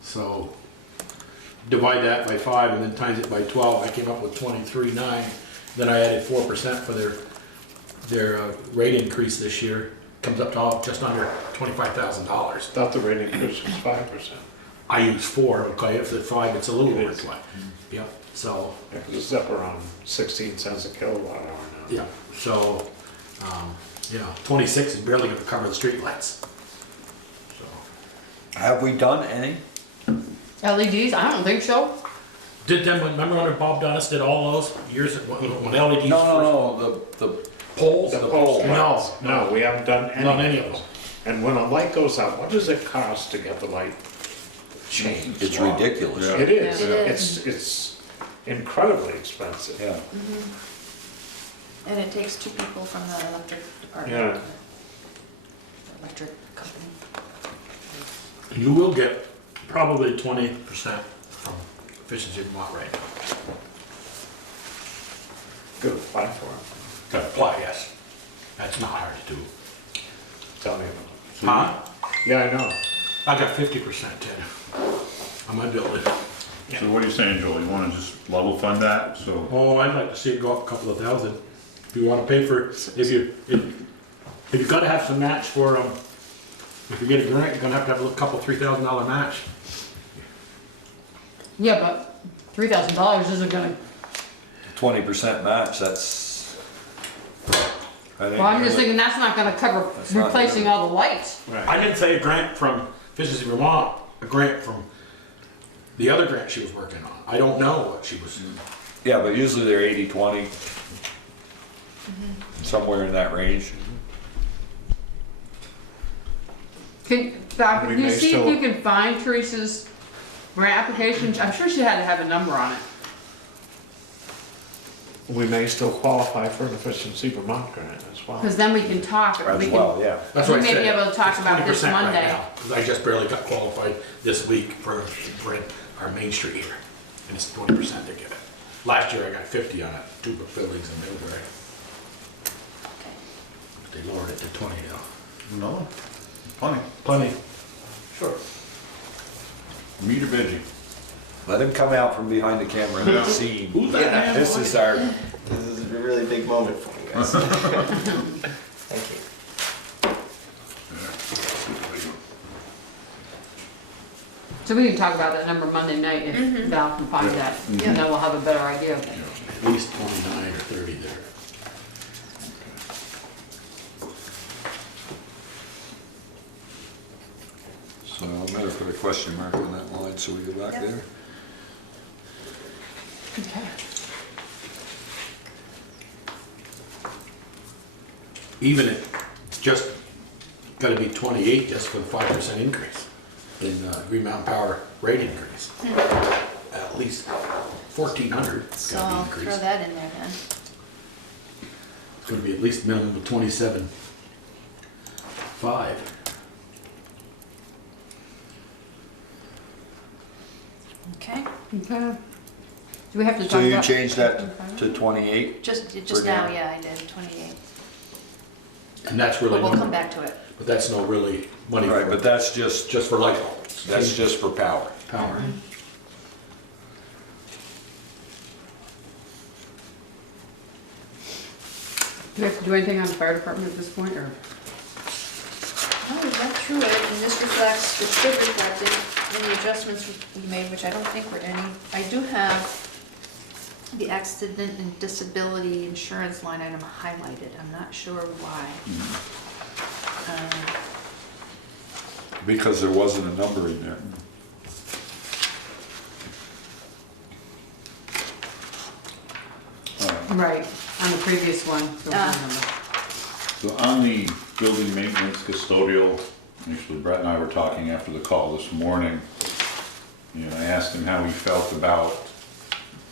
So divide that by 5 and then times it by 12, I came up with 23.9. Then I added 4% for their rate increase this year. Comes up to just under $25,000. Thought the rate increase was 5%. I use 4, okay, if it's 5, it's a little It more is. like, yeah, so, Yeah, 'cause it's up around 16 cents a kilowatt hour now. yeah, so, 26 is barely gonna cover the streetlights. So, Have we done any? LEDs, I don't think so. Did them, remember when Bob Donis did all those years, when LEDs? No, the poles, The the post pole. lights, no, we haven't done Not any any of of those. them. And when a light goes out, what does it cost to get the light changed? It's ridiculous. Yeah. It is, Yeah. It is. it's incredibly expensive. Yeah. And it takes 2 people from the electric department. Yeah. The electric company. You will get probably 20% from efficiency Vermont right now. Good, apply for it. To apply, yes. That's not hard to do. Tell me about Huh? it. Yeah, I know. I got 50%, Ted, on my building. So what are you saying, Joel? You wanna just level fund that, so? Oh, I'd like to see it go up a couple of thousand. If you wanna pay for, if you gotta have some match for, if you get a grant, you're gonna have a couple $3,000 match. Yeah, but $3,000 isn't gonna, 20% match, that's. I think well, I'm just really- thinking that's not gonna cover That's not replacing gonna- all the lights. I didn't say a grant from Efficiency Vermont, a grant from the other grant she was working on. I don't know what she was. Yeah, but usually they're 80-20. Somewhere in that range. Doc, We can you may see if still- you can find Teresa's grant application? I'm sure she had to have a number on it. We may still qualify for an efficiency Vermont grant as well. Because then we can talk. As We can- well, yeah. That's We what I may be said. able to talk It's about this 20% right Monday. now, 'cause I just barely got qualified this week for our Main Street here. And it's 20% they get it. Last year I got 50 on it, 2 buildings in Middlebury. But they lowered it to 20 now. No. Plenty. Plenty. Sure. Meter veggie. Let him come out from behind the camera and see. Who's that man? This is our, This is a really big moment for you guys. Thank you. So we can talk about that number Monday night if Val can find that, and then we'll have a better idea. At least 29 or 30 there. So I better put a question mark on that line so we go back Yep. there. Okay. Even if just gotta be 28 just for the 5% increase in Green Mountain Power rate increase. At least 1,400 So gotta be I'll throw increased. that in there then. It's gonna be at least minimum of 27.5. Okay, Okay. Do we have to talk So about? you changed that to 28? just For now, now. yeah, I did, 28. And that's But really, we'll come no- back to it. but that's no really money Right, for, but that's just just for light bulbs. that's just for power. Power. Do we have to do anything on the fire department at this point, or? No, we went through it, and this reflects, it should reflect any adjustments we made, which I don't think were any. I do have the accident and disability insurance line item highlighted, I'm not sure why. Because there wasn't a number in there. Right, on the previous one. there was no number. So on the building maintenance custodial, actually Brett and I were talking after the call this morning. You know, I asked him how he felt about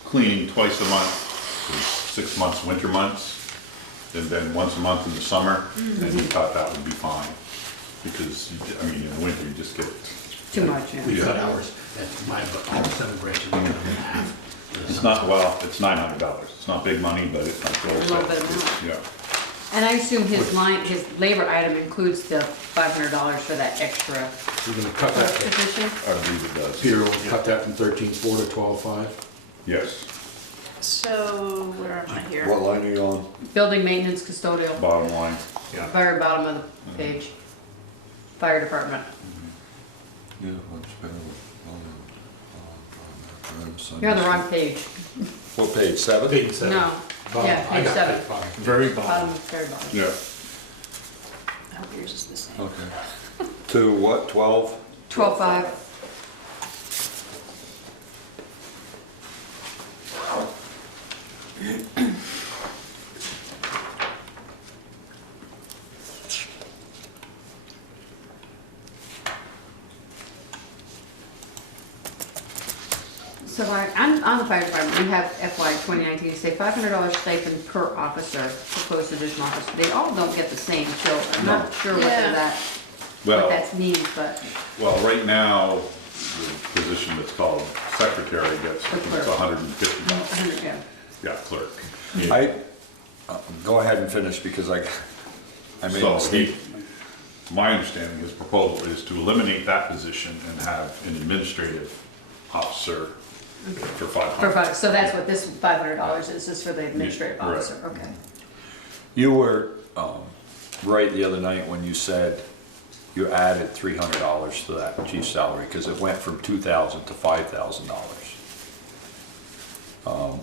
cleaning twice a month, for 6 months, winter months, and then once a month in the summer, and he thought that would be fine. Because, I mean, in the winter, you just get, Too much, yeah. We cut hours at my, all 7 branches, we cut them in half. it's not, well, it's $900. It's not big money, but it's not Joel A little bit said. of money. Yeah. And I assume his line, his labor item includes the $500 for that extra We're gonna cut that, position? I believe it does. Peter will cut that from 13.4 to 12.5. Yes, So, where am I here? What line are you on? Building maintenance custodial, bottom line. very bottom of the page. Fire department. Yeah, much better. You're on the wrong page. What page, 7? Page 7. No, Bottom. yeah, I page got 7. page bottom. Very Bottom, very bottom. Yeah. I hope yours is the same. Okay. To what, 12? 12.5. So on the fire department, we have FY 2019, say $500 stipend per officer, proposed additional officer. They all don't get the same, so I'm not sure what Yeah. what Well, that means, but well, right now, the position that's called secretary gets, I think it's Clerk. $150. yeah. Yeah, clerk. Go ahead and finish because I made a So mistake. my understanding, his proposal is to eliminate that position and have an administrative officer for For 500. five, so that's what this $500 is, just for the administrative Right. officer, okay. You were right the other night when you said you added $300 to that chief's salary because it went from $2,000 to $5,000.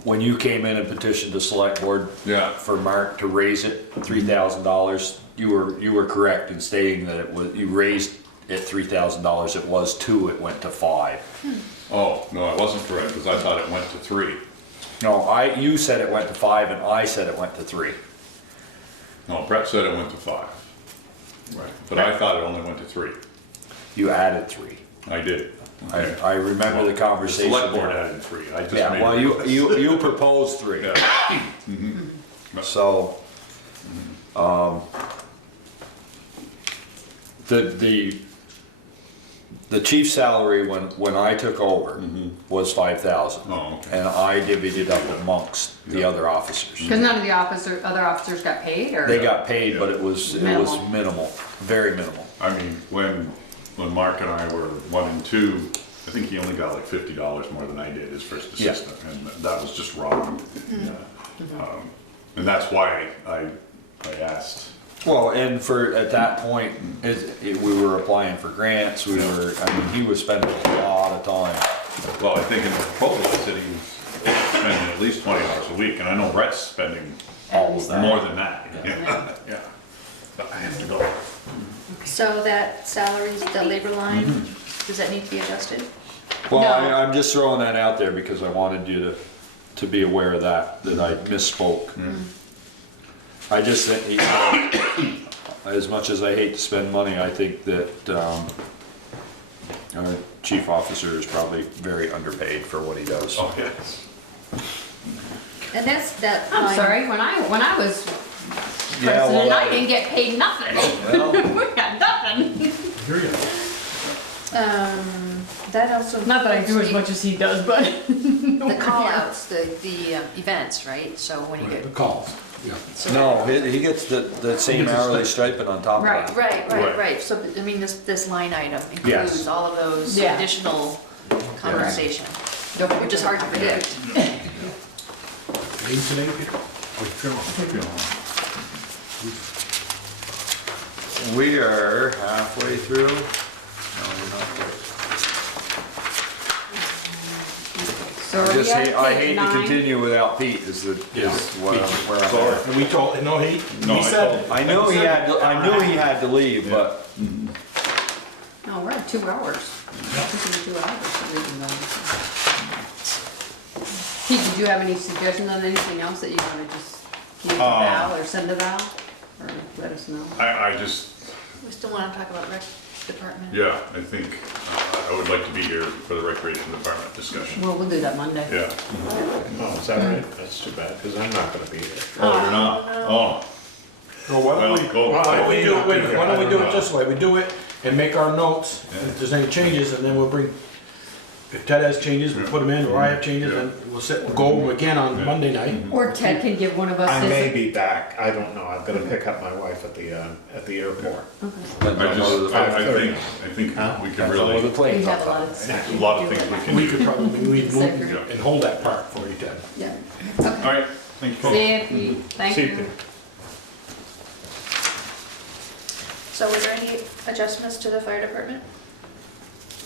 When you came in and petitioned the select board Yeah. for Mark to raise it $3,000, you were correct in stating that it was, you raised it $3,000. It was 2, it went to 5. Oh, no, I wasn't correct, because I thought it went to 3. No, you said it went to 5 and I said it went to 3. No, Brett said it went to 5. Right. But I thought it only went to 3. You added 3. I did. Okay. I remember the conversation. The select board there. added 3. I just Yeah, made. well, you proposed 3. Yeah. So, the chief's salary when I took over was 5,000. Oh, okay. And I divvied it up amongst the other officers. Because none of the other officers got paid, or? They got paid, but it was Minimal. minimal, very minimal. I mean, when Mark and I were 1 and 2, I think he only got like $50 more than I did as first Yeah. assistant, and that was just wrong. And that's why I asked. Well, and at that point, we were applying for grants, he was spending a lot the time. Well, I think in the proposal, it said he was spending at least 20 hours a week, and I know Brett's spending All of that. more than that. Yeah. But I have to go. So that salaries, the labor line, does that need to be adjusted? Well, No. I'm just throwing that out there because I wanted you to be aware of that I misspoke. I just think, you know, as much as I hate to spend money, I think that our chief officer is probably very underpaid for what he does. Oh, yes. And that I'm line- sorry, when I was Yeah, president, well, I didn't get paid nothing. well, We got nothing. Here you go. That also. Not that I do as much as he does, but. The call outs, the events, right? So when you Right, the get. calls, yeah. so no, he gets the same hourly stipend on top of Right. that. Right, Right. right, right. So, I mean, this line item Yes. includes all of those Yeah. additional compensation, Don't which is hard to predict. Late today, Peter? We are halfway through. No, we're not quite. So I are just we hate, on I page hate to 9? continue without Pete is Yeah. where I'm Sorry. at. And we told, no, he No, I said. told- I knew he had to leave, but No, we're at 2 hours. This is 2 hours. Pete, did you have any suggestions on anything else that you wanna just give to Val or send to Val? Or let us know? I just, We still want to talk about rec department. yeah, I think I would like to be here for the recreation department discussion. Well, we'll do that Monday. Yeah. Oh, is that right? That's too bad, because I'm not gonna be here. Oh, you're not? Oh, No, why don't Well, we, go- why don't we do I it, may wait, not be why don't we here, do I it don't this way? We do it and make our notes, and if there's any changes, and then we'll bring, if Ted has changes, we'll put them in, or I have changes, and we'll go over 'em again on Monday night. Or Ted can give one of us I his. may be back, I don't know, I've gotta pick up my wife at the airport. I think we can really, We have a lot of. a lot of things we can We do. could probably, we move Second. and hold that part for you, Ted. Yeah. All right, thank you. folks. See you, Pete. Thank See you, you. Pete. So were there any adjustments to the fire department?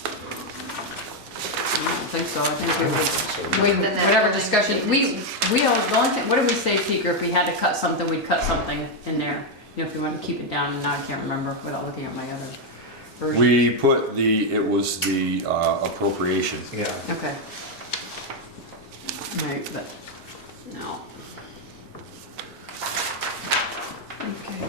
I don't think so, I think it was, Then that whatever building discussion, maintenance. we don't, the only thing, what did we say, Pete, if we had to cut something, we'd cut something in there. You know, if we want to keep it down, and now I can't remember without looking at my other version. we put it was the appropriation. Yeah. Okay. Right, but, no. Okay.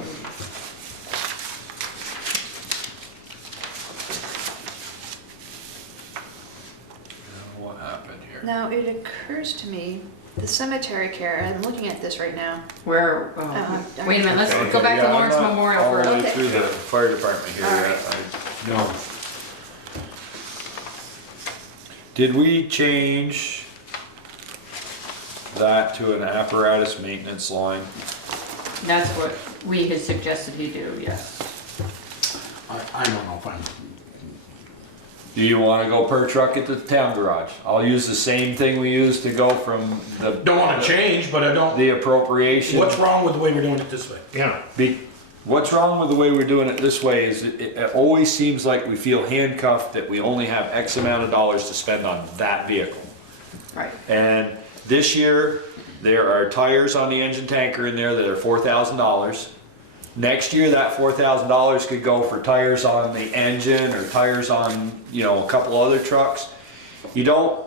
What happened here? Now, it occurs to me, the cemetery care, I'm looking at this right now. Where, wait a minute, let's go back to Yeah, I'm Lawrence not Memorial all the way first. through the fire department here All yet. right. No. Did we change that to an apparatus maintenance line? That's what we had suggested you do, yes. I don't know if I'm, Do you wanna go per truck at the town garage? I'll use the same thing we used to go from the. don't wanna change, but I don't, The appropriation. what's wrong with the way we're doing it this way? Yeah, What's wrong with the way we're doing it this way is it always seems like we feel handcuffed that we only have X amount of dollars to spend on that vehicle. Right. And this year, there are tires on the engine tanker in there that are $4,000. Next year, that $4,000 could go for tires on the engine or tires on, a couple other trucks. You don't,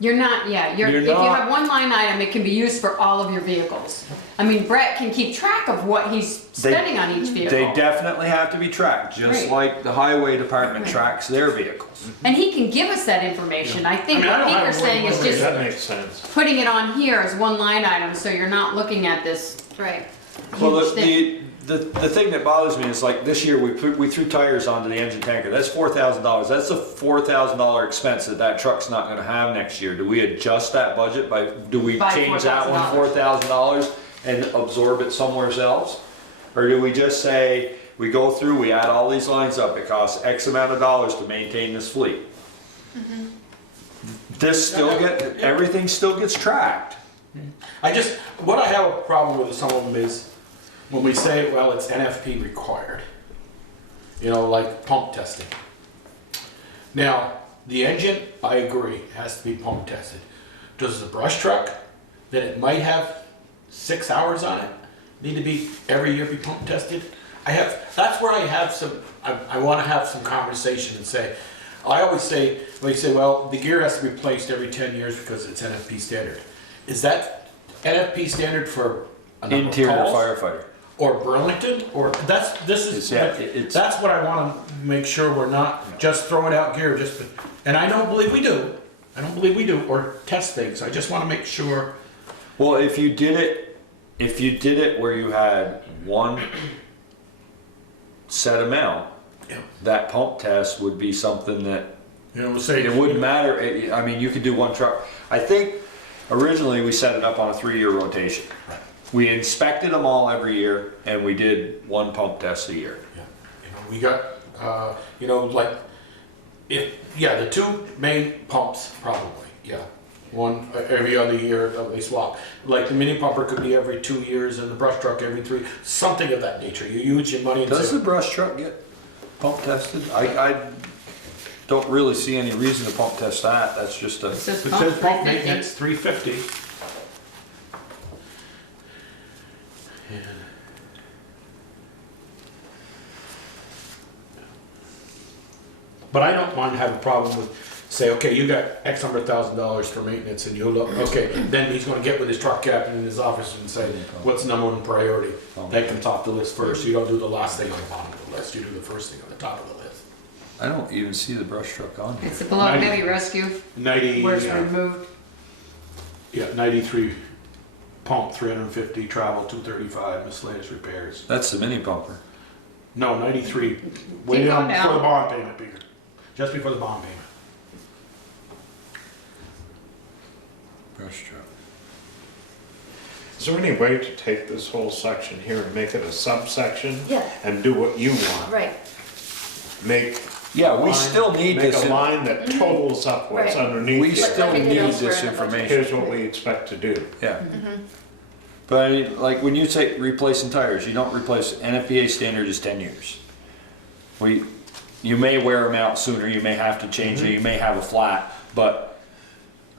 You're not, yeah, You're if you not- have one line item, it can be used for all of your vehicles. I mean, Brett can keep track of what he's spending on each vehicle. they definitely have to be tracked, just Right. like the highway department Right. tracks their vehicles. And he can give us that information. I think I mean, I what don't have Peter's one saying is way just that makes sense. putting it on here as one line item, so you're not looking at this Right. Well, huge thing. the thing that bothers me is like this year we threw tires onto the engine tanker. That's $4,000. That's a $4,000 expense that truck's not going to have next year. Do we adjust that budget do we By change that one $4,000? $4,000 and absorb it somewhere else? Or do we just say, we go through, we add all these lines up, it costs X amount of dollars to maintain this fleet? Everything still gets tracked. What I have a problem with some of them is when we say, well, it's NFP required. Like pump testing. Now, the engine, I agree, has to be pump tested. Does the brush truck, that it might have 6 hours on it, need to be, every year be pump tested? That's where I have some, I wanna have some conversation and say, I always say, well, you say, well, the gear has to be replaced every 10 years because it's NFP standard. Is that NFP standard for a number of Interior calls? firefighter. Or Burlington, or that's what I wanna make sure we're not just throwing out gear and I don't believe we do, or test things, I just wanna make sure. Well, if you did it where you had one set amount, Yeah. that pump test would be something that You know, say. it wouldn't matter. I mean, you could do one truck. I think originally we set it up on a 3-year rotation. Right. We inspected them all every year and we did one pump test a year. Yeah, we got, like, the 2 main pumps, probably, yeah. One, every other year they swap. Like the mini pumper could be every 2 years and the brush truck every 3, something of that nature. You use your money and Does say. the brush truck get pump tested? I don't really see any reason to pump test that. That's just a, It says It pump says pump 350. maintenance, 350. But I don't mind having a problem with, say, okay, you got X number of $1,000 for maintenance and you look, okay, then he's gonna get with his truck captain in his office and say, what's number 1 priority? That comes off the list first. You don't do the last thing on the bottom of the list, you do the first thing on the top of the list. I don't even see the brush truck on here. It's the below heavy rescue, 90, where it's removed. 93 pump, 350 travel, 235 miscellaneous repairs. That's the mini pumper. No, 93, way Keep down going before down. the bond payment, Peter. Just before the bond payment. Brush truck. Is there any way to take this whole section here and make it a subsection? Yeah. And do what you want? Right, Make. Yeah, we line- still need this. Make a line that totals up what's Right. underneath. We it. still everything need else we're this in the budget. information. Here's what we expect to do. Yeah. But I mean, like when you say replacing tires, you don't replace, NFPA standard is 10 years. You may wear them out sooner, you may have to change it, you may have a flat, but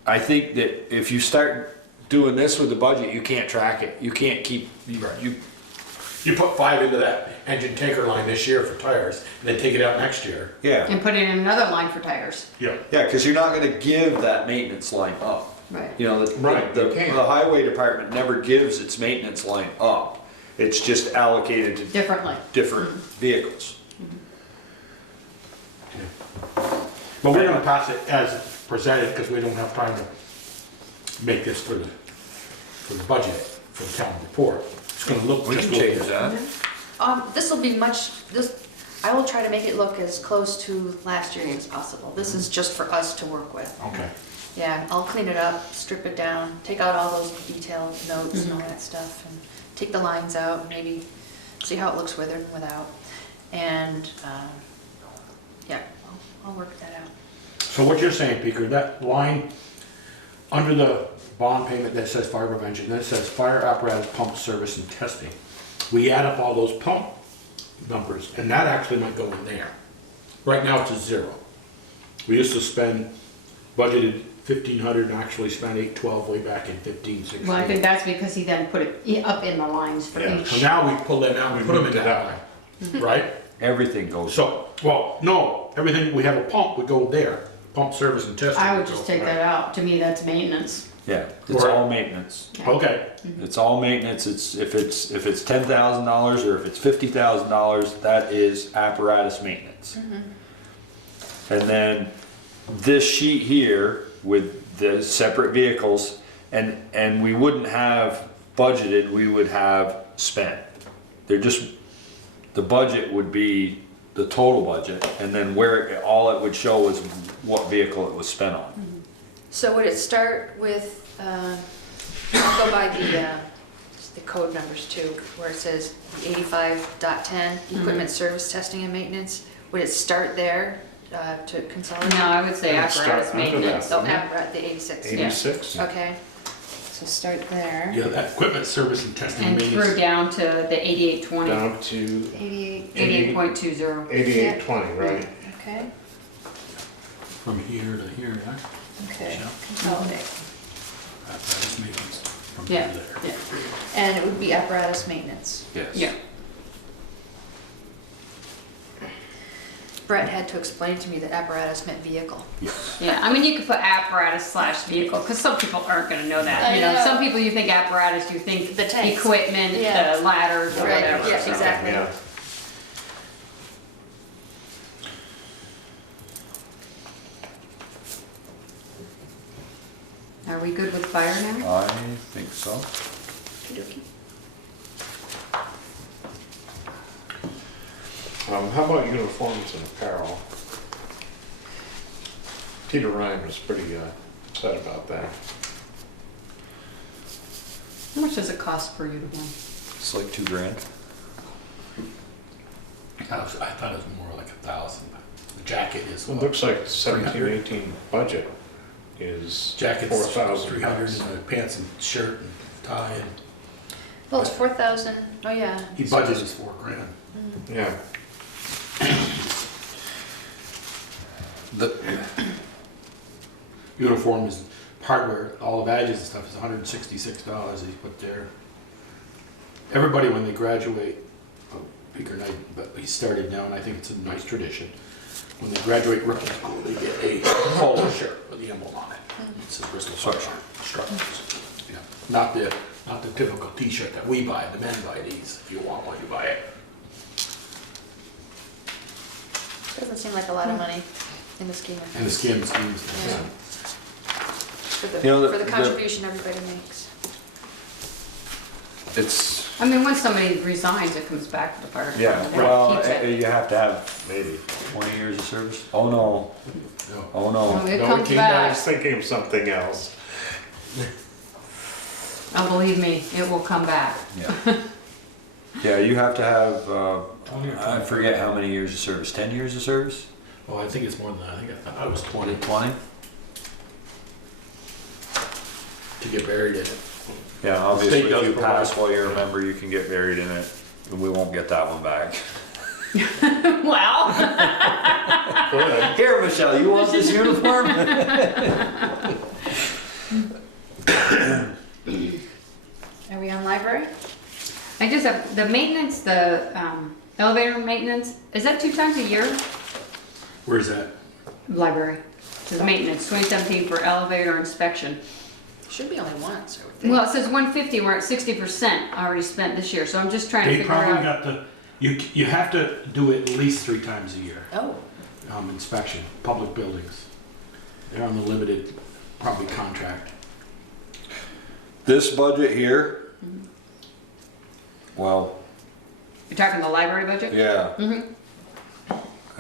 I think that if you start doing this with the budget, you can't track it. You can't keep, You put 5 into that engine tanker line this year for tires, and then take it out next year. yeah. And put it in another line for tires. Yeah. Yeah, because you're not gonna give that maintenance line up. Right. You know, Right, the you can't. highway department never gives its maintenance line up. It's just allocated to Differently. different vehicles. But we're gonna pass it as presented, because we don't have time to make this for the budget, for the town report. It's gonna look. We can change that. this will be I will try to make it look as close to last year as possible. This is just for us to work with. Okay. Yeah, I'll clean it up, strip it down, take out all those detailed notes and all that stuff, and take the lines out, and maybe see how it looks with and without. And, yeah, I'll work that out. So what you're saying, Peter, that line under the bond payment that says fire prevention, that says fire apparatus pump service and testing. We add up all those pump numbers, and that actually might go in there. Right now it's a 0. We used to spend, budgeted 1,500 and actually spent 812 way back in 15, 16. Well, I think that's because he then put it up in the lines for Yeah, each. so now we pull that out, we put them in moved it that up. line, right? Everything goes. So, well, no, everything, we have a pump, we go there, pump service and testing. I would we just go- take that out. To me, that's maintenance. Yeah, it's Right. all maintenance. Okay, It's all maintenance. If it's $10,000 or if it's $50,000, that is apparatus maintenance. And then this sheet here with the separate vehicles, and we wouldn't have budgeted, we would have spent. They're just, the budget would be the total budget, and then all it would show is what vehicle it was spent on. So would it start with, I'll go by the code numbers too, where it says 85.10, equipment service testing and maintenance? Would it start there to consolidate? No, I would say And start apparatus under that. maintenance. Oh, at the 86. 86? Okay, so start there. yeah, that equipment service and testing And maintenance. through down to the 8820, Down to 88, 88.20. 8820, right? okay. from here to here, yeah. Okay, Yeah. consolidate. Apparatus maintenance from Yeah, here to yeah. there. And it would be apparatus maintenance. Yes. Yeah. Brett had to explain to me that apparatus meant vehicle. Yeah, I mean, you could put apparatus/vehicle, because some people aren't gonna know that, I you know, know. some people, you think apparatus, you think The tanks. equipment, Yeah. the ladders, or Right, whatever. yeah, so. exactly. Yeah. Are we good with fire now? I think so. Okey-dokey. How about uniforms and apparel? Peter Ryan was pretty upset about that. How much does it cost per uniform? It's like $2,000. I thought it was more like 1,000. The jacket is It what? looks like 17, 300. 18 budget is Jacket's 4,000 300 bucks. and the pants and shirt and tie and Well, it's 4,000, oh yeah. he budget is $4,000. Yeah, The uniform is hardware, all the badges and stuff is $166 he put there. Everybody when they graduate, bigger night, but he started now and I think it's a nice tradition. When they graduate rookie school, they get a polo shirt with the emblem on it. It's a Bristol sweatshirt, structures. Yeah, not the typical T-shirt that we buy. The men buy these. If you want one, you buy it. Doesn't seem like a lot of money in the scheme of things. And the skin schemes. Yeah. For the, You know, for the contribution everybody makes. It's, I mean, when somebody resigns, it comes back to the fire yeah, department. well, Keeps it. you have to have maybe 20 years of service. Oh, no. No. Oh, Oh, no. it No, comes I back. was thinking of something else. Oh, believe me, it will come back. Yeah. Yeah, you have to have, 20 or I forget how many years of service, 10 years of service? Oh, I think it's more than that. I think I thought I was 20 20? to get buried in it. Yeah, obviously State does if you provide- pass while you're a member, you can get buried in it. And we won't get that one back. Well, Good. Here, Michelle, you want this uniform? Are we on library? I just have, the maintenance, the elevator maintenance, is that 2 times a year? Where's that? Library. Says maintenance, 2017 for elevator inspection. Should be only once, I would think. Well, it says 150, we're at 60% already spent this year, so I'm just trying to They figure probably out. got you have to do it at least 3 times a year. Oh, Inspection, public buildings. They're on the limited, probably contract. This budget here, well, You're talking the library budget? yeah. Mm-hmm.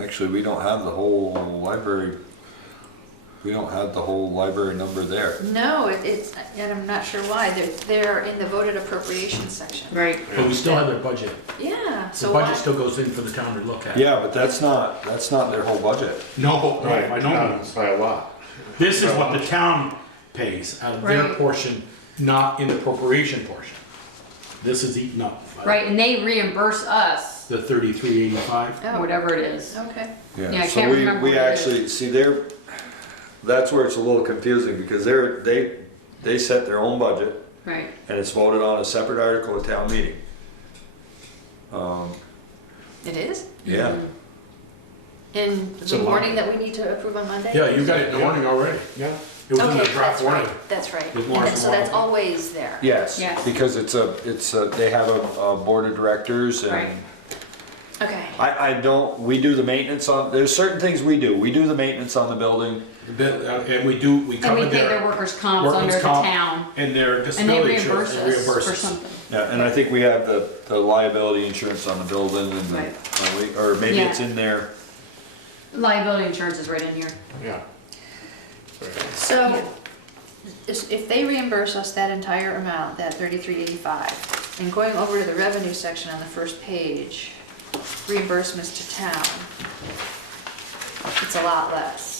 Actually, we don't have the whole library, we don't have the whole library number there. no, it's, and I'm not sure why. They're in the voted appropriations section. Right. But we still have their budget. Yeah, The so why? budget still goes in for the town to look at. Yeah, but that's not their whole budget. No, Right, by no means. by a lot. This is what the town pays out of their Right. portion, not in the appropriation portion. This is eaten up. by Right, and they reimburse us, The 3385. Oh, whatever it is. okay. Yeah, I So can't remember we what it is. actually, see, that's where it's a little confusing because they set their own budget Right. and it's voted on a separate article at town meeting. It is? Yeah, In It's a the lot. warning that we need to approve on Monday? Yeah, you got it in the warning already. Yeah. It was in Okay, the draft that's warning. right, that's right. There's more And so that's tomorrow. always there. yes, Yes. because they have a board of directors Right. and Okay. we do the maintenance on, there's certain things we do. We do the maintenance on the building. And we And we cover pay their their workers' comps workers' under the comp town, and their and they disability reimburse insurance. us They reimburse for us. something. Yeah, and I think we have the liability insurance on the building and Right. or maybe Yeah. it's in there. Liability insurance is right in here. Yeah. So, if they reimburse us that entire amount, that 3385, and going over to the revenue section on the first page, reimbursements to town, it's a lot less.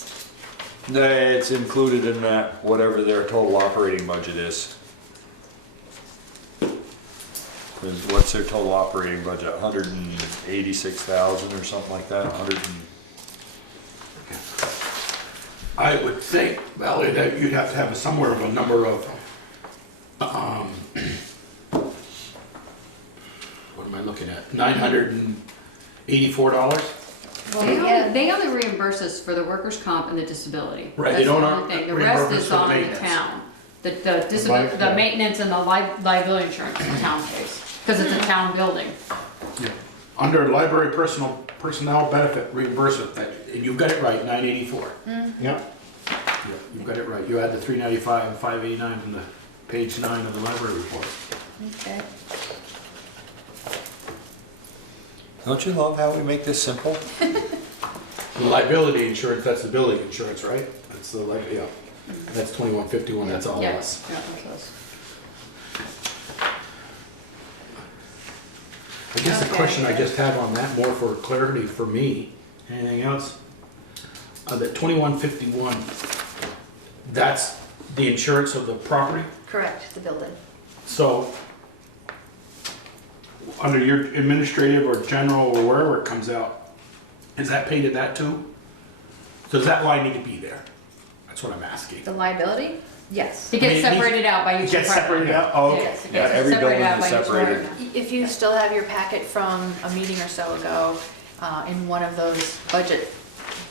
No, it's included in that, whatever their total operating budget is. 'Cause what's their total operating budget, 186,000 or something like that, I would think, Valerie, that you'd have to have somewhere of a number of, what am I looking at? $984? Well, they only reimburse us for the workers' comp and the disability. Right, That's they don't the only thing. The reimburse rest us is for the on the maintenance. town. The maintenance and the liability insurance is the town pays, because it's a town building. Yeah. Under library personnel benefit reimbursement, and you've got it right, $984. Yep. Yeah, you've got it right. You add the $395 and $589 from the page 9 of the library report. Okay. Don't you love how we make this simple? The liability insurance, that's the building insurance, right? That's the, yeah. That's 2151, that's all of us. Yeah, that's us. I guess the Okay. question I just have on that, more for clarity for me, anything else? The 2151, that's the insurance of the property? Correct, the building. So, under your administrative or general or wherever it comes out, is that paid in that too? Does that line need to be there? That's what I'm asking. The liability? Yes. It I mean, gets it needs- separated out by each It gets department. separated out? Oh, okay. Yes, it Yeah, gets every separated building out is by each separated. department. If you still have your packet from a meeting or so ago, in one of those budget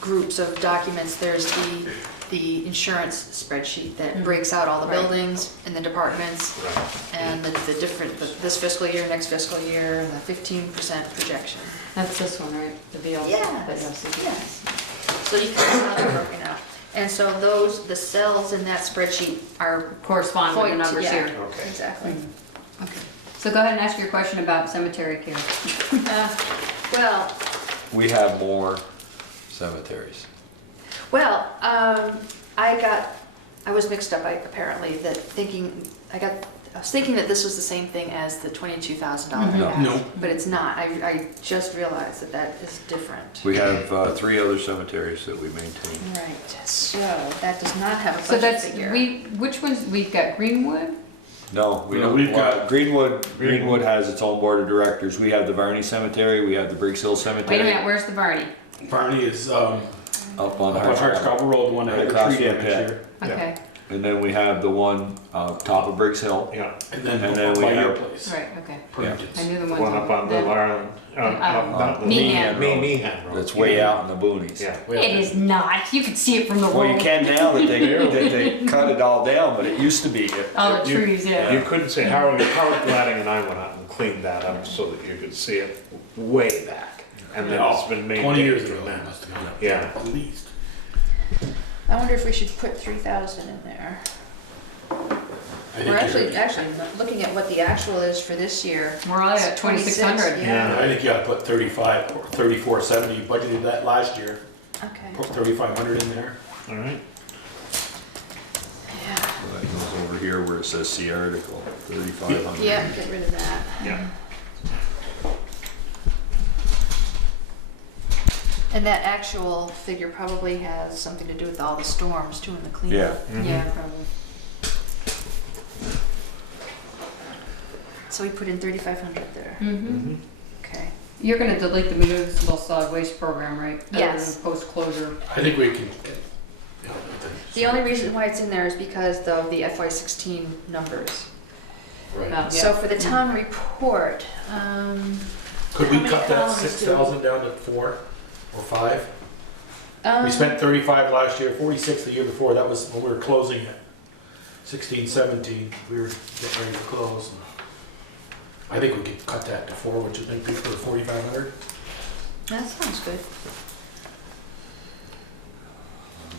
groups of documents, there's the insurance spreadsheet that breaks out all the Right. buildings and the departments and the different, this fiscal year, next fiscal year, and the 15% projection. That's this one, right? The VL. Yes, yes. So you can see how they're broken out. And so the cells in that spreadsheet are Correspond with the point, numbers yeah, here. Okay. exactly. Okay. So go ahead and ask your question about cemetery care. Well, We have more cemeteries. Well, I was mixed up, apparently, I was thinking that this was the same thing as the $22,000 Mhm. back. No. But it's not, I just realized that that is different. We have 3 other cemeteries that we maintain. Right, so that does not have a So budget that's, figure. which ones, we've got Greenwood? No, we No, don't. we've got- Greenwood has its own board of directors. We have the Varney Cemetery, we have the Briggs Hill Cemetery. Wait a minute, where's the Barney? Barney is, Up on up on Hartscrabble Road, the one that had Across the tree from the damage pit. here. Okay, And then we have the one top of Briggs Hill. Yeah, And then And then we by your have- place. right, okay. Perkins. I knew the the ones one up on Little Island, not the Meehan. Meehan Road. That's way out in the boonies. Yeah. It is not, you can see it from the road. Well, you can now that they cut it all down, but it used to be. All the trees, yeah. You couldn't see, Howard Glading and I went out and cleaned that up so that you could see it way back. And then it's been maintained. 20 years ago, from that that. must have gone up. Yeah. At least. I wonder if we should put 3,000 in there. I think We're you're- actually looking at what the actual is for this year. We're only at It's 2,600. Yeah, I think you ought to put 35 or 3470, you budgeted that last year, okay. put 3,500 in there. All right. Yeah, That goes over here where it says see article, 3,500. yeah, get rid of that. Yeah. And that actual figure probably has something to do with all the storms too and the cleanup. Yeah. Yeah, probably. So we put in 3,500 there. Mm-hmm. Okay. You're gonna delete the municipal solid waste program, right? Yes. Post-closure. I think we can. The only reason why it's in there is because of the FY16 numbers. Right. So for the town report, Could we how many cut that columns do- 6,000 down to 4 or 5? um, We spent 35 last year, 46 the year before, that was when we were closing it. 16, 17, we were getting ready to close. I think we could cut that to 4, which would make people for 4,500. that sounds good.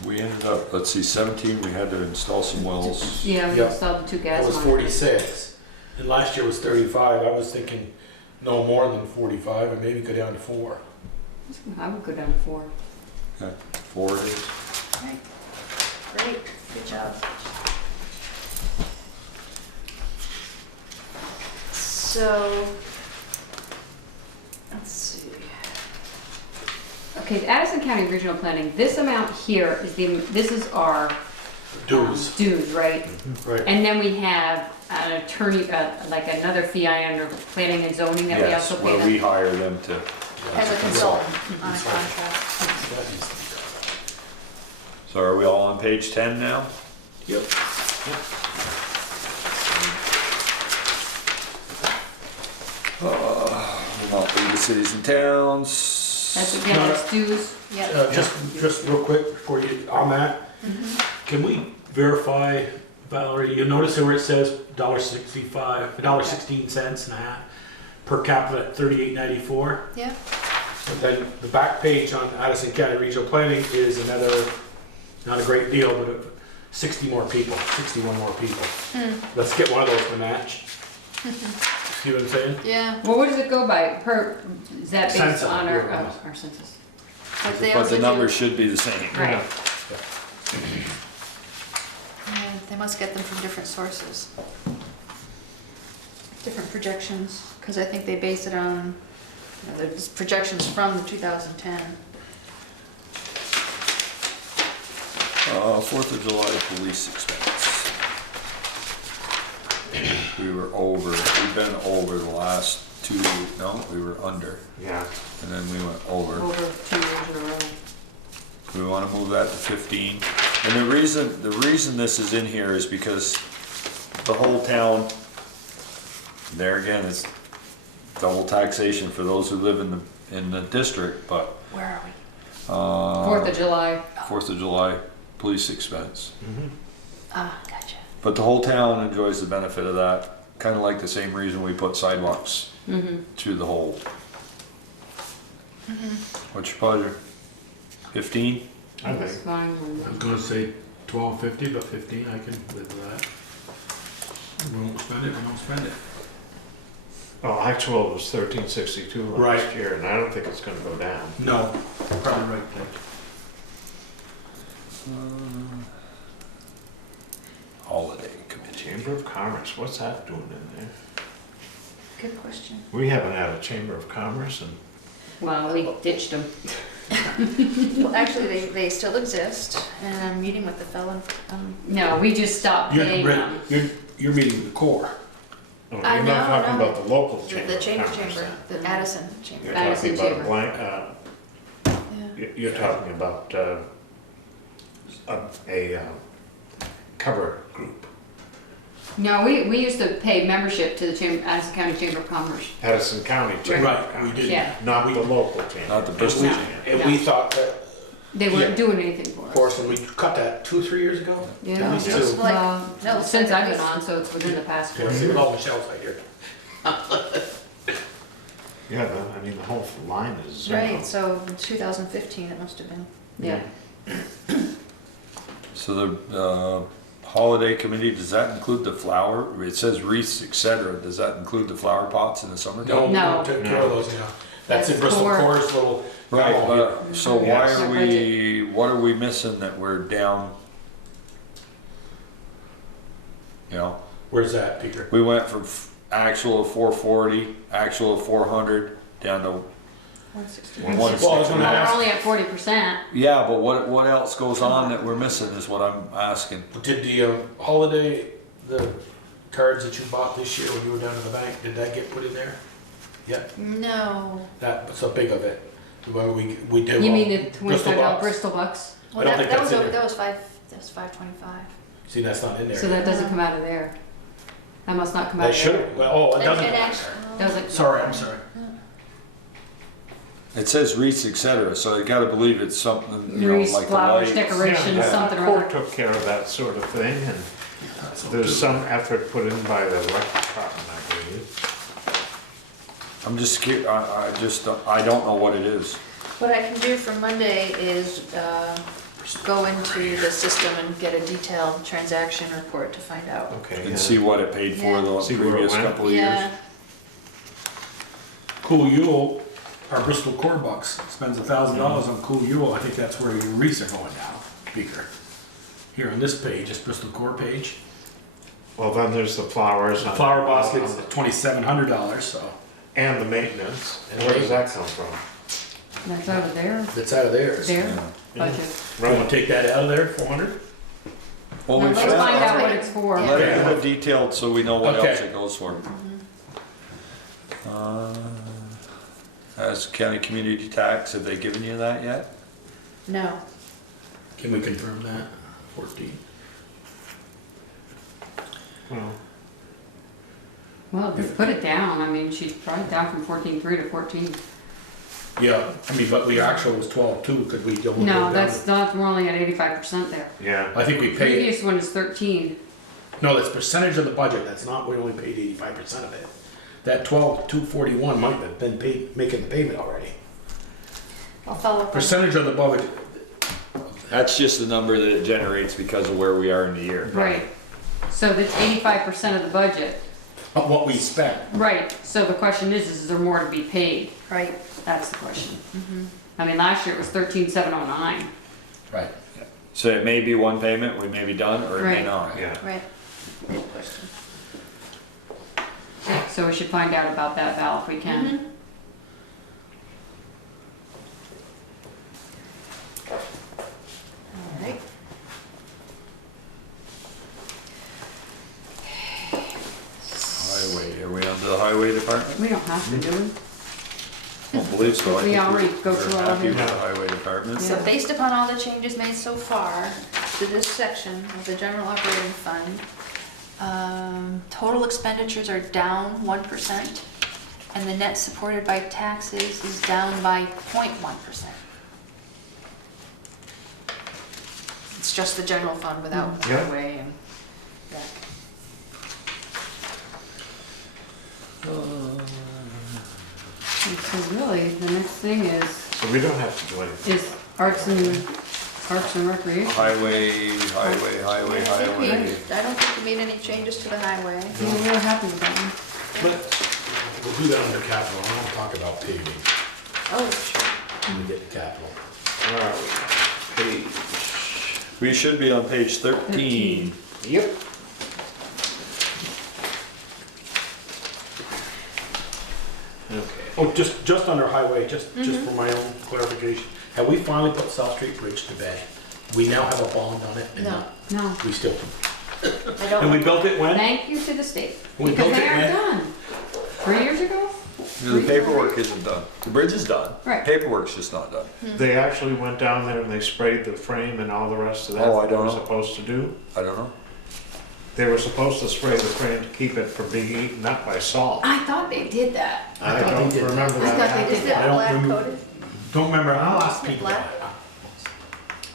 We ended up, let's see, 17, we had to install some wells. Yeah, we Yep. installed the 2 gas That was monitors. 46, and last year was 35, I was thinking no more than 45, and maybe go down to 4. I would go down to 4. Okay, 4 it is. Great, good job. So, let's see. Okay, the Addison County Regional Planning, this amount here is this is our Dues, dues, right? right. And then we have an attorney, like another fee under planning and zoning that we Yes, also pay where we them. hire them to, As a consultant on a contract. That needs to be done. so So are we all on page 10 now? Yep. Not leave the cities and towns. That's again, that's dues. Yeah. Just real quick before you, on that, can we verify, Valerie, you notice where it says $1.65, $1.16 and a half per capita at $38.94? Yeah. But then the back page on Addison County Regional Planning is another, not a great deal, but 60 more people, 61 more people. Let's get one of those to match. See what I'm saying? Yeah. Well, what does it go by per, is that based Census, on yeah. our census? But they But also the numbers should be the same. Right. Yeah, they must get them from different sources. Different projections, because I think they base it on, you know, there's projections from the 2010. 4th of July police expense. We were over, we've been over the last 2, no, we were under, Yeah. and then we went over. Over 2 years in a row. We wanna move that to 15. And the reason this is in here is because the whole town, there again, it's double taxation for those who live in the district, but, Where are we? 4th of July. 4th of July police expense. Ah, gotcha. But the whole town enjoys the benefit of that, kinda like the same reason we put sidewalks through the whole. What's your pleasure? 15? I That's think. fine. I was gonna say 12.50, but 15, I can live with that. We won't spend it, we don't spend it. Well, actual was 1362 Right. last year, and I don't think it's gonna go down. No, probably right, Dick. Holiday committee. Chamber of Commerce, what's that doing in there? Good question. We haven't had a Chamber of Commerce and Well, we ditched them. Well, actually, they still exist, and I'm meeting with the fellow. No, we just stopped You're, paying them. you're meeting the core. oh, I you're not know, talking no. about the local The Chamber of chamber, Commerce. then. the Addison Chamber. You're Addison talking about Chamber. blank, Yeah. you're talking about a cover group. No, we used to pay membership to the Addison County Chamber of Commerce. Addison County Chamber of Right, we Commerce. did. Yeah. Not the local chamber. Not the Bristol No. Chamber. And we thought that, They weren't Yeah. doing anything for of us. course, and we cut that 2-3 years ago. Yeah. At least Yeah. two. Like, Well, no, it's since like I've at been least- on, so it's within the past 4 See, years. with all Michelle's right here. Yeah, I mean, the whole line is zero. Right, so in 2015, it must have been. Yeah. So the holiday committee, does that include the flower? It says wreaths, etc. Does that include the flower pots in the summertime? No. Took care of those, yeah. That's in That's Bristol core. Core's little. Right, memo. but, so why Yes. are what are we missing that we're down? You know, Where's that, Peter? we went from actual of 440, actual of 400, down to 160. Well, I was gonna Well, we're ask, only at 40%. yeah, but what else goes on that we're missing is what I'm asking. did the holiday, the cards that you bought this year when you were down in the bank, did that get put in there? Yeah, No. that's a big of it. When we did. You mean the Bristol $25 bucks. Bristol bucks? I don't think that's in there. That was 525. See, that's not in there. So that doesn't come out of there. That must not come out They of should there. have, well, oh, it doesn't. And actually, Doesn't. Sorry, I'm sorry. It says wreaths, etc. So I gotta believe it's something, you know, Wreaths, like the flowers, lights. decorations, Yeah, something or Court other. took care of that sort of thing, and there's some effort put in by the rec department, I believe. I'm just scared. I don't know what it is. what I can do for Monday is go into the system and get a detailed transaction report to find out. Okay. And yeah. see what it paid for Yeah. the See where it previous went. couple of years. Yeah, Cool Yule, our Bristol Core Bucks spends $1,000 on Cool Yule. I think that's where your wreaths are going now, Beaker. Here on this page, this Bristol Core page. Well, then there's the flowers. The on- flower basket's $2,700, so And the maintenance. And where does that come from? That's out of there, that's out of theirs. their Yeah. budget. You wanna take that out of there, 400? Well, Now, we let's find out what Yeah. it's for. Let it get detailed so we know what Okay. else it goes for. As county community tax, have they given you that yet? no. Can we confirm that? 14. Well, Well, if we put it down, I mean, she's probably down from 14.3 to 14. Yeah, I mean, but we actual was 12.2, could we double? No, that's not, we're only at 85% there. yeah, I think we paid, Previous one is 13. no, that's percentage of the budget, that's not, we only paid 85% of it. That 12,241 might have been paid, making the payment already. I'll follow up on Percentage of the budget, That's just the number that it generates because of where we are in the year. Right. So that's 85% of the budget. of what we spent. Right. So the question is there more to be paid? Right. That's the question. I mean, last year it was 13,709. Right. So it may be one payment, we may be done, or it may Right. not. yeah. Right. Good question. So we should find out about that, Val, if we can. All right. Highway, are we on to the highway department? We don't have to, do we? I don't believe so. I We think already go we're through all happy of with it. the highway department. So based upon all the changes made so far to this section of the general operating fund, total expenditures are down 1%, and the net supported by taxes is down by 0.1%. It's just the general fund without Yeah. highway and rec. So really, the next thing is So we don't have to do anything. arts and recreation. Highway. I don't think we made any changes to the highway. Yeah, we were happy with that one. We'll do that under capital, I won't talk about paving Oh, sure. when we get to capital. Where are we? Page. We should be on page 13. Yep. Okay. Oh, just under highway, just for my own clarification, have we finally put South Street Bridge to bed? We now have a bond on it? and No. No. We still, I and we don't, built it when? Thank you to the state. We Because built they it aren't when? done. 3 years ago? The paperwork isn't done. The bridge is done. Right. Paperwork's just not done. They actually went down there and they sprayed the frame and all the rest of that. Oh, I don't They know. were supposed to do. I don't know. They were supposed to spray the frame to keep it from being eaten up by salt. I thought they did that. I thought don't they did. remember I that. thought they happening. is did it I that. don't black remember- coated? Don't remember, I'll ask Isn't it people. black?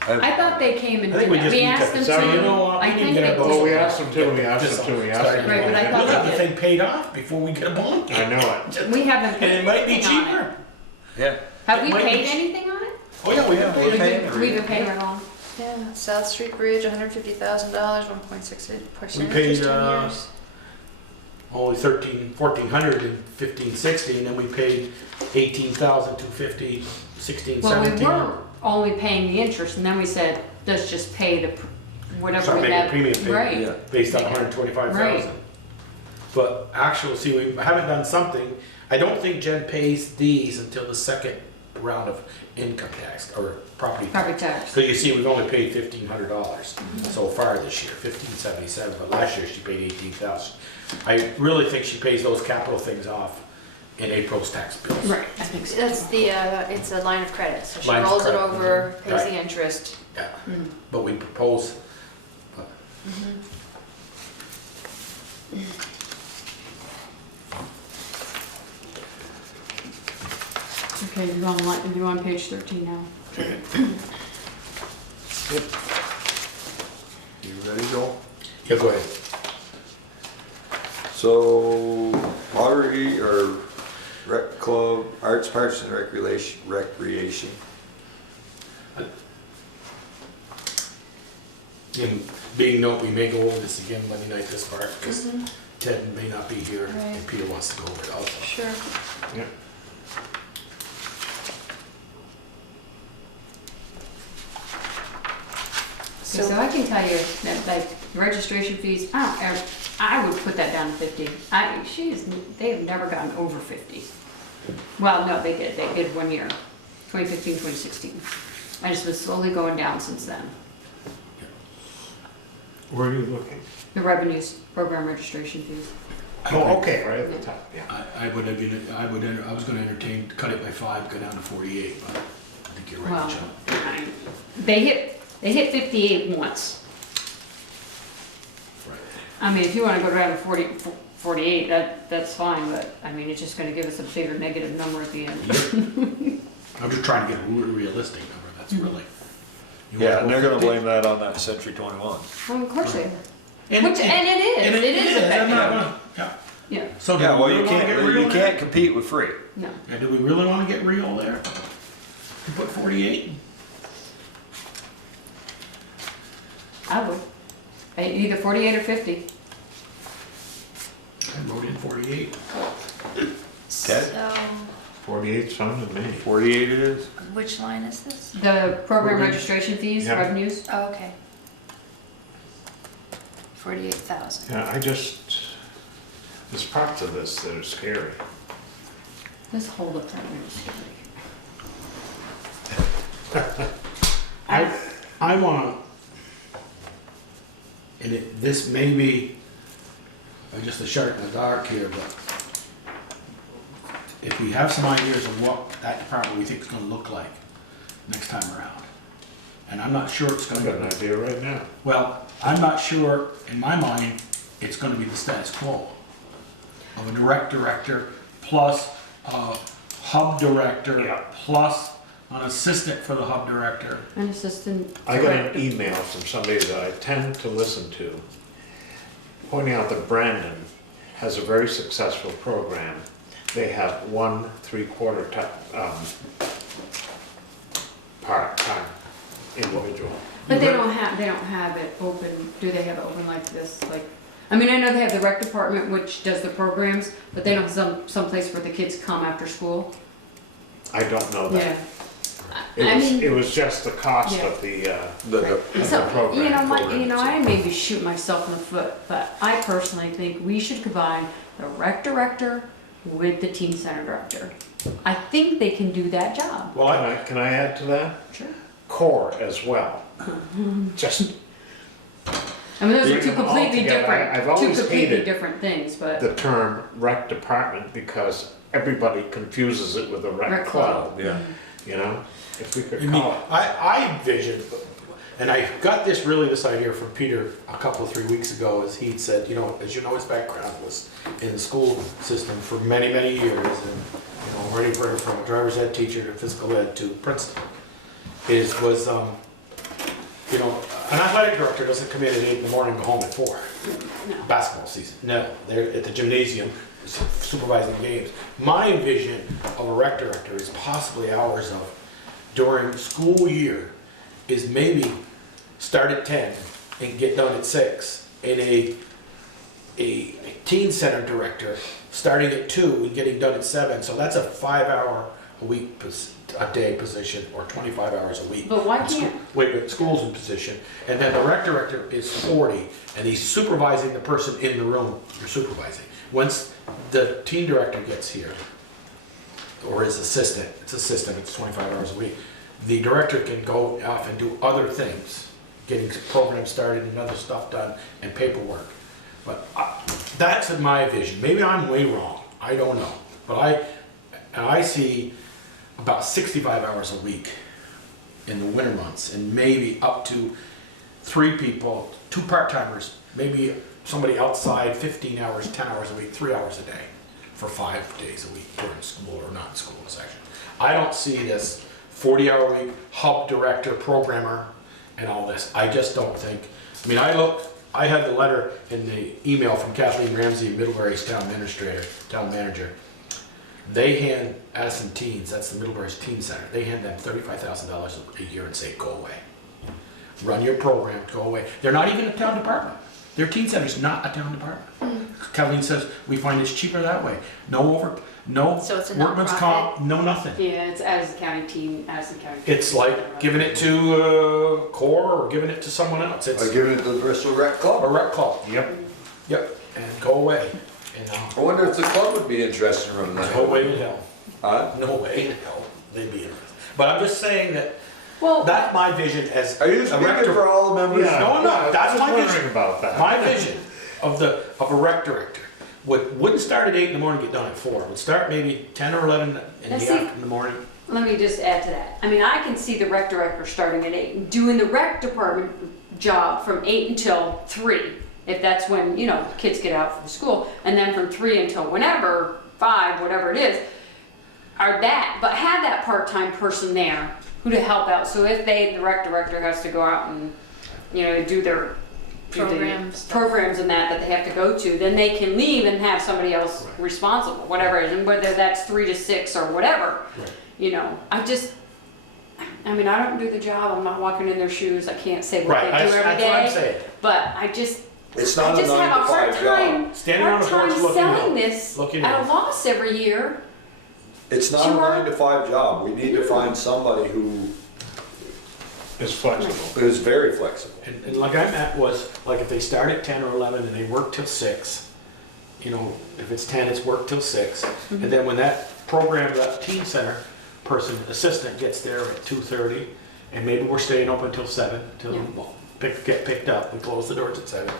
I thought they came and I did think we that. just We need to- asked them so you know to. what, I we need think to they get a Oh, we did. asked them to, we asked them to, we asked them to. Right, but I thought We'll have they the did. thing paid off before we get a bond. I know it. We haven't And paid it might be anything on it. cheaper. Yeah. Have we It might be paid che- anything on it? Oh, yeah, we Yeah, have we're paid. paying it. We've been paying it all. Yeah, South Street Bridge, $150,000, 1.68% We paid, just 10 years. Only 1,400 in 15, 16, and then we paid 18,250, 16, Well, we 17. were only paying the interest and then we said, let's just pay the, whatever Start we making have. premium payment. Right. Yeah. Based on Right. 125,000. But actually, see, we haven't done something, I don't think Jen pays these until the second round of income tax or property tax. Property tax. So you see, we've only paid $1,500 so far this year, $1,577, but last year she paid 18,000. I really think she pays those capital things off in April's tax bills. Right, I think so. That's the, it's a line of credit, so she Line of rolls it credit, over, pays Right. the interest. Yeah, but we propose, Okay, you on page 13 now? You ready, Joel? yeah, go ahead. So, Rotary or Rec Club, Arts, Parks and Recreation. And being note, we may go over this again Monday night, this part, because Ted may not be here, Right. and Peter wants to go over it also. Sure. Yeah. So I can tell you that like registration fees, I would put that down to 50. They've never gotten over 50. Well, no, they did 1 year, 2015, 2016. And it's been slowly going down since then. Where are you looking? The revenues, program registration fees. Oh, okay, right at the top, yeah. I was gonna entertain, cut it by 5, go down to 48, but I think you're right, Well, John. they hit They hit 58 once. Right. I mean, if you wanna go down to 48, that's fine, but, I mean, it's just gonna give us a bigger negative number at the end. I'm just trying to get a realistic number, that's really. you Yeah, wanna and go they're gonna 50? blame that on that Century 21. Well, of course they are. And Which, and it is, and it is I'm effective. not gonna- yeah. Yeah, So do Yeah, we well, really you wanna get real can't there? compete with free. no. Yeah, do we really wanna get real there? To put 48? I would. Either 48 or 50. I wrote in 48. So, 48's fine with me. 48 it is? which line is this? The program Okay. registration fees, Yeah. revenues, Oh, okay. 48,000. Yeah, there's parts of this that are scary. this whole department is scary. I want, and this may be just a shot in the dark here, but if we have some ideas of what that department we think is gonna look like next time around, and I'm not sure it's I've gonna got an be, idea right now. well, I'm not sure, in my mind, it's gonna be the status quo of a director plus a hub director Yeah. plus an assistant for the hub director. An assistant. I got an director. email from somebody that I tend to listen to, pointing out that Brandon has a very successful program. They have 1 3/4 part-time individual. But they don't have it open, do they have it open like this, like, I mean, I know they have the rec department which does the programs, but they don't have some place where the kids come after school. I don't know that. Yeah. It I was, mean, it was just the cost Yeah. of the so, program. you know, I may be shooting myself in the foot, but I personally think we should combine the rec director with the teen center director. I think they can do that job. Well, can I add to that? Sure. Core as well. Just I mean, those are Bring two them all completely together. different, I've two always completely hated different things, but the term rec department because everybody confuses it with a rec Rec club, Yeah. you know? If we I could mean, call it. I envisioned, and I got this idea from Peter a couple of 3 weeks ago, as he'd said, you know, as you know, his background was in the school system for many, many years, and, you know, running from a driver's ed teacher to physical ed to principal. You know, an athletic director doesn't come in at 8 in the morning and go home at 4. Basketball season, no, they're at the gymnasium supervising games. My vision of a rec director is possibly hours of, during school year, is maybe start at 10 and get done at 6. And a teen center director starting at 2 and getting done at 7. So that's a 5-hour a week a day position, or 25 hours a week. But why in school- can't- Wait, school's in position, and then the rec director is 40, and he's supervising the person in the room you're supervising. Once the teen director gets here, or his assistant, it's 25 hours a week, the director can go off and do other things, getting programs started and other stuff done, and paperwork. But that's in my vision. Maybe I'm way wrong, I don't know. But I see about 65 hours a week in the winter months, and maybe up to 3 people, 2 part-timers, maybe somebody outside 15 hours, 10 hours a week, 3 hours a day for 5 days a week during school or not school section. I don't see this 40-hour week hub director, programmer, and all this. I just don't think. I mean, I had the letter in the email from Kathleen Ramsey, Middlebury's town manager. They hand Addison Teens, that's the Middlebury's Teen Center, they hand them $35,000 a year and say, go away. Run your program, go away. They're not even a town department. Their teen center's not a town department. Kathleen says, we find it's cheaper that way. No So it's a workman's nonprofit? comp, no nothing. yeah, it's Addison County team, Addison County. It's like giving it to Core or giving it to someone else. It's I give it to the Bristol Rec a Club. rec club. Yep, and go away. You know, I wonder if the club would be interested in running there's that. no way in hell. Huh? No way in hell they'd be interested. But I'm just saying that Well, that's my vision as Are you a speaking rec for all the members? No, I'm not. That's my wondering vision. about that. My vision of a rec director wouldn't start at 8 in the morning, get done at 4. Would start maybe 10 or 11 in Now the see- morning. let me just add to that. I mean, I can see the rec director starting at 8 and doing the rec department job from 8 until 3, if that's when, you know, kids get out from school, and then from 3 until whenever, 5, whatever it is, are that, but have that part-time person there who to help out. So if the rec director has to go out and, you know, do their programs and that they have to go to, then they can leave and have somebody else responsible, whatever it is, and whether that's 3 to 6 or whatever. Right. You know, I mean, I don't do the job, I'm not walking in their shoes, I can't say what Right, they do every that's what I'm day, saying. but It's I not a just 9 have a to 5 hard job. time, Standing on the porch looking selling out, this looking at in. a loss every year. It's not a Sure. 9 to 5 job. We need to find somebody who It's flexible. is very flexible. And like I'm at was, like if they start at 10 or 11 and they work till 6, you know, if it's 10, it's work till 6. And then when that program, that teen center person, assistant gets there at 2:30, and maybe we're staying open until 7, till get picked up, we close the doors at 7.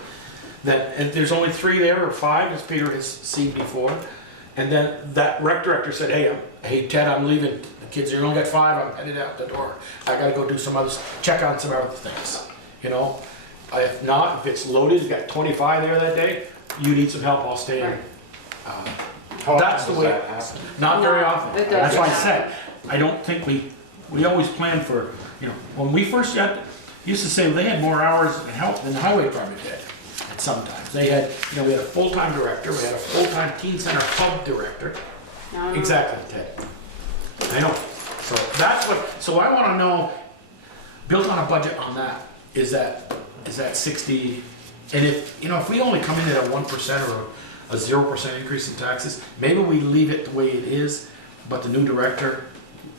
Then, and there's only 3 there or 5, as Peter has seen before. And then that rec director said, hey Ted, I'm leaving. The kids, you only got 5, I'm headed out the door. I gotta go do some others, check on some other things, you know? If not, if it's loaded, you got 25 there that day, you need some help, I'll stay in. How That's often the does way- that happen? Not very No, often. it That's why I doesn't. said, I don't think we always plan for, you know, when we first got, used to say they had more hours of help than the highway department did. Sometimes. They had, you know, we had a full-time director, we had a full-time teen center club director. No. Exactly, Ted. I know. So that's what, so I wanna know, built on a budget on that, is that 60, and if, you know, if we only come in at a 1% or a 0% increase in taxes, maybe we leave it the way it is, but the new director,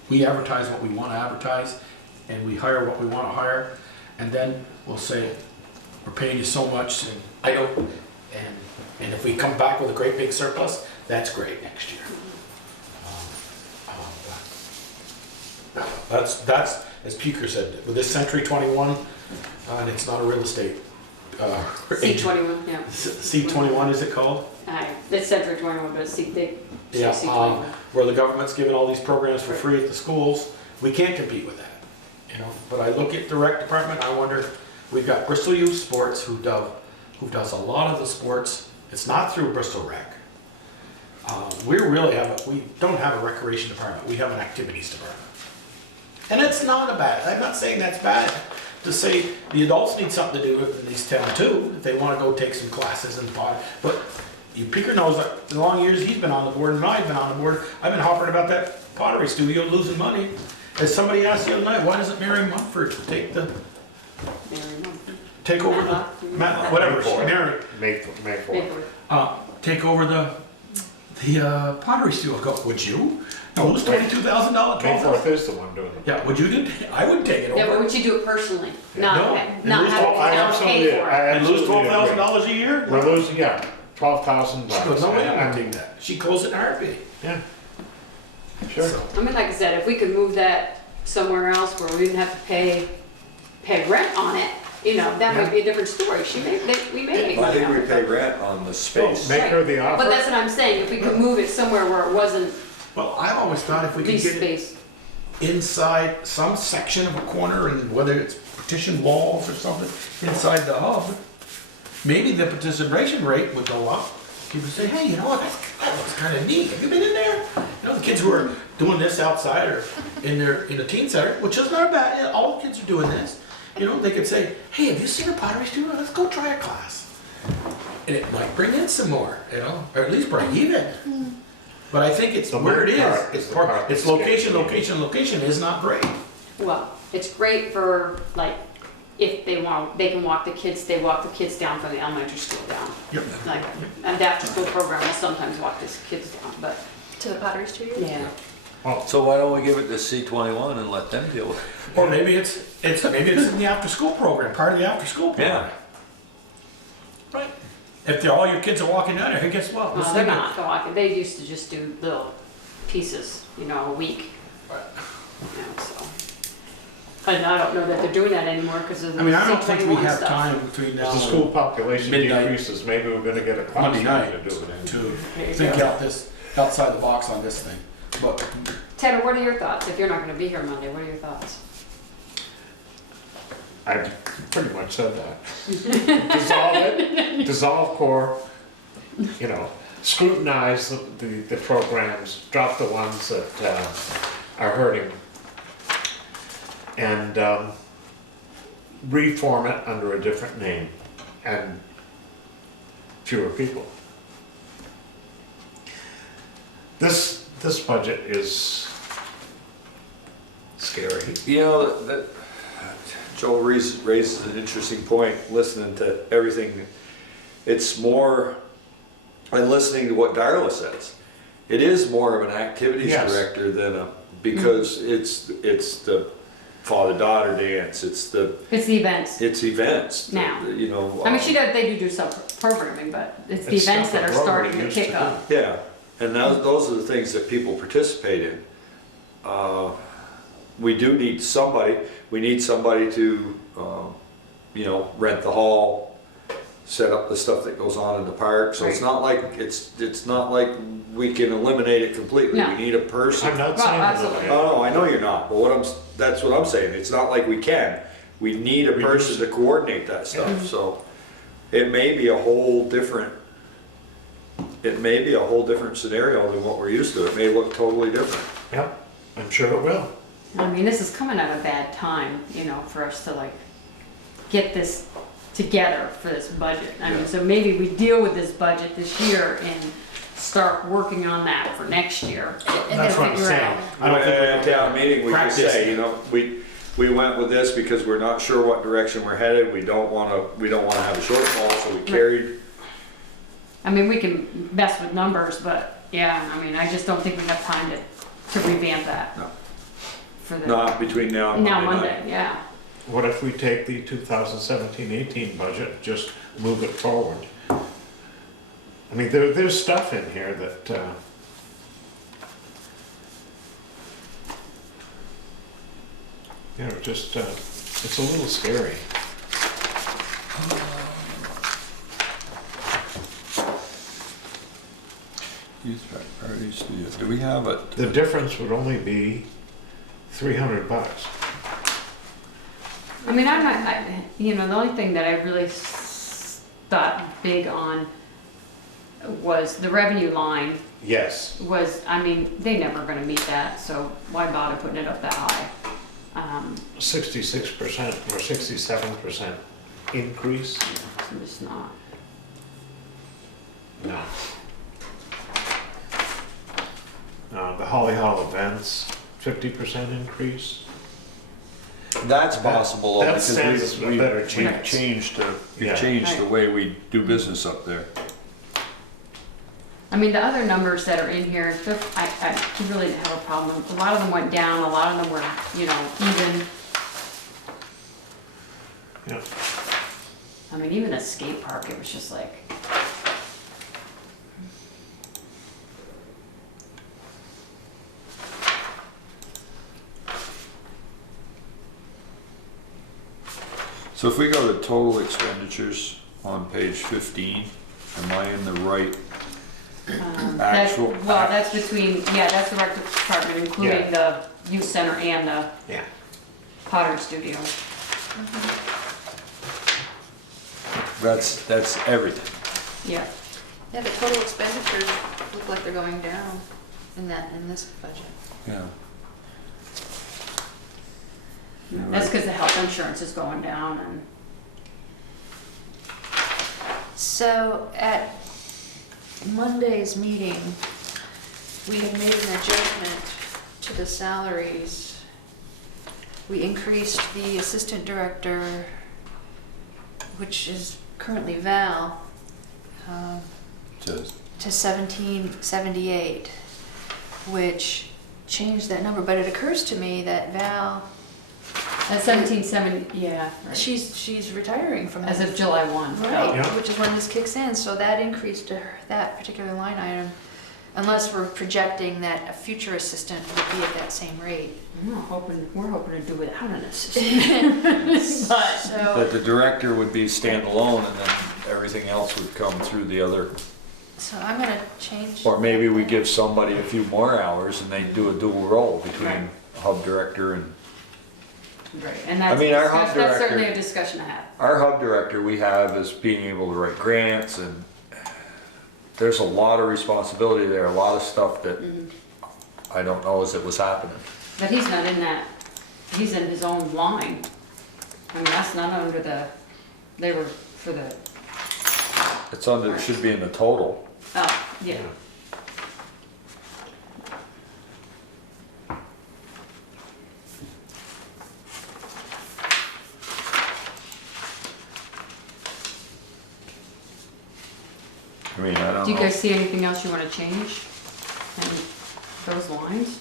we advertise what we wanna advertise, and we hire what we wanna hire, and then we'll say, we're paying you so much, and I don't, and if we come back with a great big surplus, that's great next year. That's, as Puker said, with this Century 21, and it's not a real estate. C21, yeah. C21 is it called? It's Century 21, but it's they say Yeah, C21. where the government's giving all these programs for free at the schools, we can't compete with that, you know? But I look at the rec department, I wonder, we've got Bristol Youth Sports who does a lot of the sports. It's not through Bristol Rec. We don't have a recreation department, we have an activities department. And it's not I'm not saying that's bad, to say the adults need something to do in these town too, if they wanna go take some classes and pot. But Peter knows that the long years he's been on the board and I've been on the board, I've been hopping about that pottery studio losing money. As somebody asked the other night, why doesn't Mary Mumford take over the, whatever, Mary, May 4th. take over the pottery studio? Go, would you? No, it was $22,000. May 4th is the one doing it. Yeah, would you do? I would take it Yeah, but over. would you do it personally? No, Not and not lose have all- the I town absolutely, pay for it. I And lose absolutely agree. $12,000 a year? We're losing, yeah, $12,000. She goes, no way, I'm not taking that. She closed it in a heartbeat. Yeah, sure. So, I mean, like I said, if we could move that somewhere else where we didn't have to pay rent on it, you know, that might be a different story. We may make I money think on we it. pay rent on the space. Make her the But offer. that's what I'm saying, if we could move it somewhere where it wasn't well, I've always thought if we could lease get it space. inside some section of a corner, and whether it's partition walls or something, inside the hub, maybe the participation rate would go up. People say, hey, you know what, that looks kind of neat. Have you been in there? You know, the kids who are doing this outside or in a teen center, which is not bad, yeah, all the kids are doing this. You know, they could say, hey, have you seen a pottery studio? Let's go try a class. And it might bring in some more, you know, or at least break even. But I think it's The where it part is. is the part It's that's location, getting- location is not great. Well, it's great for, like, if they can walk the kids, they walk the kids down from the elementary school down. Yep. Like, and the after-school program will sometimes walk the kids down, but, To the pottery studio? yeah. So why don't we give it to C21 and let them deal with it? Or maybe it's in the after-school program, part of the after-school program. Right. If all your kids are walking down there, guess what? Well, they're not walking, they used to just do little pieces, you know, a week. Right. You know, so. And I don't know that they're doing that anymore because of the I mean, I don't think we C21 have stuff. time between now As the school and population midnight. decreases, maybe we're gonna get a class Monday night to do it in. to There you think go. outside the box on this thing. But Ted, what are your thoughts? If you're not gonna be here Monday, what are your thoughts? I pretty much said that. Dissolve it, dissolve core, you know, scrutinize the programs, drop the ones that are hurting, and reform it under a different name and fewer people. This budget is scary. You know, that Joe raises an interesting point, listening to everything. It's more, and listening to what Darla says, it is more of an activities Yes. director than because it's the father-daughter dance, it's It's the events. Now. You know. I mean, they do some programming, but it's the It's events stuff that are that starting Rotary to used kick to up. Yeah, and those are the things that people participate in. We do need somebody, we need somebody to, you know, rent the hall, set up the stuff that goes on in the park, so it's Right. not like, it's not like we can eliminate it completely, No. we need a person. I'm not Well, saying absolutely. that. Oh, no, I know you're not, but that's what I'm saying, it's not like we can, we need a person to coordinate that stuff, so it may be a whole different, scenario than what we're used to, it may look totally different. Yep, I'm sure it will. I mean, this is coming at a bad time, you know, for us to like get this together for this budget. I mean, Yeah. so maybe we deal with this budget this year and start working on that for next year. And That's then what I'm figure saying. out. I don't think At town meeting, we just Practice. say, you know, we went with this because we're not sure what direction we're headed, we don't wanna have a shortfall, so we carried. I mean, we can mess with numbers, but yeah, I mean, I just don't think we have time to revamp that. No. For the, Not between now and Monday night. Monday, yeah. What if we take the 2017-18 budget, just move it forward? I mean, there's stuff in here that, you know, just, it's a little scary. Youth priorities, do we have it? The difference would only be $300. I mean, you know, the only thing that I really thought big on was the revenue line Yes, was, I mean, they never gonna meet that, so why bother putting it up that high? 66% or 67% increase? So it's not. No. The Holly Hall events, 50% increase? That's possible, That because stands a we've better chance. changed, Yeah. the way we do business up there. I mean, the other numbers that are in here, I really didn't have a problem. A lot of them went down, a lot of them were, you know, even. Yeah. I mean, even the skate park, it was just like, So if we go to total expenditures on page 15, am I in the right? Actual- well, that's between, yeah, that's the rec department, including the youth center and the Yeah. pottery studio. That's everything. Yeah. Yeah, the total expenditures look like they're going down in this budget. Yeah. You're That's right. because the health insurance is going down and. So at Monday's meeting, we had made an adjustment to the salaries. We increased the assistant director, which is currently Val, Just- to 1778, which changed that number, but it occurs to me that Val, At 1770, yeah, right. she's retiring from As that. of July 1. Right, Yeah. which is when this kicks in, so that increased to that particular line item, unless we're projecting that a future assistant would be at that same rate. We're hoping to do without an assistant. But, So, That the director would be standalone and then everything else would come through the other. So I'm gonna change. Or maybe we give somebody a few more hours and they do a dual role between Right. hub director and, Right, and that's, mean, our hub that's certainly director- a discussion to have. our hub director we have is being able to write grants, and there's a lot of responsibility there, a lot of stuff that I don't know as it was happening. But he's not in that, he's in his own line. I mean, that's not under the, they were for the, It's under, it should be in the total. oh, yeah. I mean, I don't Do you know. guys see anything else you wanna change in those lines?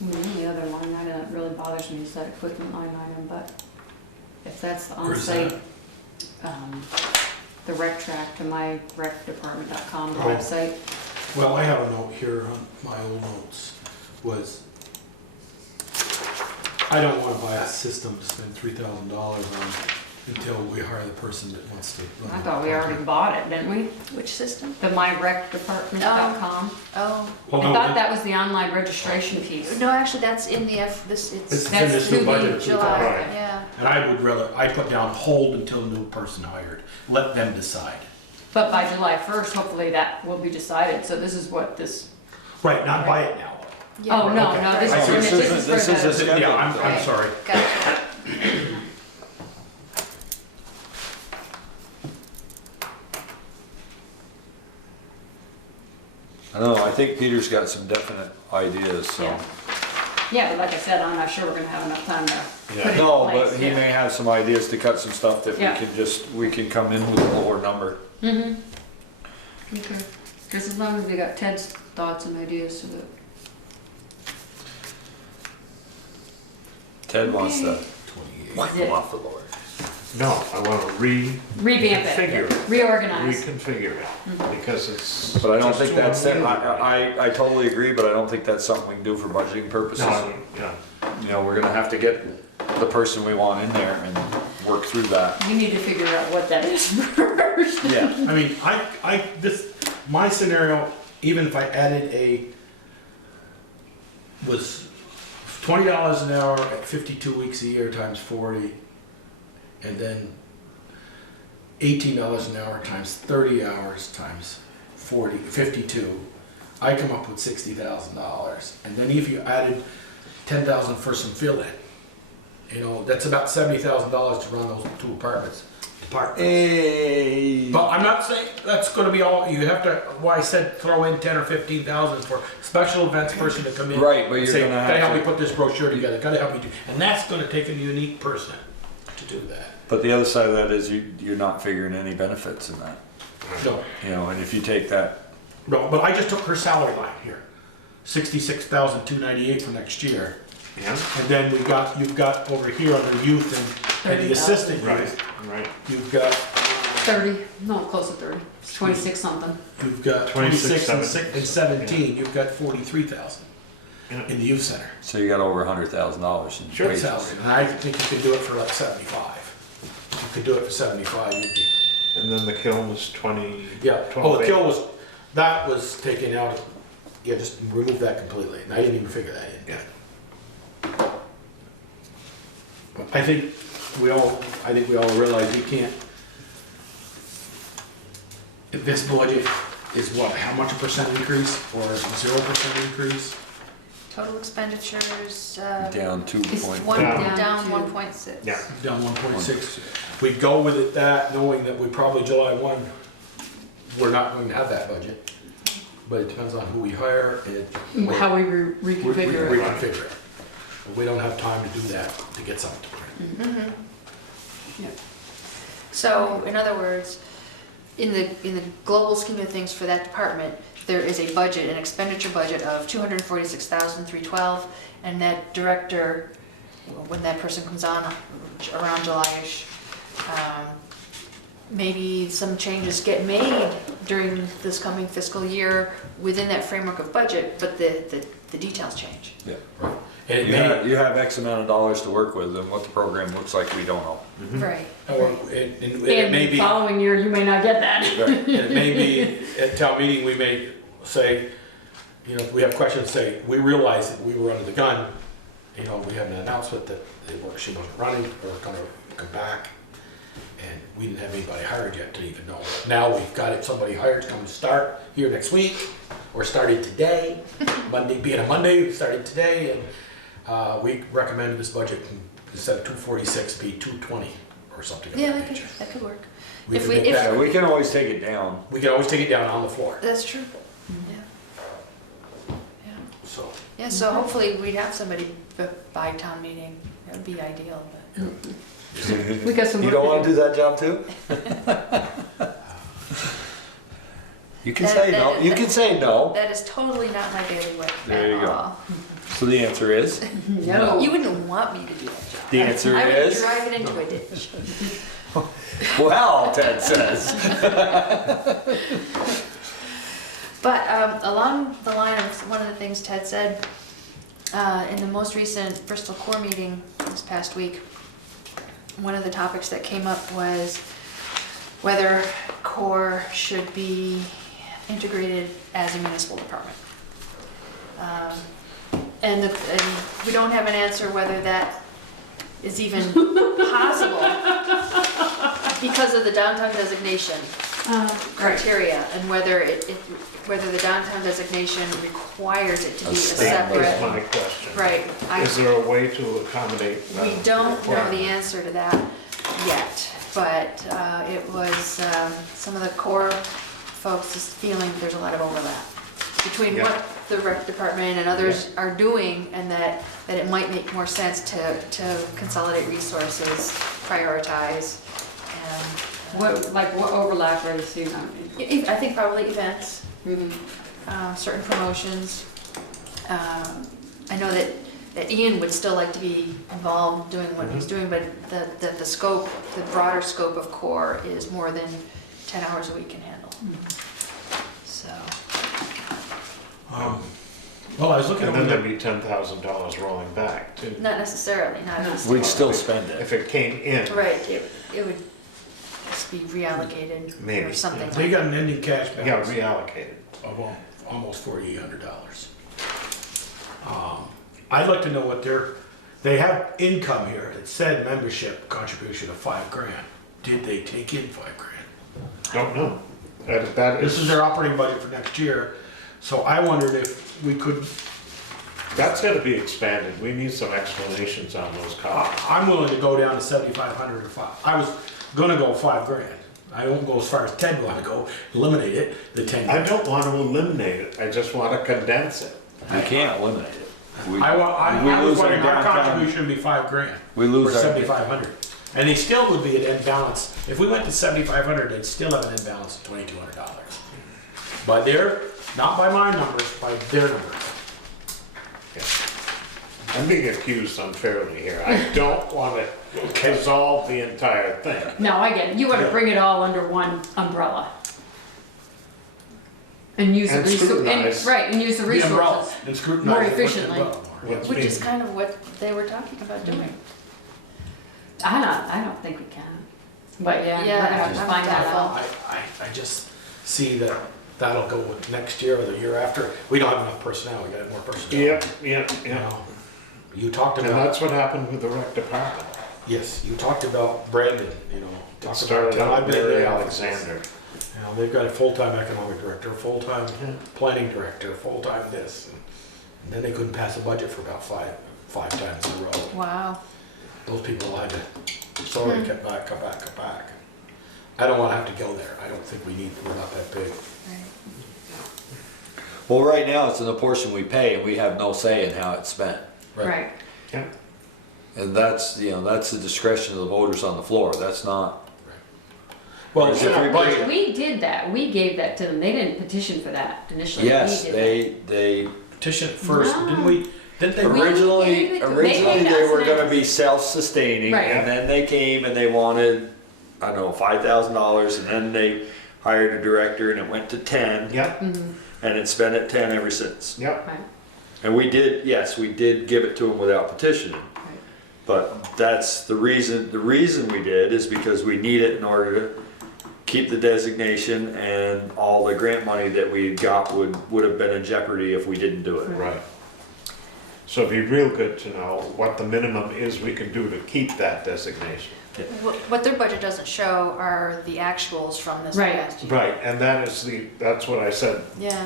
And the only other line item that really bothers me is that equipment line item, but if that's the Where's onsite, the rec track to myrecdepartment.com Oh. website. Well, I have a note here on my old notes, was, I don't wanna buy a system to spend $3,000 on until we hire the person that wants to run I it. thought we already bought it, didn't we? Which system? The myrecdepartment.com. Oh, Well, I no, thought that was the online registration piece. no, actually, that's in the It's it's in That's this new to budget. be of July, 2000. Right. yeah. And I would rather, I put down hold until new person hired, let them decide. But by July 1st, hopefully that will be decided, so this is what this, Right, not buy it now. Yeah. oh, no, Okay. no, this I is, see. this is for This is the, a- Yeah, I'm Right. sorry. Gotcha. I don't know, I think Peter's got some definite ideas, so. yeah. Yeah, but like I said, I'm not sure we're gonna have enough time to Yeah. put it in No, place. but he may have some ideas to cut some stuff that Yeah. we can come in with a lower number. Mm-hmm. Okay, just as long as we got Ted's thoughts and ideas to the, Ted wants to wipe Yeah. him off the Lord. No, I want to revamp reconfigure it, it, reorganize. reconfigure it, because it's. But I don't just think too that's, it. unwieldy. I totally agree, but I don't think that's something we can do for budgeting purposes. No, yeah, You know, we're gonna have to get the person we want in there and work through that. You need to figure out what that is first. Yeah. I mean, my scenario, even if I added was $20 an hour at 52 weeks a year times 40, and then $18 an hour times 30 hours times 52, I come up with $60,000. And then if you added 10,000 for some fill-in, you know, that's about $70,000 to run those two departments. Hey. But I'm not saying that's gonna be all, you have to, why I said throw in 10 or 15,000 for special events person to come in. Right, but and you're say, gonna have gotta help to- me put this brochure together, gotta help me do, and that's gonna take a unique person to do that. But the other side of that is you're not figuring any benefits in that, No, you know, and if you take that, no, but I just took her salary line here, 66,298 for next year. yeah, And then you've got over here under youth and the 30,000. assistant right, youth, right. you've got 30, no, close to 30, it's 26 something. You've got 26, 26 and 17, you've got 43,000 Yeah. in the youth center. so you got over $100,000 in Sure. wages. Salary, and I think you could do it for like 75. If you could do it for 75, you'd be, And then the kiln was 20. yeah. 12 Oh, the kill was, that was taken out, yeah, just remove that completely, and I didn't even figure that in. Yeah. I think we all realize you can't, if this budget is what, how much a percent increase or 0% increase? Total expenditures, Down 2 It's point. one, Down. down 1.6. Yeah. Down 1.6. We go with it that, knowing that we probably July 1, we're not going to have that budget. But it depends on who we hire and How we we reconfigure it. reconfigure it. But we don't have time to do that to get something to print. Mhm. Yeah. So, in other words, in the global scheme of things for that department, there is a budget, an expenditure budget of $246,312, and that director, when that person comes on around July-ish, maybe some changes get made during this coming fiscal year within that framework of budget, but the details change. Yeah. And it You may, have X amount of dollars to work with, and what the program looks like, we don't know. Right. or it And may the be, following year, you may not get that. and it may be, at town meeting, we may say, you know, if we have questions, say, we realize that we were under the gun, you know, we have an announcement that she wasn't running or gonna come back, and we didn't have anybody hired yet to even know. Now we've got it, somebody hired to come to start here next week, or started today, Monday, being a Monday, started today, and we recommended this budget, instead of 246, be 220, or something of Yeah, that nature. that could work. We If can we- make if- that- Yeah, we can always take it down. we can always take it down on the floor, That's true. Yeah. Yeah. so. Yeah, so hopefully we'd have somebody by town meeting. That would be ideal, but. We got some You work don't to wanna do. do that job too? You can say no, you can say no. That is totally not my bailiwick There you at go. all. So the answer is, No. You wouldn't want me to do that job. the answer I would is, drive it into a ditch. well, Ted says. But along the line of one of the things Ted said, in the most recent Bristol core meeting this past week, one of the topics that came up was whether core should be integrated as a municipal department. And we don't have an answer whether that is even possible because of the downtown designation criteria, and whether whether the downtown designation requires it to be a That was separate. my question. Right. Is there a way to accommodate? We don't know the answer to that yet, but it was some of the core folks just feeling there's a lot of overlap between Yeah. what the rec department and others are doing, and that it might make more sense to consolidate resources, prioritize, and What overlap are you seeing? I think probably events, Mhm. certain promotions. I know that Ian would still like to be involved doing what he's doing, but the scope, the broader scope of core is more than 10 hours a week can handle. So, Well, I was looking And then over there'd the, be $10,000 rolling back too. not necessarily, not No. necessarily. We'd still spend it. If it came in, Right, it would just be reallocated or Maybe, something. they got an ending cash you gotta balance reallocate it. of almost $4,800. I'd like to know what they have income here. It said membership contribution of $5,000. Did they take in $5,000? Don't know. That This is their operating budget for next year, so I wondered if we could, That's gotta be expanded. We need some explanations on those costs. I'm willing to go down to 7,500 or 5. I was gonna go $5,000. I won't go as far as Ted wanted to go, eliminate it, the 10 I grand. don't wanna eliminate it, I just wanna condense it. You can't eliminate it. We We lose was our wondering, our downtown. contribution would be $5,000. We lose Or our. 7,500. And they still would be at end balance. If we went to 7,500, they'd still have an end balance of $2,200. But they're, not by my numbers, by their numbers. I'm being accused unfairly here. I don't wanna dissolve the entire thing. No, I get it. You want to bring it all under one umbrella. And use the And resources. scrutinize. Right, and use the The umbrella resources. and scrutinize more it with the efficiently. umbrella more. What's Which is being- kind of what they were talking about doing. I don't think we can. But yeah, Yeah, we're gonna have to I'm find that doubtful. out. I just see that that'll go with next year or the year after. We don't have enough personnel, we gotta have more personnel. Yeah, You yeah. know, you talked And about, that's what happened with the rec department. yes, you talked about Brandon, you know. It talked started about, out I've been in Mary their offices. Alexander. You know, they've got a full-time economic director, full-time planning director, full-time this. And then they couldn't pass a budget for about five times in a row. Wow. Those people had to, sorry, cut back. I don't wanna have to go there. I don't think we're not that big. Well, right now, it's in the portion we pay, and we have no say in how it's spent. Right. Yeah. And that's, you know, that's the discretion of the voters on the floor, that's not. Well, Whereas it's if in our we- budget. We did that, we gave that to them, they didn't petition for that initially. We Yes, did they Petition first, No. didn't we? Didn't they? We originally, gave it to- they originally gave they us were an gonna ask. be self-sustaining, Right. and then they came and they wanted, I don't know, $5,000, and then they hired a director and it went to 10, Yep, and it's been at 10 ever since. yep. Right, And we did, yes, we did give it to them without petitioning. right. But that's the reason we did is because we need it in order to keep the designation, and all the grant money that we got would have been in jeopardy if we didn't do it. Right. So it'd be real good to know what the minimum is we can do to keep that designation. What their budget doesn't show are the actuals from this Right. past year. Right, and that's what I said Yeah.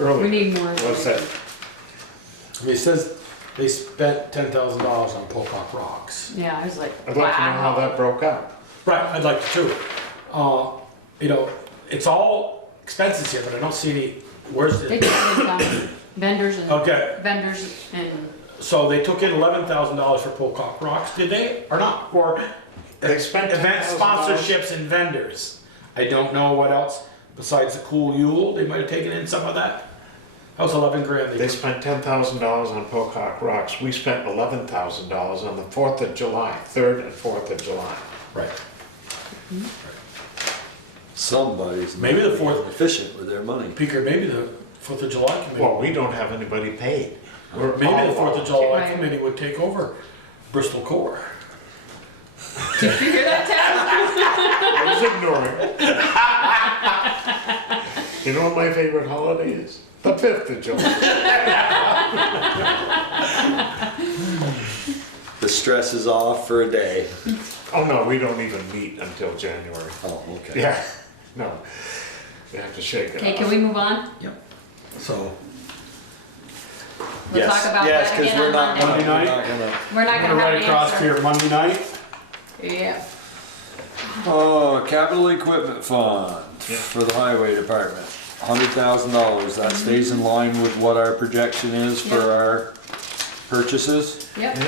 earlier. We need more. Was that, I mean, it says they spent $10,000 on Pocock Rocks. Yeah, I was like, I'd like to know how wow. that broke out. Right, I'd like to too. You know, it's all expenses here, but I don't see any, where's They the, took in vendors and, okay, vendors and, so they took in $11,000 for Pocock Rocks, did they, or not? Or They spent event $10,000. sponsorships and vendors. I don't know what else, besides the Cool Yule, they might have taken in some of that. That was 11 grand. They spent $10,000 on Pocock Rocks. We spent $11,000 on the 4th of July, 3rd and 4th of July. Right. Somebody's Maybe the fourth- efficient with their money. Peter, maybe the 4th of July committee. Well, we don't have anybody paid. Or maybe all the 4th of July Right. committee would take over Bristol Core. did you hear that, Ted? I was ignoring. You know what my favorite holiday is? The 5th of July. The stress is off for a day. Oh, no, we don't even meet until January. Oh, okay. Yeah, no. We have to shake it Okay, off. can we move on? So, We'll talk about Yes, that 'cause again we're on not Monday. gonna, Monday we're night? not gonna. We're not I'm gonna gonna have write an across answer. here Monday night. Yeah. Oh, capital equipment fund for the highway department, $100,000. That stays in line with what our projection is for Yep. our purchases. Yep.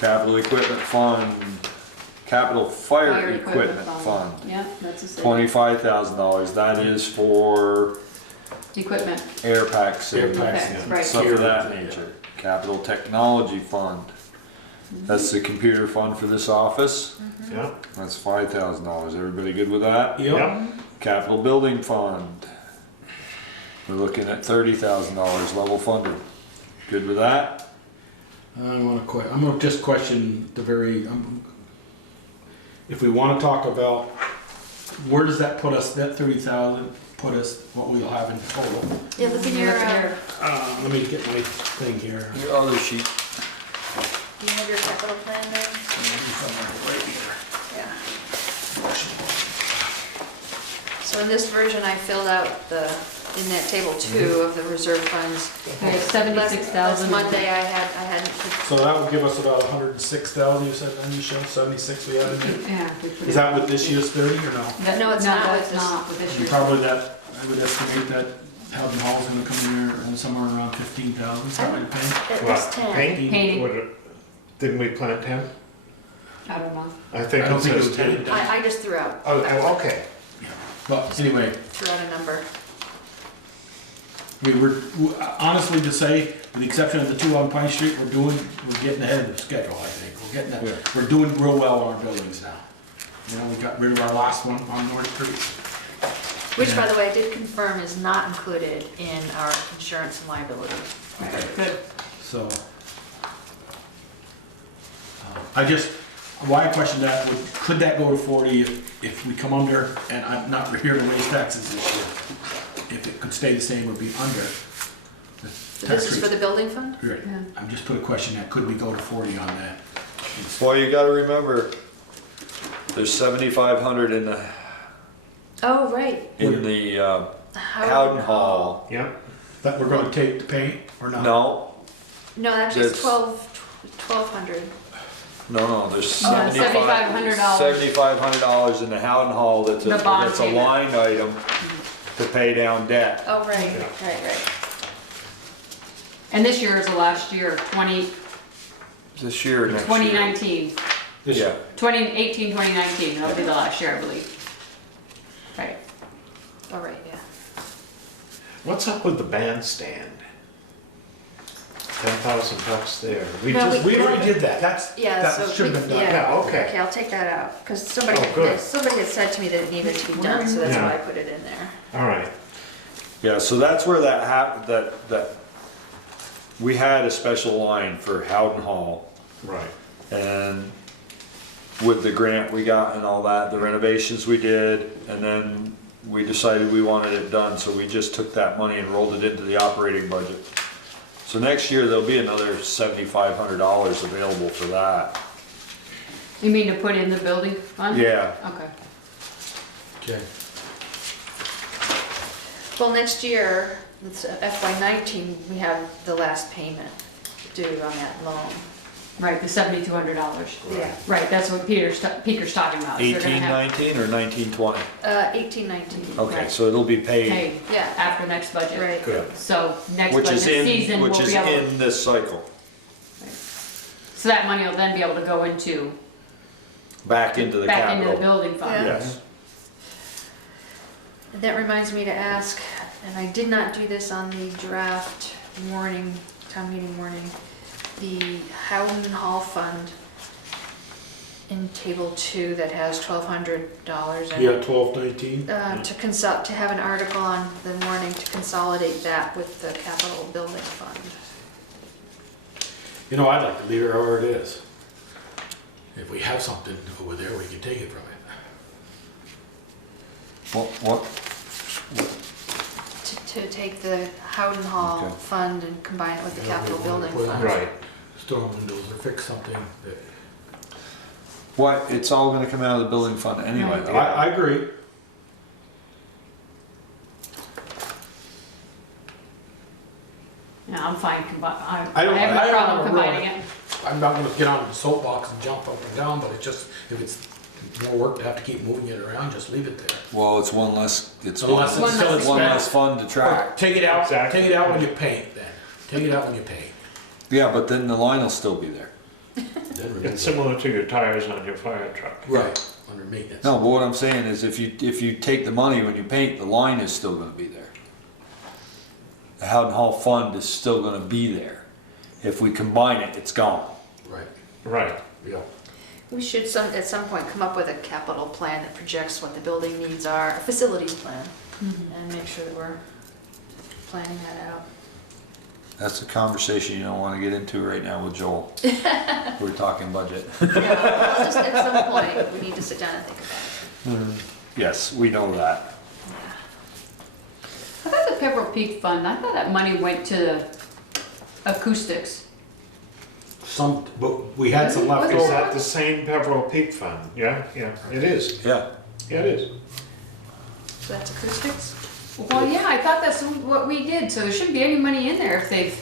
Capital equipment fund, capital fire equipment fund, Yeah, that's the same. $25,000. That is for Equipment. air packs and Air packs, Okay, yeah. right. stuff of that nature. Capital technology fund. That's the computer fund for this office. Yeah, That's $5,000. Everybody good with that? Yep. yeah. Capital building fund. We're looking at $30,000 level funded. Good with that? I'm gonna just question the very, if we wanna talk about, where does that put us, that 30,000, put us, what we'll have in total? Yeah, look in your, Let me get my thing here. Your other sheet. do you have your capital plan there? Right here. Yeah. So in this version, I filled out in that table 2 of the reserve funds. Okay, Last 76,000. Monday, I hadn't, So that would give us about 106,000, you said, Anisha, 76 we had in there? Yeah. we put Is it- that with this year's 30 or no? that- No, it's not with it's this. not with this year's. Probably that, I would estimate that Howden Hall's gonna come in there somewhere around 15,000, something like that. at What, least 10. paint? Painting. Didn't we plan 10? I don't know. I think I don't it think it says was 10. 10. I just threw out Okay. But anyway, a number. I mean, we're, honestly to say, with the exception of the 2 on Pine Street, we're getting ahead of the schedule, I think. We're doing real well on our buildings now. You know, we got rid of our last one on North Street. Which, by the way, I did confirm is not included in our insurance and liability. Okay, good. So, why I question that, could that go to 40 if we come under, and I'm not here to raise taxes this year. If it could stay the same or be under. the So tax this is for rate. the building fund? Right, Yeah. I'm just put a question that, could we go to 40 on that? Well, you gotta remember, there's 7,500 in the Oh, right. Howden Hall. Yeah, that we're gonna take to paint, or not? No, No, actually it's That's- 1,200. no, there's $7,500. $7,500 in the Howden Hall that's The bond that's a payment. line item to pay down debt. Oh, right. And this year is the last year, This year, or next year? 2019. This- Yeah, 2018, 2019, that'll be the last year, I believe. Right. Oh, right, yeah. What's up with the bandstand? $10,000 there. No, We already did that, Yeah, that so should have been done. Yeah, okay. Okay, I'll take that out, because Oh, good. somebody had said to me that it needed to be done, so that's Yeah. why I put it in there. All right. yeah, so that's where that happened, that we had a special line for Howden Hall. Right. And with the grant we got and all that, the renovations we did, and then we decided we wanted it done, so we just took that money and rolled it into the operating budget. So next year, there'll be another $7,500 available for that. You mean to put in the building fund? Yeah, Okay. Okay. Well, next year, it's FY19, we have the last payment due on that loan. Right, the $7,200. Yeah. Right, that's what Peter's talking about. So they're gonna 18, have 19, or 19, 20? 1819. Okay, Right. so it'll be paid, paid Yeah, after next budget. right. good, So next which budget is in, season, we'll which is be able, in this cycle, so that money will then be able to go into, back into the back into the capital. building fund. Yes, And that reminds me to ask, and I did not do this on the draft warning, town meeting warning, the Howden Hall Fund in table 2 that has $1,200 in Yeah, it. 1219. To have an article on the warning to consolidate that with the capital building fund. You know, I'd like to leave it where it is. If we have something over there, we can take it from it. what, To take the Howden Hall Okay. fund and combine it with the Yeah, capital we wanna building put it fund. Right. Storm windows or fix something that. what, it's all gonna come out of the building fund anyway, Right. though. I agree. Yeah, I'm fine, I I don't- have I no don't problem wanna combining ruin it. I'm not gonna get on the soapbox and jump up and down, but it's just, if it's more work to have to keep moving it around, just leave it there. Well, it's one less, it's Unless one it's still one less expensive. fun to track. Take it out, Exactly. take it out when you paint then. Take it out when you paint. Yeah, but then the line will still be there. Then remove It's it. similar to your tires on your fire truck. Right, under maintenance. No, but what I'm saying is if you take the money when you paint, the line is still gonna be there. The Howden Hall fund is still gonna be there. If we combine it, it's gone. Right, Right. yeah. We should at some point come up with a capital plan that projects what the building needs are, a facilities plan, and make sure that we're planning that out. That's a conversation you don't wanna get into right now with Joel. We're talking budget. Yeah, well, just at some point, we need to sit down and think about it. Yes, we know that. I thought the Pepperell Peak Fund, I thought that money went to acoustics. Some, but we had some left Was it- Is over. that the same Pepperell Peak Fund? Yeah, it is. Yeah, Yeah, it is. So that's acoustics? Well, yeah, I thought that's what we did, so there shouldn't be any money in there if they've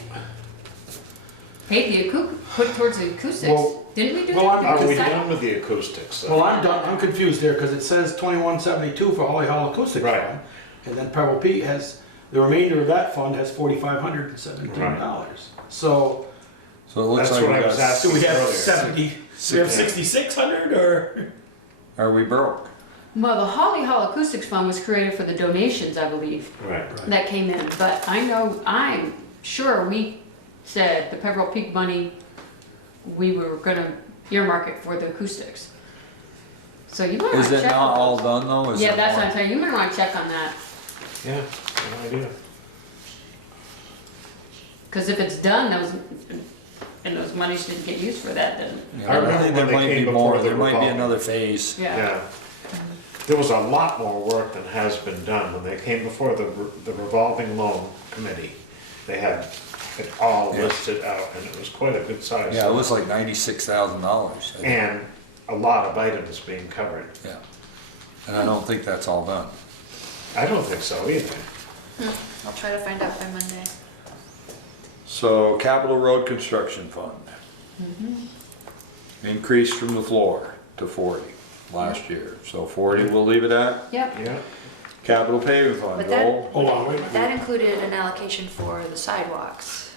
paid the put towards the acoustics. Well- Didn't we do well, that? Are we Because I- done with the acoustics? though? Well, I'm done, I'm confused there, because it says 2172 for Holly Hall Acoustics Right. Fund. And then Pebble Pete has, the remainder of that fund has $4,517. So, so it looks That's like what we I was got, asking. do we have Earlier. 70, we have 6,600 or? are we broke? Well, the Holly Hall Acoustics Fund was created for the donations, I believe, Right. that came in. But I'm sure we said the Pepperell Peak money, we were gonna earmark it for the acoustics. So you might want Is to it check. not with all those. done though? Is Yeah, there that's more? what I'm saying. You might want to check on that. Yeah, no idea. Because if it's done, and those monies didn't get used for that, then, Yeah, I remember think there when they might came be more, before the there might be revolving. another phase. yeah. Yeah. There was a lot more work than has been done. When they came before the revolving loan committee, they had it all Yeah. listed out, and it was quite a good size. Yeah, it was like $96,000. And a lot of items being covered. Yeah, and I don't think that's all done. I don't think so either. I'll try to find out by Monday. So capital road construction fund. Increased from the floor to 40 last year, so 40 we'll leave it at. Yep. Yeah, Capital paving fund, But that- goal. hold on, wait. That included an allocation for the sidewalks.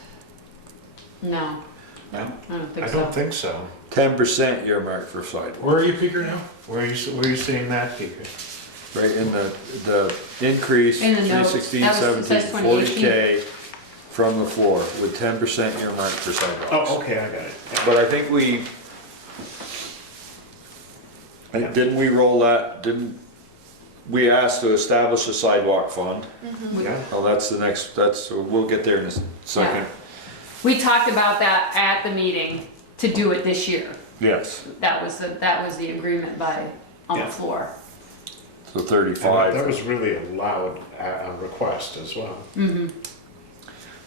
No, No, I don't think I so. don't think so. 10% earmarked for sidewalk. Where are you, Peter, now? Where are you seeing that, Peter? Right in the increase, In the notes. 316, That was- it 17, says 2018. 40K from the floor with 10% earmarked for sidewalks. Oh, okay, I got it. Yeah. But I think didn't we roll that, we asked to establish a sidewalk fund? Yeah. Oh, that's the next, we'll get there in a second. We talked about that at the meeting to do it this year. Yes, That was the agreement on the Yeah. floor. so And 35. that was really a loud request as well.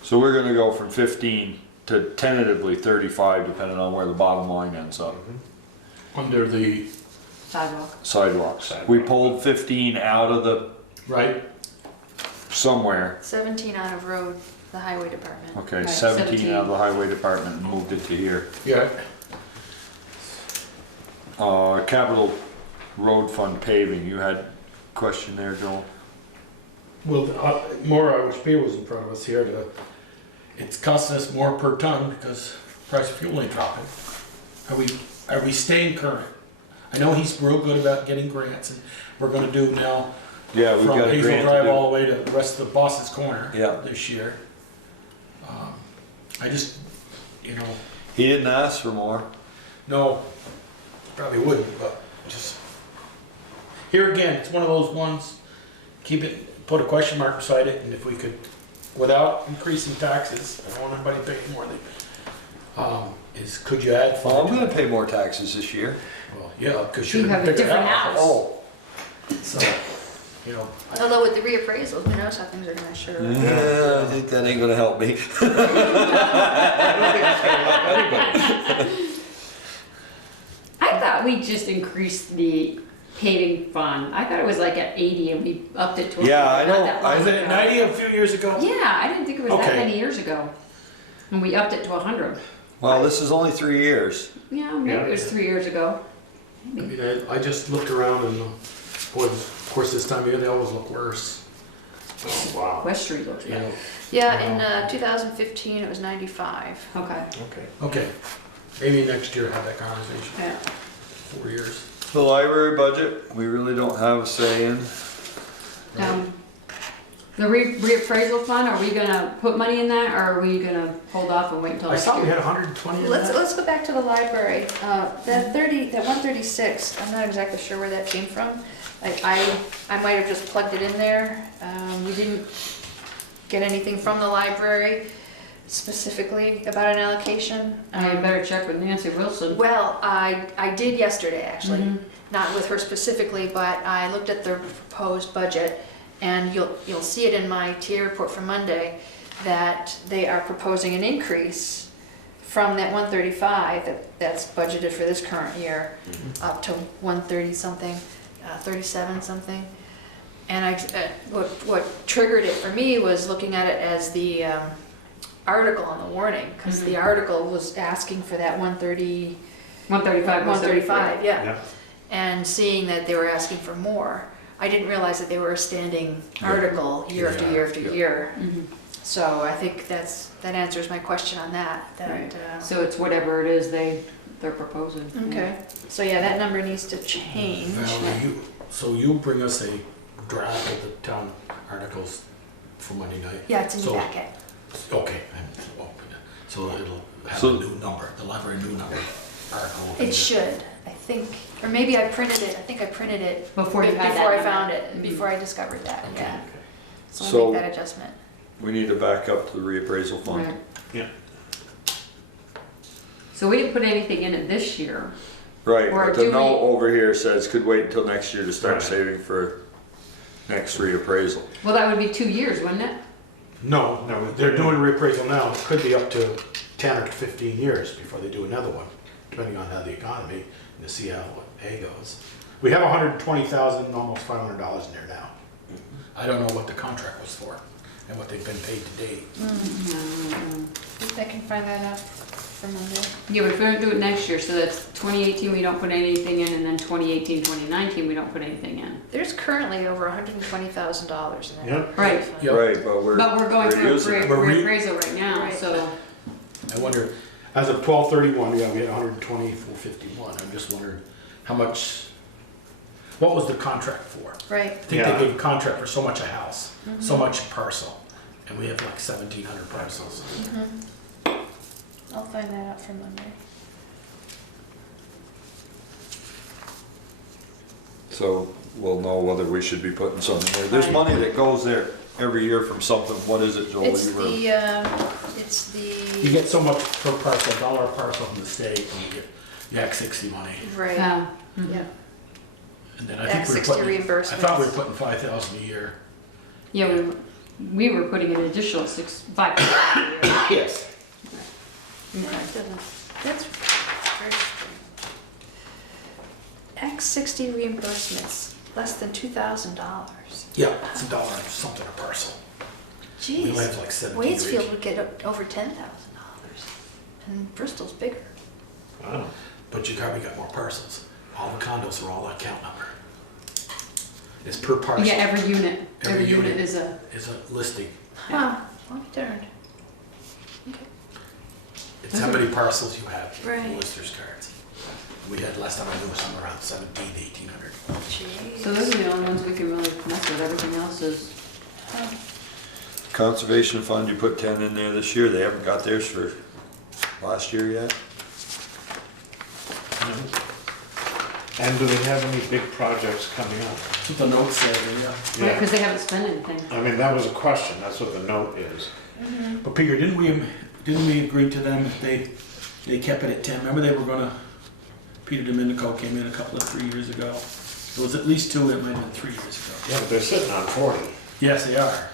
So we're gonna go from 15 to tentatively 35, depending on where the bottom line ends up. Under the, Sidewalk. Sidewalks. We pulled 15 out of the, right? somewhere. 17 out of road, the highway department. Okay, Right, 17 out of the highway department and moved it to here. Yeah. Capital road fund paving, you had a question there, Joel? Well, more, I wish Peter was in front of us here it's costing us more per ton because price of fuel ain't dropping. Are we staying current? I know he's real good about getting grants and we're gonna do now Yeah, we've from got a Hazel grant Drive to all the way to the rest of the Boss's Corner Yeah. this year. I just, do. He didn't ask for more. no, probably wouldn't, but just, here again, it's one of those ones, keep it, put a question mark beside it, and if we could, without increasing taxes, I don't want anybody paying more than, could you add Well, I'm fund? gonna pay more taxes this year. Well, yeah, because You you're have gonna a pick it different out. house. Oh. So, Although with the reappraisals, who knows how things are gonna show. Yeah, I think that ain't gonna help me. I don't think it's gonna help anybody. I thought we just increased the paving fund. I thought it was like at 80 and we upped it to. Yeah, I not know. that long was it at ago. 90 a few years ago? Yeah, I didn't think it was that Okay. many years ago. And we upped it to 100. Well, this is only 3 years. Yeah, maybe it was 3 years ago. I mean, I just looked around and, boy, of course, this time of year, they always look worse. Oh, wow. West Street looks You bad. know, Yeah, in 2015, it was 95. Okay. Okay. okay, maybe next year have that conversation, Yeah. 4 years. The library budget, we really don't have a say in. The reappraisal fund, are we gonna put money in that or are we gonna hold off and wait until I next thought we year? had 120 in Let's that. go back to the library. That 136, I'm not exactly sure where that came from. I might have just plugged it in there. We didn't get anything from the library specifically about an allocation. I better check with Nancy Wilson. Well, I did yesterday, actually. Mhm. Not with her specifically, but I looked at the proposed budget, and you'll see it in my TA report for Monday, that they are proposing an increase from that 135 that's budgeted for this current year, up to 130 something, 37 something. And what triggered it for me was looking at it as the article on the warning, because the article was asking for that 130, 135. 135, yeah. Yeah. And seeing that they were asking for more, I didn't realize that they were a standing article year after year after year. Mhm. So I think that answers my question on that. Right. So it's whatever it is they're proposing. Okay, so yeah, that number needs to change. Val, so you bring us a draft of the town articles for Monday night? Yeah, it's in your So- packet. Okay, so it'll have So- a new number, the library new number article. It should, I think, or maybe I printed it, I think I printed it Before you had that before I number. found it, Mhm. before I discovered that, Okay. yeah. So So- I'll make that adjustment. We need to back up to the reappraisal fund. Right. Yeah. So we didn't put anything in it this year. Right, Or but do the note we- over here says could wait until next year to start Right. saving for next reappraisal. Well, that would be 2 years, wouldn't it? No, they're doing reappraisal now, it could be up to 10 or 15 years before they do another one, depending on how the economy, and to see how A goes. We have $120,000, almost $500 in there now. I don't know what the contract was for. and what they've been paid to date. I can find that out for Monday. Yeah, but if we're gonna do it next year, so that's 2018, we don't put anything in, and then 2018, 2019, we don't put anything in. There's currently over $120,000 in that. Yep. Right. Yeah. Right, but we're But we're going through using it. a reappraisal right now, Right. so. I wonder, as of 12/31, yeah, we had 124.51. I'm just wondering how much, what was the contract for? Right. I think Yeah. they gave a contract for so much a house, so much parcel, and we have like 1,700 parcels. I'll find that out for Monday. So we'll know whether we should be putting something there. There's Right. money that goes there every year from something. What is it, Joel? It's You were- the, You get so much per parcel, dollar a parcel from the state, and you get the Act 60 money. right, Yeah. And then I Act think we 60 were putting, I thought we were reimbursements. putting 5,000 a year. Yeah, we were putting an additional 5. Yes. That's very strange. Act 60 reimbursements, less than $2,000. Yeah, it's a dollar something a parcel. We Jeez, have like 17 Waitsfield each. would get over $10,000, and Bristol's bigger. Wow. But you probably got more parcels. All the condos are all account number. It's per parcel. Yeah, every unit Every unit. is a, Is a listing. Huh, I'll be darned. It's how many parcels you have. Right. Listers cards. We had last time I knew was somewhere around 17 to 1,800. Jeez. so those are the only ones we can really mess with, everything else is. Huh. Conservation fund, you put 10 in there this year. They haven't got theirs for last year yet. And do they have any big projects coming up? That's what the note says, yeah. Right, because they haven't spent anything. I mean, that was a question, that's what the note is. But Peter, didn't we agree to them if they kept it at 10? Remember they were gonna, Peter Domenico came in a couple of 3 years ago. It was at least 2, it might have been 3 years ago. Yeah, but they're sitting on 40. Yes, they are.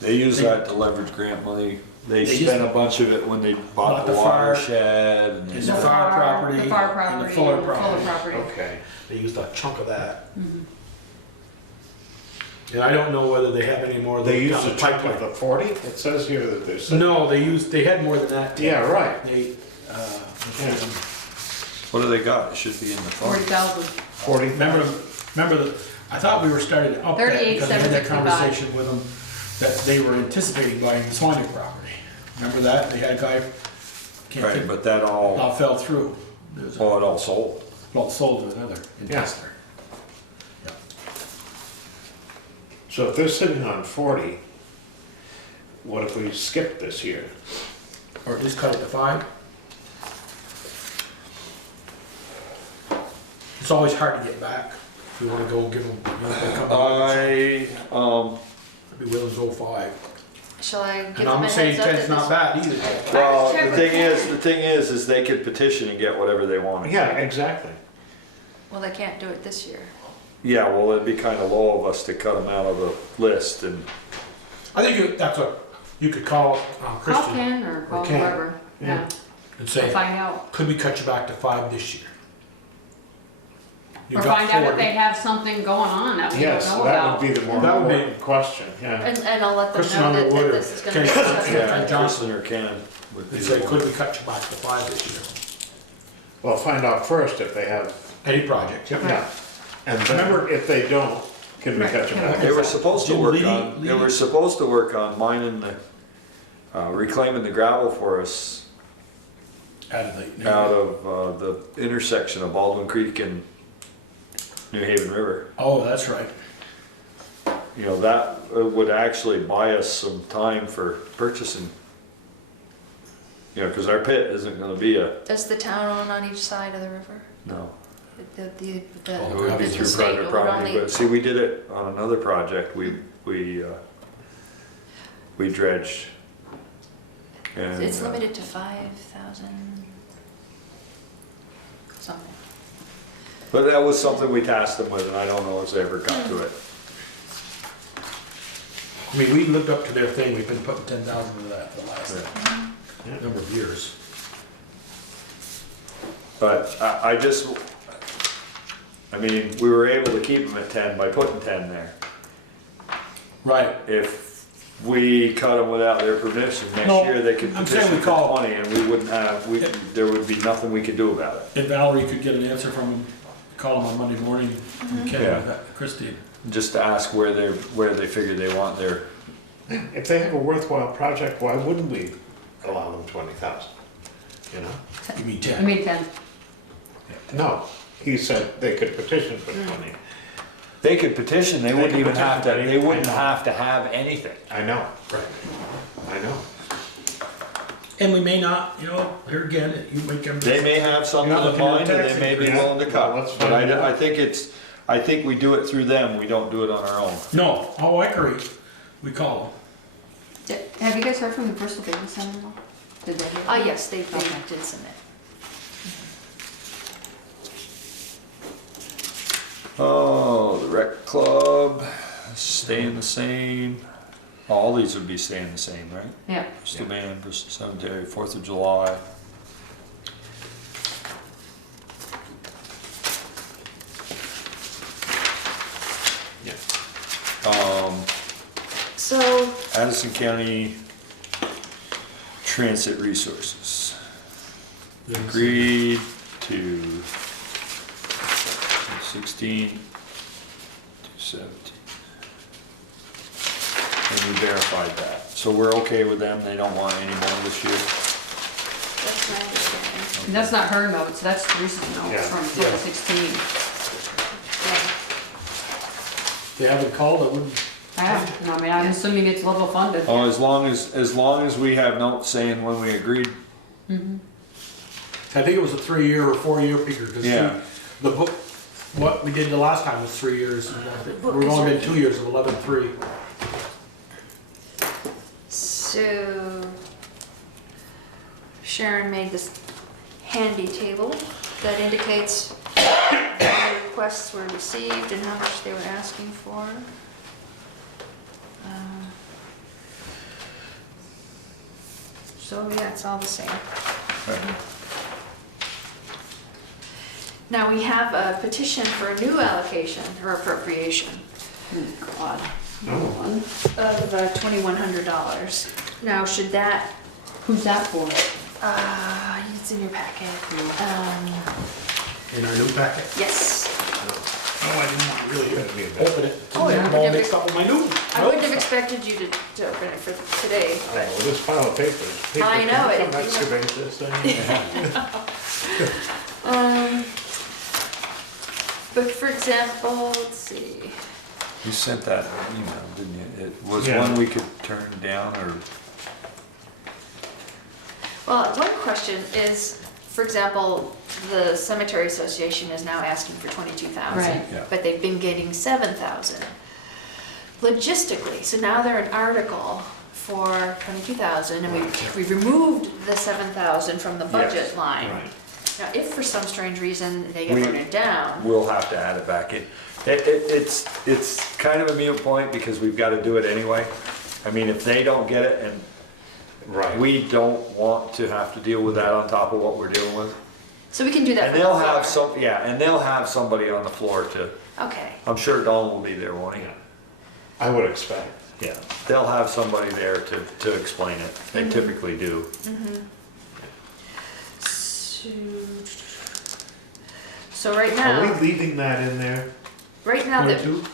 They use They- that to leverage grant money. They They spent used- a bunch of it when they Bought bought the the fire- watershed and and they the fire property. The fire and property. the Fuller and property. property. Okay. They used a chunk of that. And I don't know whether they have any more. They They've used got a chunk of the 40? It says here that they're sitting. No, they had more than that. Yeah, right. They, Yeah. what do they got? It should be in the fund. 40,000. 40. remember the, I thought we were starting to up that because I had that 38,765. conversation with them that they were anticipating buying the Swanwick property. Remember that? They had a guy, can't Right, think, but that all, all fell through. There was a- well, it all sold. Well, sold to another Yeah. investor. Yeah. So if they're sitting on 40, what if we skip this year? Or at least cut it to 5. It's always hard to get back. If we wanna go and give them, I, I'd be willing to go 5. Shall I give And them I'm a not saying heads up 10's that not bad either. well, check the with thing Ken. is they could petition and get whatever they want. Yeah, exactly. Well, they can't do it this year. Yeah, well, it'd be kind of low of us to cut them out of the list and, I think that's what, you could call Call Christian Ken or call Ken. whoever, yeah, and to say, find out. could we cut you back to 5 this year? You Or got find out if 40. they have something going on that we don't Yes, know that about. would be the more That would be- important question, yeah. And I'll let them Christian know that Underwood or this is gonna be Ken- discussed. Yeah. yeah, Johnson. Kristen or Ken would be And the say, one. could we cut you back to 5 this year? Well, find out first if they have, Any project, yeah. yeah. And then Remember- if they don't, can we Right. cut you back? They were supposed to Jim work Lee- on, they Lee- were supposed to work on mining the, reclaiming the gravel for us Out of the. out of the intersection of Baldwin Creek and New Haven River. Oh, that's right. You know, that would actually buy us some time for purchasing. You know, because our pit isn't gonna be Does the town own on each side of the river? no, The, Oh, it would be the through state private would property, only- but see, we did it on another project, we dredged. And, It's limited to 5,000 something. But that was something we tasked them with, and I don't know if they ever got to it. I mean, we looked up to their thing, we've been putting 10,000 into that for the last Yeah. number of years. But I just, I mean, we were able to keep them at 10 by putting 10 there. Right. If we cut them without their permission, next No, year they could I'm saying petition we for call- 20 and we wouldn't have, there would be nothing we could do about it. If Valerie could get an answer from them, call them on Monday morning, and Ken, Yeah. Christie. Just to ask where they figure they want their, If they have a worthwhile project, why wouldn't we allow them 20,000? You know? You mean I 10? mean, 10. No, he said they could petition for 20. they could petition, they wouldn't could even have to, petition, they I wouldn't know. have to have anything. I know, Right. I know. And we may not, here again, you make them. They may have something You're not in looking at mind and they taxing, may be yeah. willing to cut. Well, let's But find out. I think we do it through them, we don't do it on our own. No, oh, I agree. We call Have you guys heard from the Bristol Business Center at all? Did they hear? Yes, they Okay. did submit. Oh, the rec club, staying the same. All these would be staying the same, right? Yeah. Bristol Band, Bristol Cemetery, 4th of July. So, Addison County Transit Resources. them. Agreed to 16 to 17. And we verified that. So we're okay with them, they don't want any more this year? that's my understanding. That's not her notes, that's Teresa's Yeah. notes from 2016. They haven't called, I wouldn't. No, I mean, I'm assuming it's level funded. Oh, as long as we have notes saying when we agreed. I think it was a 3-year or 4-year figure, because Yeah. the book, what we did the last time was 3 years. We've only been 2 years of 11-3. So, Sharon made this handy table that indicates how many requests were received and how much they were asking for. So yeah, it's all the same. Now, we have a petition for a new allocation or appropriation Oh, God. Oh. of $2,100. Now, should that, Who's that for? it's in your packet. In our new packet. Yes. Oh, I didn't want to really That'd be a bit- open it. Oh, yeah. I'm all mixed up with my new. I wouldn't have expected you to open it for today, Oh, but well, this pile of papers. I know it. Come excavate this thing. but for example, let's see. You sent that email, didn't you? It was Yeah. one we could turn down or? Well, one question is, for example, the Cemetery Association is now asking for 22,000, Right. Yeah. but they've been getting 7,000. Logistically, so now they're an article for 22,000, and we removed the 7,000 from the budget Yes. line. Right. Now, if for some strange reason they get We- voted down, We'll have to add it back in. It's kind of a moot point because we've got to do it anyway. I mean, if they don't get it and Right. we don't want to have to deal with that on top of what we're dealing with. so we can do that And from the they'll floor. have and they'll have somebody on the floor to, Okay, I'm sure Dawn will be there, won't he? I would expect. Yeah, they'll have somebody there to explain it. They typically do. so right Are now, we leaving that in there? right now, that 22?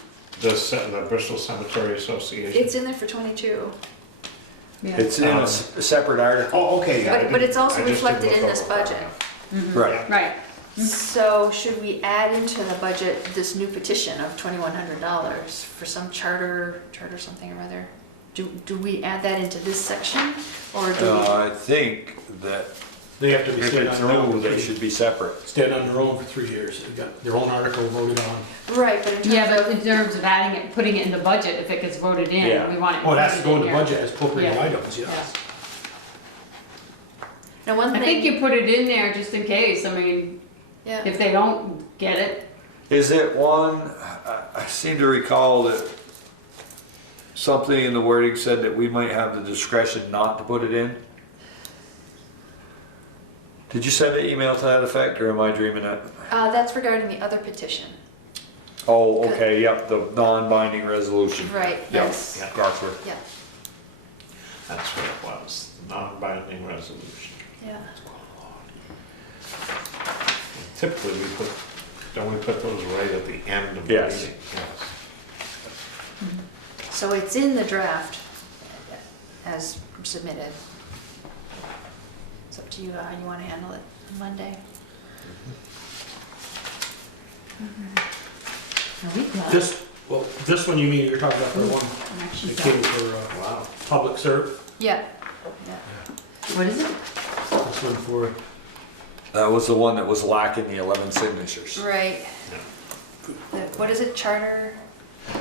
The Bristol Cemetery Association? it's in there for 22. Yeah. It's in a separate article. Oh, okay. yeah, I But it's didn't- also I just didn't reflected in look this over far budget. enough. Right. Right. So should we add into the budget this new petition of $2,100 for some charter something or other? Do we add that into this section, or do I think that They have to be if stand it's on their own. new, they should be separate. Stand on their own for 3 years. They've got their own article voted on. we? Right, but in terms Yeah, of, but in terms of adding it, putting it in the budget, if it gets voted in, Yeah. we want it. Oh, it has to included go in the here. budget as appropriate Yeah. items, yes. now one I think thing, you put it in there just in case, I mean, yeah, if they don't get it. Is it one, I seem to recall that something in the wording said that we might have the discretion not to put it in? Did you send an email to that effect, or am I dreaming it? that's regarding the other petition. Oh, okay, yep, the non-binding resolution. Right, Yep, yes, Gotcha. yeah. That's what it was, non-binding resolution. Yeah. Typically, don't we put those right at the end of the Yes. meeting? Yes. So it's in the draft as submitted. It's up to you how you want to handle it on Monday. Are we done? This one you mean, you're talking about the one I'm actually that came done. for, Wow. public serve? Yeah. What is it? This one for, That was the one that was lacking the 11 signatures. Right. What is it, charter?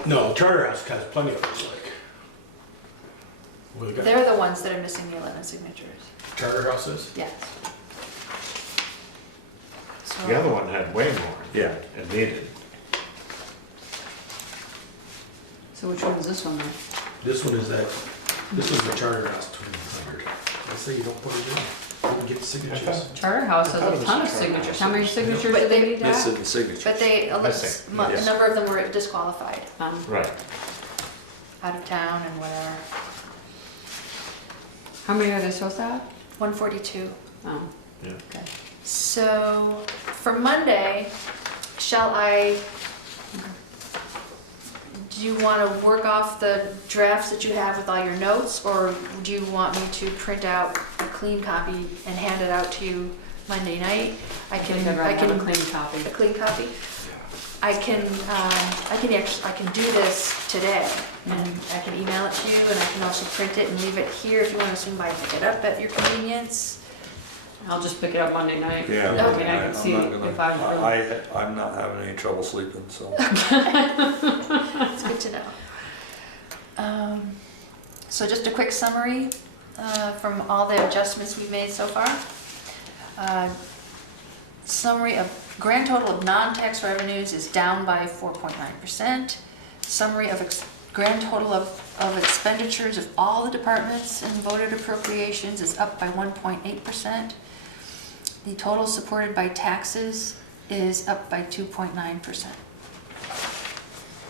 no, Charter House has plenty of those, like. What do they got? They're the ones that are missing the 11 signatures. Charter Houses? Yes. So- The other one had way more. Yeah. It needed. So which one is this one then? This one is that, this is the Charter House 200. I say you don't put it in, you don't get signatures. Charter House I thought it has a was ton of Charter signatures. House. How many signatures do But they they- need to Missing have? the signatures. But they, a Missing. Yes. number of them were disqualified, Right. out of town and whatever. How many are they supposed to have? 142. Oh, Yeah. okay. So for Monday, shall I, do you want to work off the drafts that you have with all your notes? Or do you want me to print out a clean copy and hand it out to you Monday night? I think I'd rather have a clean copy. A clean copy? I can do this today, and I can email it to you, and I can also print it and leave it here if you want to swing by and pick it up at your convenience. I'll just pick it up Monday night. Yeah. Okay. I can see if I'm not having any trouble sleeping, so. It's good to know. So just a quick summary from all the adjustments we've made so far. Summary of grand total of non-tax revenues is down by 4.9%. Summary of grand total of expenditures of all the departments and voted appropriations is up by 1.8%. The total supported by taxes is up by 2.9%.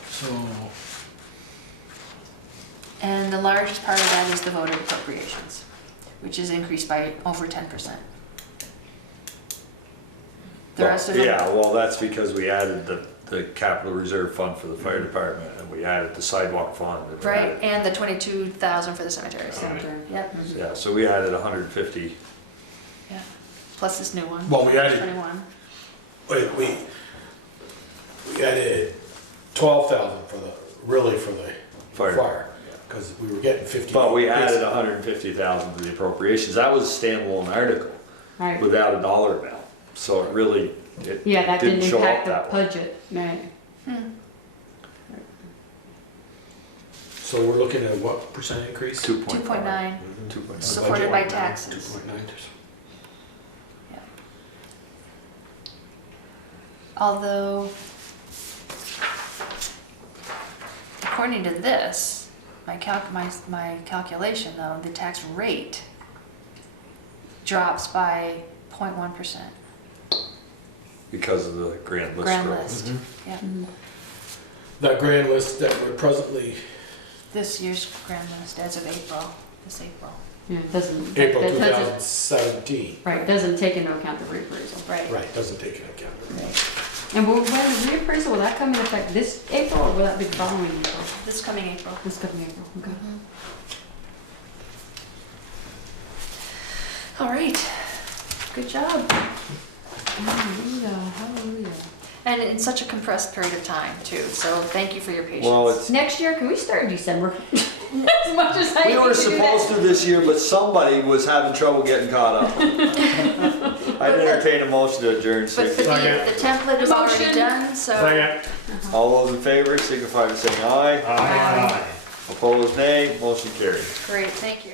So, And the largest part of that is the voted appropriations, which is increased by over 10%. The rest of them. Yeah, well, that's because we added the capital reserve fund for the fire department, and we added the sidewalk fund. And we Right, added- and the 22,000 for the cemeteries. Cemetery. Yep, Yeah, so we added 150. yeah, plus this new one. Well, we added- 21. wait, we added 12,000 for the, really for the Fire. fire, because we were getting 50. But we added 150,000 to the appropriations. That was a standalone article Right. without a dollar amount. So it really, it Yeah, that didn't show up impact the that way. budget. Right. So we're looking at what percent increase? 2.9, 2.9. supported by taxes. 2.9. Although, according to this, my calculation though, the tax rate drops by 0.1%. Because of the grand list Grand growth. list, yeah. That grand list that we're presently, This year's grand list as of April, this April. Yeah, it doesn't. April that doesn't- 2017. Right, doesn't take into account the reappraisal. Right. Right, doesn't take into account. And when the reappraisal, will that come in effect this April or will that be the following April? This coming April. This coming April, okay. All right, good job. Hallelujah, hallelujah. And in such a compressed period of time too, so thank you for your patience. Well, it's, Next year, can we start in December? As much as I we hate were to do that. supposed to this year, but somebody was having trouble getting caught up. I'd entertain a motion to adjourn. But the template is already Motion. done, so. Second. All those in favor signify by saying aye. Aye. Opposed, nay. Motion carried. Great, thank you.